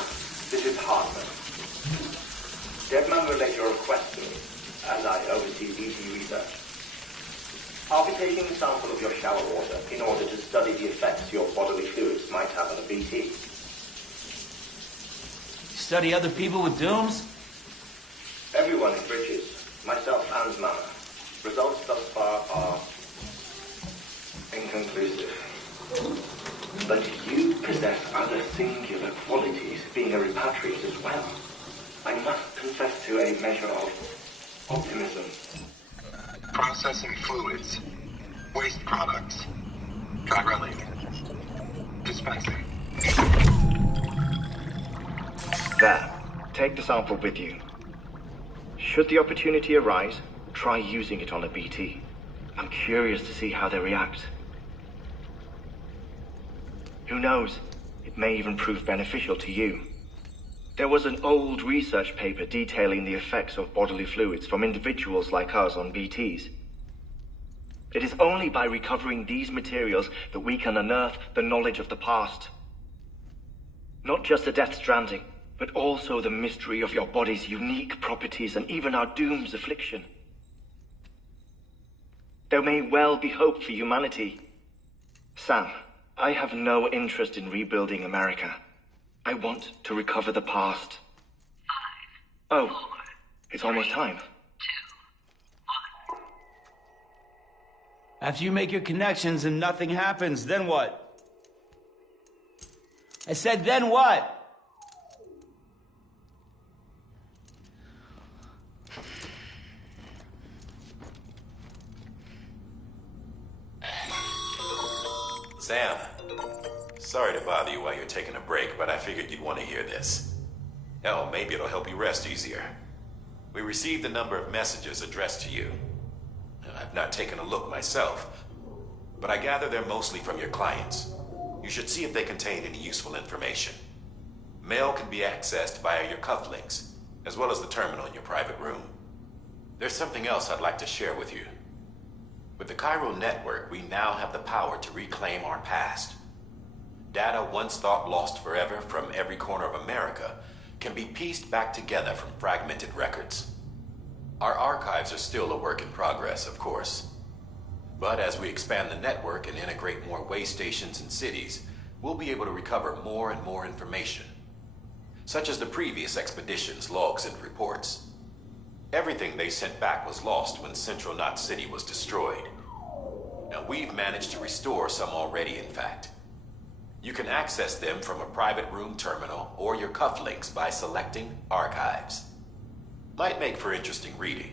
this is Hartman. Deadman relayed your request to me, as I oversee BT research. I'll be taking a sample of your shower water in order to study the effects your bodily fluids might have on a BT. Study other people with dooms? Everyone in Bridges, myself and Mama. Results thus far are inconclusive. But you possess other singular qualities, being a repatriate as well. I must confess to a measure of optimism. Processing fluids. Waste products. Drilling. Dispensing. There. Take the sample with you. Should the opportunity arise, try using it on a BT. I'm curious to see how they react. Who knows? It may even prove beneficial to you. There was an old research paper detailing the effects of bodily fluids from individuals like us on BTs. It is only by recovering these materials that we can unearth the knowledge of the past. Not just the Death Stranding, but also the mystery of your body's unique properties and even our doom's affliction. There may well be hope for humanity. Sam, I have no interest in rebuilding America. I want to recover the past. 5, 4, oh, it's almost time. 2, 1. After you make your connections and nothing happens, then what? I said, then what? Sam, sorry to bother you while you're taking a break, but I figured you'd want to hear this. Hell, maybe it'll help you rest easier. We received a number of messages addressed to you. I've not taken a look myself, but I gather they're mostly from your clients. You should see if they contain any useful information. Mail can be accessed via your cufflinks, as well as the terminal in your private room. There's something else I'd like to share with you. With the Chiral Network, we now have the power to reclaim our past. Data once thought lost forever from every corner of America can be pieced back together from fragmented records. Our archives are still a work in progress, of course. But as we expand the network and integrate more way stations and cities, we'll be able to recover more and more information, such as the previous expedition's logs and reports. Everything they sent back was lost when Central Knot City was destroyed. Now, we've managed to restore some already, in fact. You can access them from a private room terminal or your cufflinks by selecting Archives. Might make for interesting reading.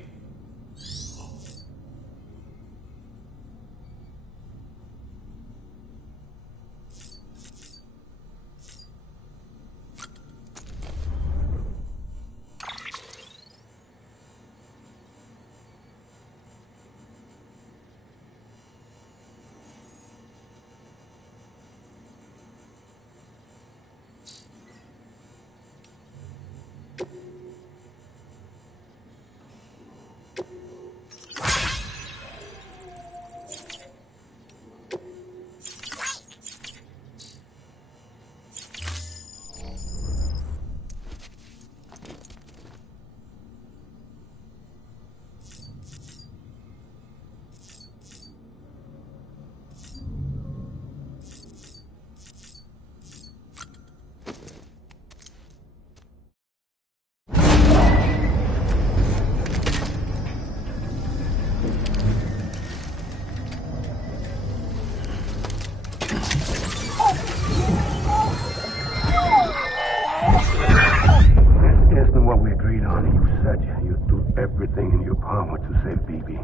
everything in your power to save BB.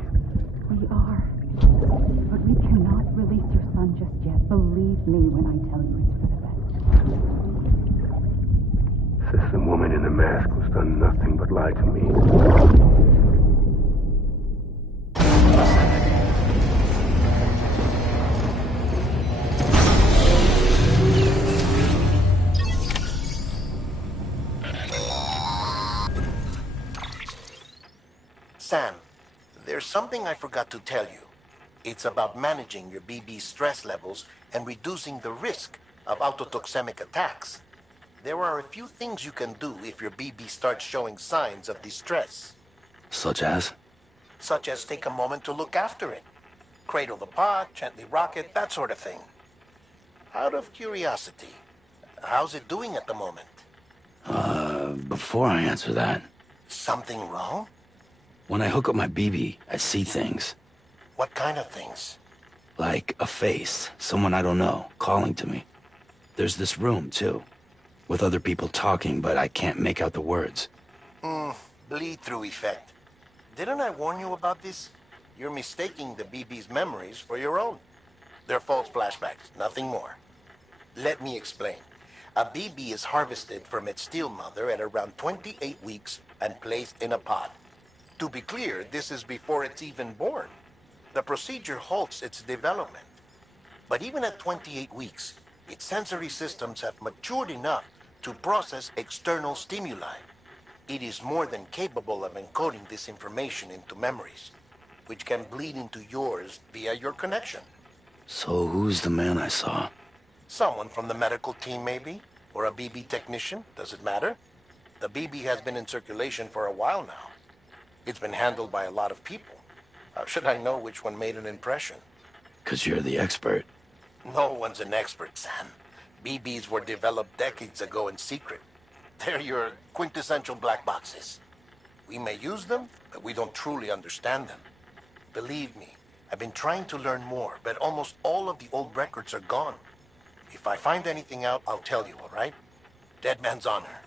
We are. But we cannot release your son just yet. Believe me when I tell you it's for the best. Says the woman in the mask who's done nothing but lie to me. Sam, there's something I forgot to tell you. It's about managing your BB stress levels and reducing the risk of autotoxemic attacks. There are a few things you can do if your BB starts showing signs of distress. Such as? Such as take a moment to look after it. Cradle the pot, gently rock it, that sort of thing. Out of curiosity, how's it doing at the moment? Before I answer that... Something wrong? When I hook up my BB, I see things. What kind of things? Like a face, someone I don't know, calling to me. There's this room, too, with other people talking, but I can't make out the words. Bleed-through effect. Didn't I warn you about this? You're mistaking the BB's memories for your own. They're false flashbacks, nothing more. Let me explain. A BB is harvested from its steel mother at around 28 weeks and placed in a pod. To be clear, this is before it's even born. The procedure halts its development. But even at 28 weeks, its sensory systems have matured enough to process external stimuli. It is more than capable of encoding this information into memories, which can bleed into yours via your connection. So who's the man I saw? Someone from the medical team, maybe? Or a BB technician? Does it matter? The BB has been in circulation for a while now. It's been handled by a lot of people. How should I know which one made an impression? 'Cause you're the expert. No one's an expert, Sam. BBs were developed decades ago in secret. They're your quintessential black boxes. We may use them, but we don't truly understand them. Believe me, I've been trying to learn more, but almost all of the old records are gone. If I find anything out, I'll tell you, all right? Dead man's honor.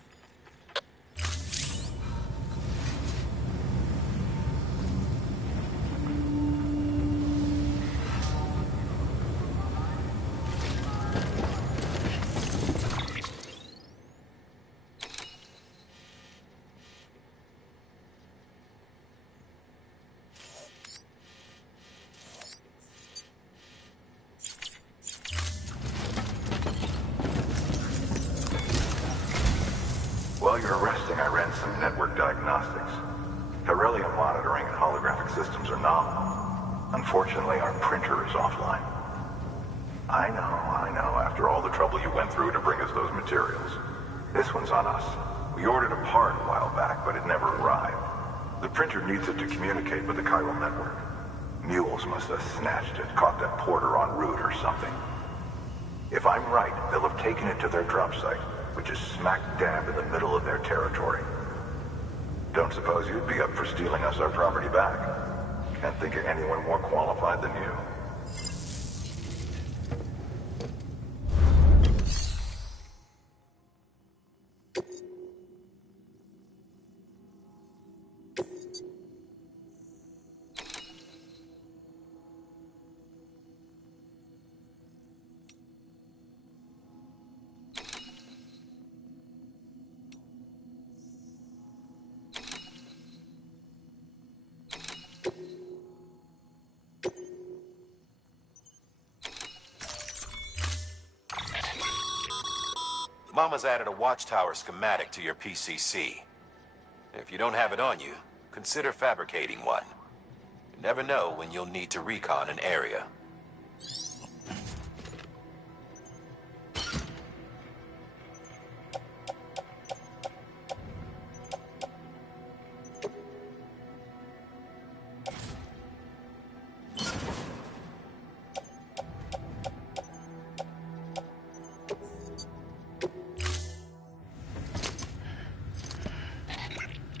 While you're resting, I ran some network diagnostics. Beryllium monitoring and holographic systems are nominal. Unfortunately, our printer is offline. I know, after all the trouble you went through to bring us those materials. This one's on us. We ordered a part a while back, but it never arrived. The printer needs it to communicate with the chiral network. Mules must have snatched it, caught that porter en route or something. If I'm right, they'll have taken it to their drop site, which is smack dab in the middle of their territory. Don't suppose you'd be up for stealing us our property back? Can't think of anyone more qualified than you. Mama's added a watchtower schematic to your PCC. If you don't have it on you, consider fabricating one. You never know when you'll need to recon an area.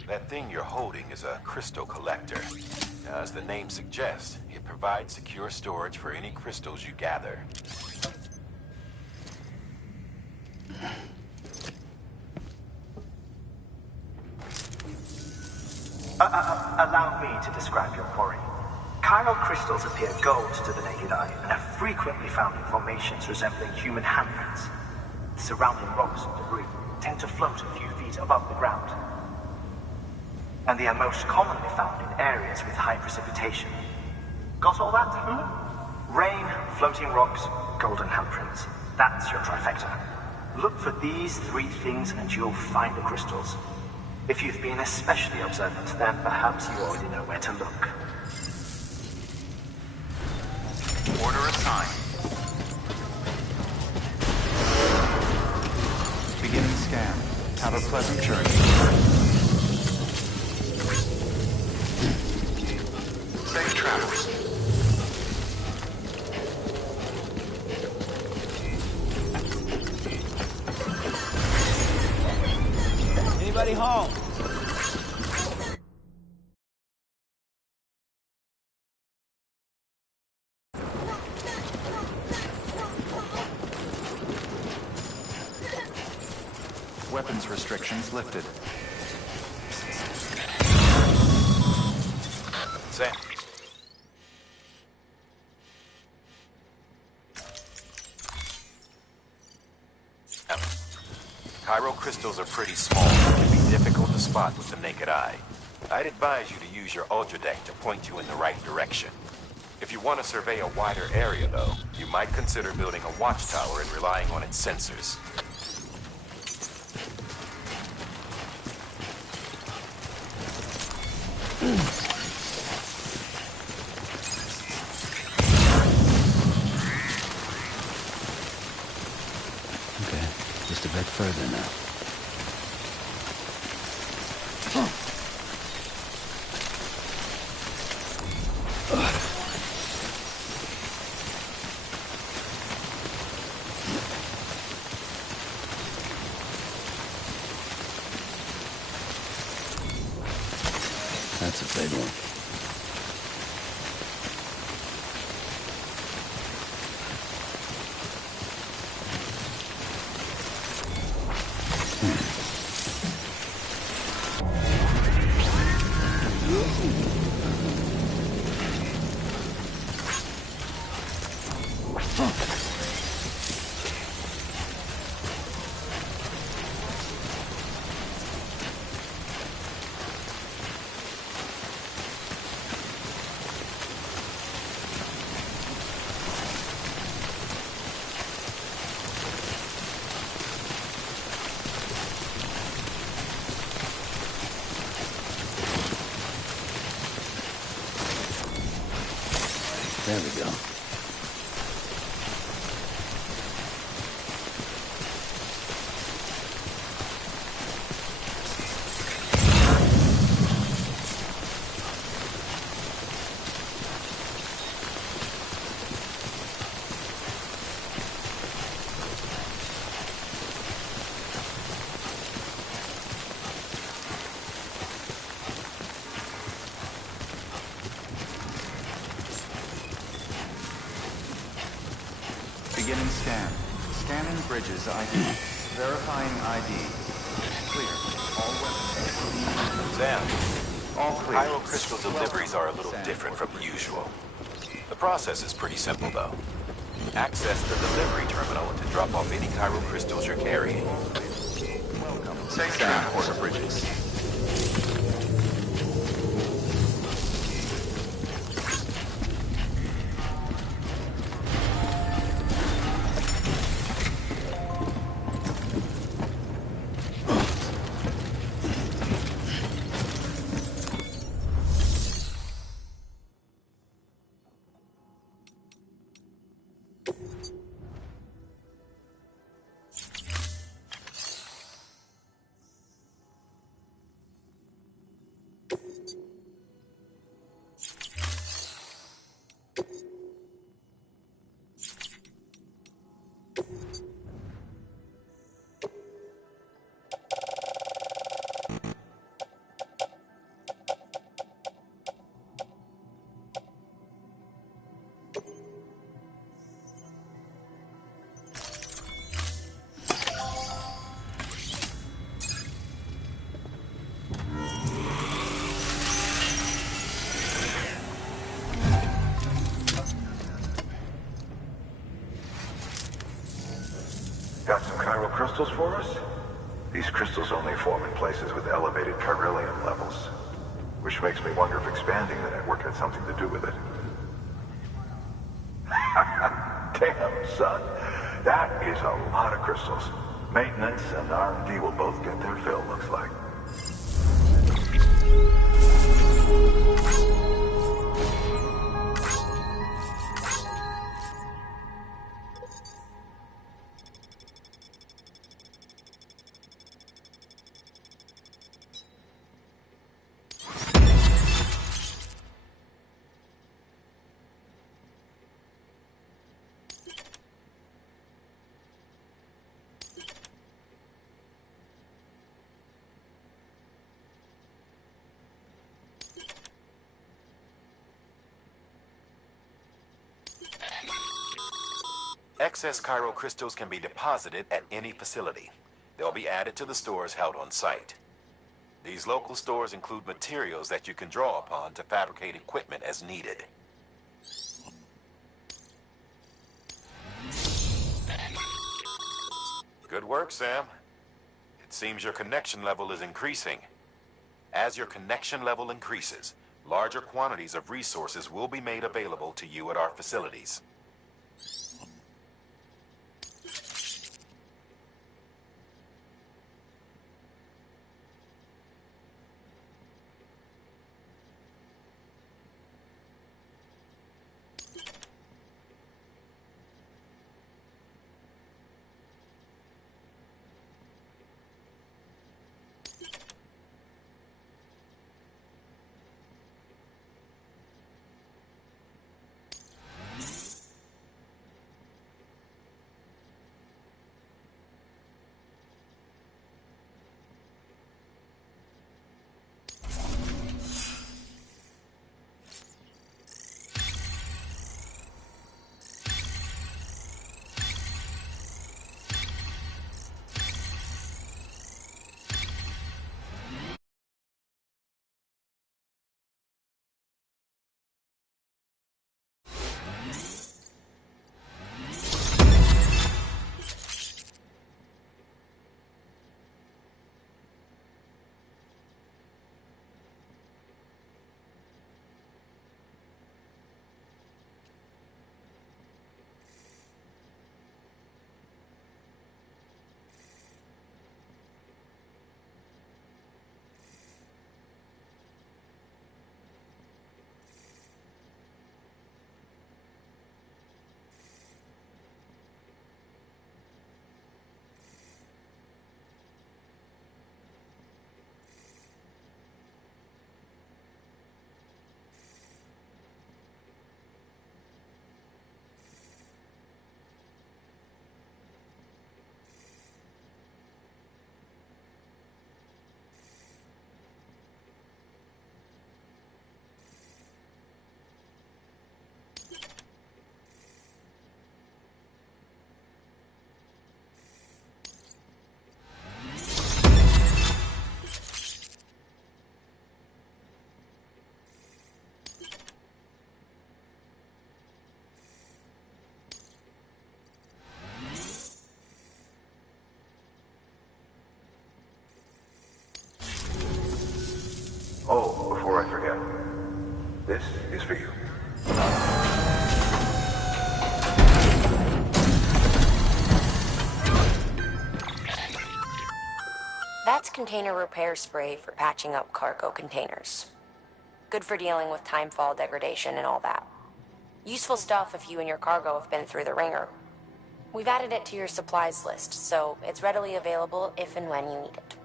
That thing you're holding is a crystal collector. Now, as the name suggests, it provides secure storage for any crystals you gather. Allow me to describe your quarry. Chiral crystals appear gold to the naked eye and are frequently found in formations resembling human handprints. The surrounding rocks and debris tend to float a few feet above the ground. And they are most commonly found in areas with high precipitation. Got all that? Rain, floating rocks, golden handprints. That's your trifecta. Look for these three things and you'll find the crystals. If you've been especially observant, then perhaps you already know where to look. Order assigned. Beginning scan. Have a pleasant journey. Safe travels. Anybody home? Weapons restrictions lifted. Sam. Chiral crystals are pretty small and can be difficult to spot with the naked eye. I'd advise you to use your Ultradeck to point you in the right direction. If you want to survey a wider area, though, you might consider building a watchtower and relying on its sensors. Okay, just a bit further now. That's a big one. There we go. Beginning scan. Scanning bridges ID. Verifying ID. Clear. All weapons. Sam. All clear. Chiral crystal deliveries are a little different from the usual. The process is pretty simple, though. Access the delivery terminal to drop off any chiral crystals you're carrying. Welcome. Safe transport of bridges. Got some chiral crystals for us? These crystals only form in places with elevated chiralium levels, which makes me wonder if expanding the network had something to do with it. Damn, son. That is a lot of crystals. Maintenance and R&D will both get their fill, looks like. Excess chiral crystals can be deposited at any facility. They'll be added to the stores held on site. These local stores include materials that you can draw upon to fabricate equipment as needed. Good work, Sam. It seems your connection level is increasing. As your connection level increases, larger quantities of resources will be made available to you at our facilities. Oh, before I forget, this is for you. That's container repair spray for patching up cargo containers. Good for dealing with timefall degradation and all that. Useful stuff if you and your cargo have been through the ringer. We've added it to your supplies list, so it's readily available if and when you need it.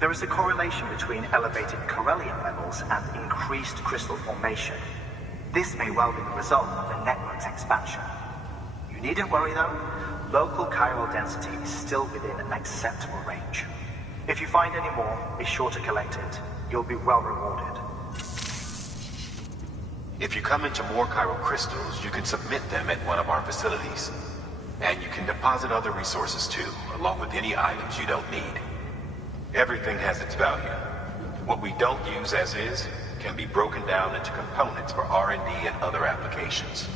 There is a correlation between elevated Corellium levels and increased crystal formation. This may well be the result of the network's expansion. You needn't worry though. Local chiral density is still within an acceptable range. If you find any more, be sure to collect it. You'll be well rewarded. If you come into more chiral crystals, you can submit them at one of our facilities. And you can deposit other resources too, along with any items you don't need. Everything has its value. What we don't use as is can be broken down into components for R&D and other applications.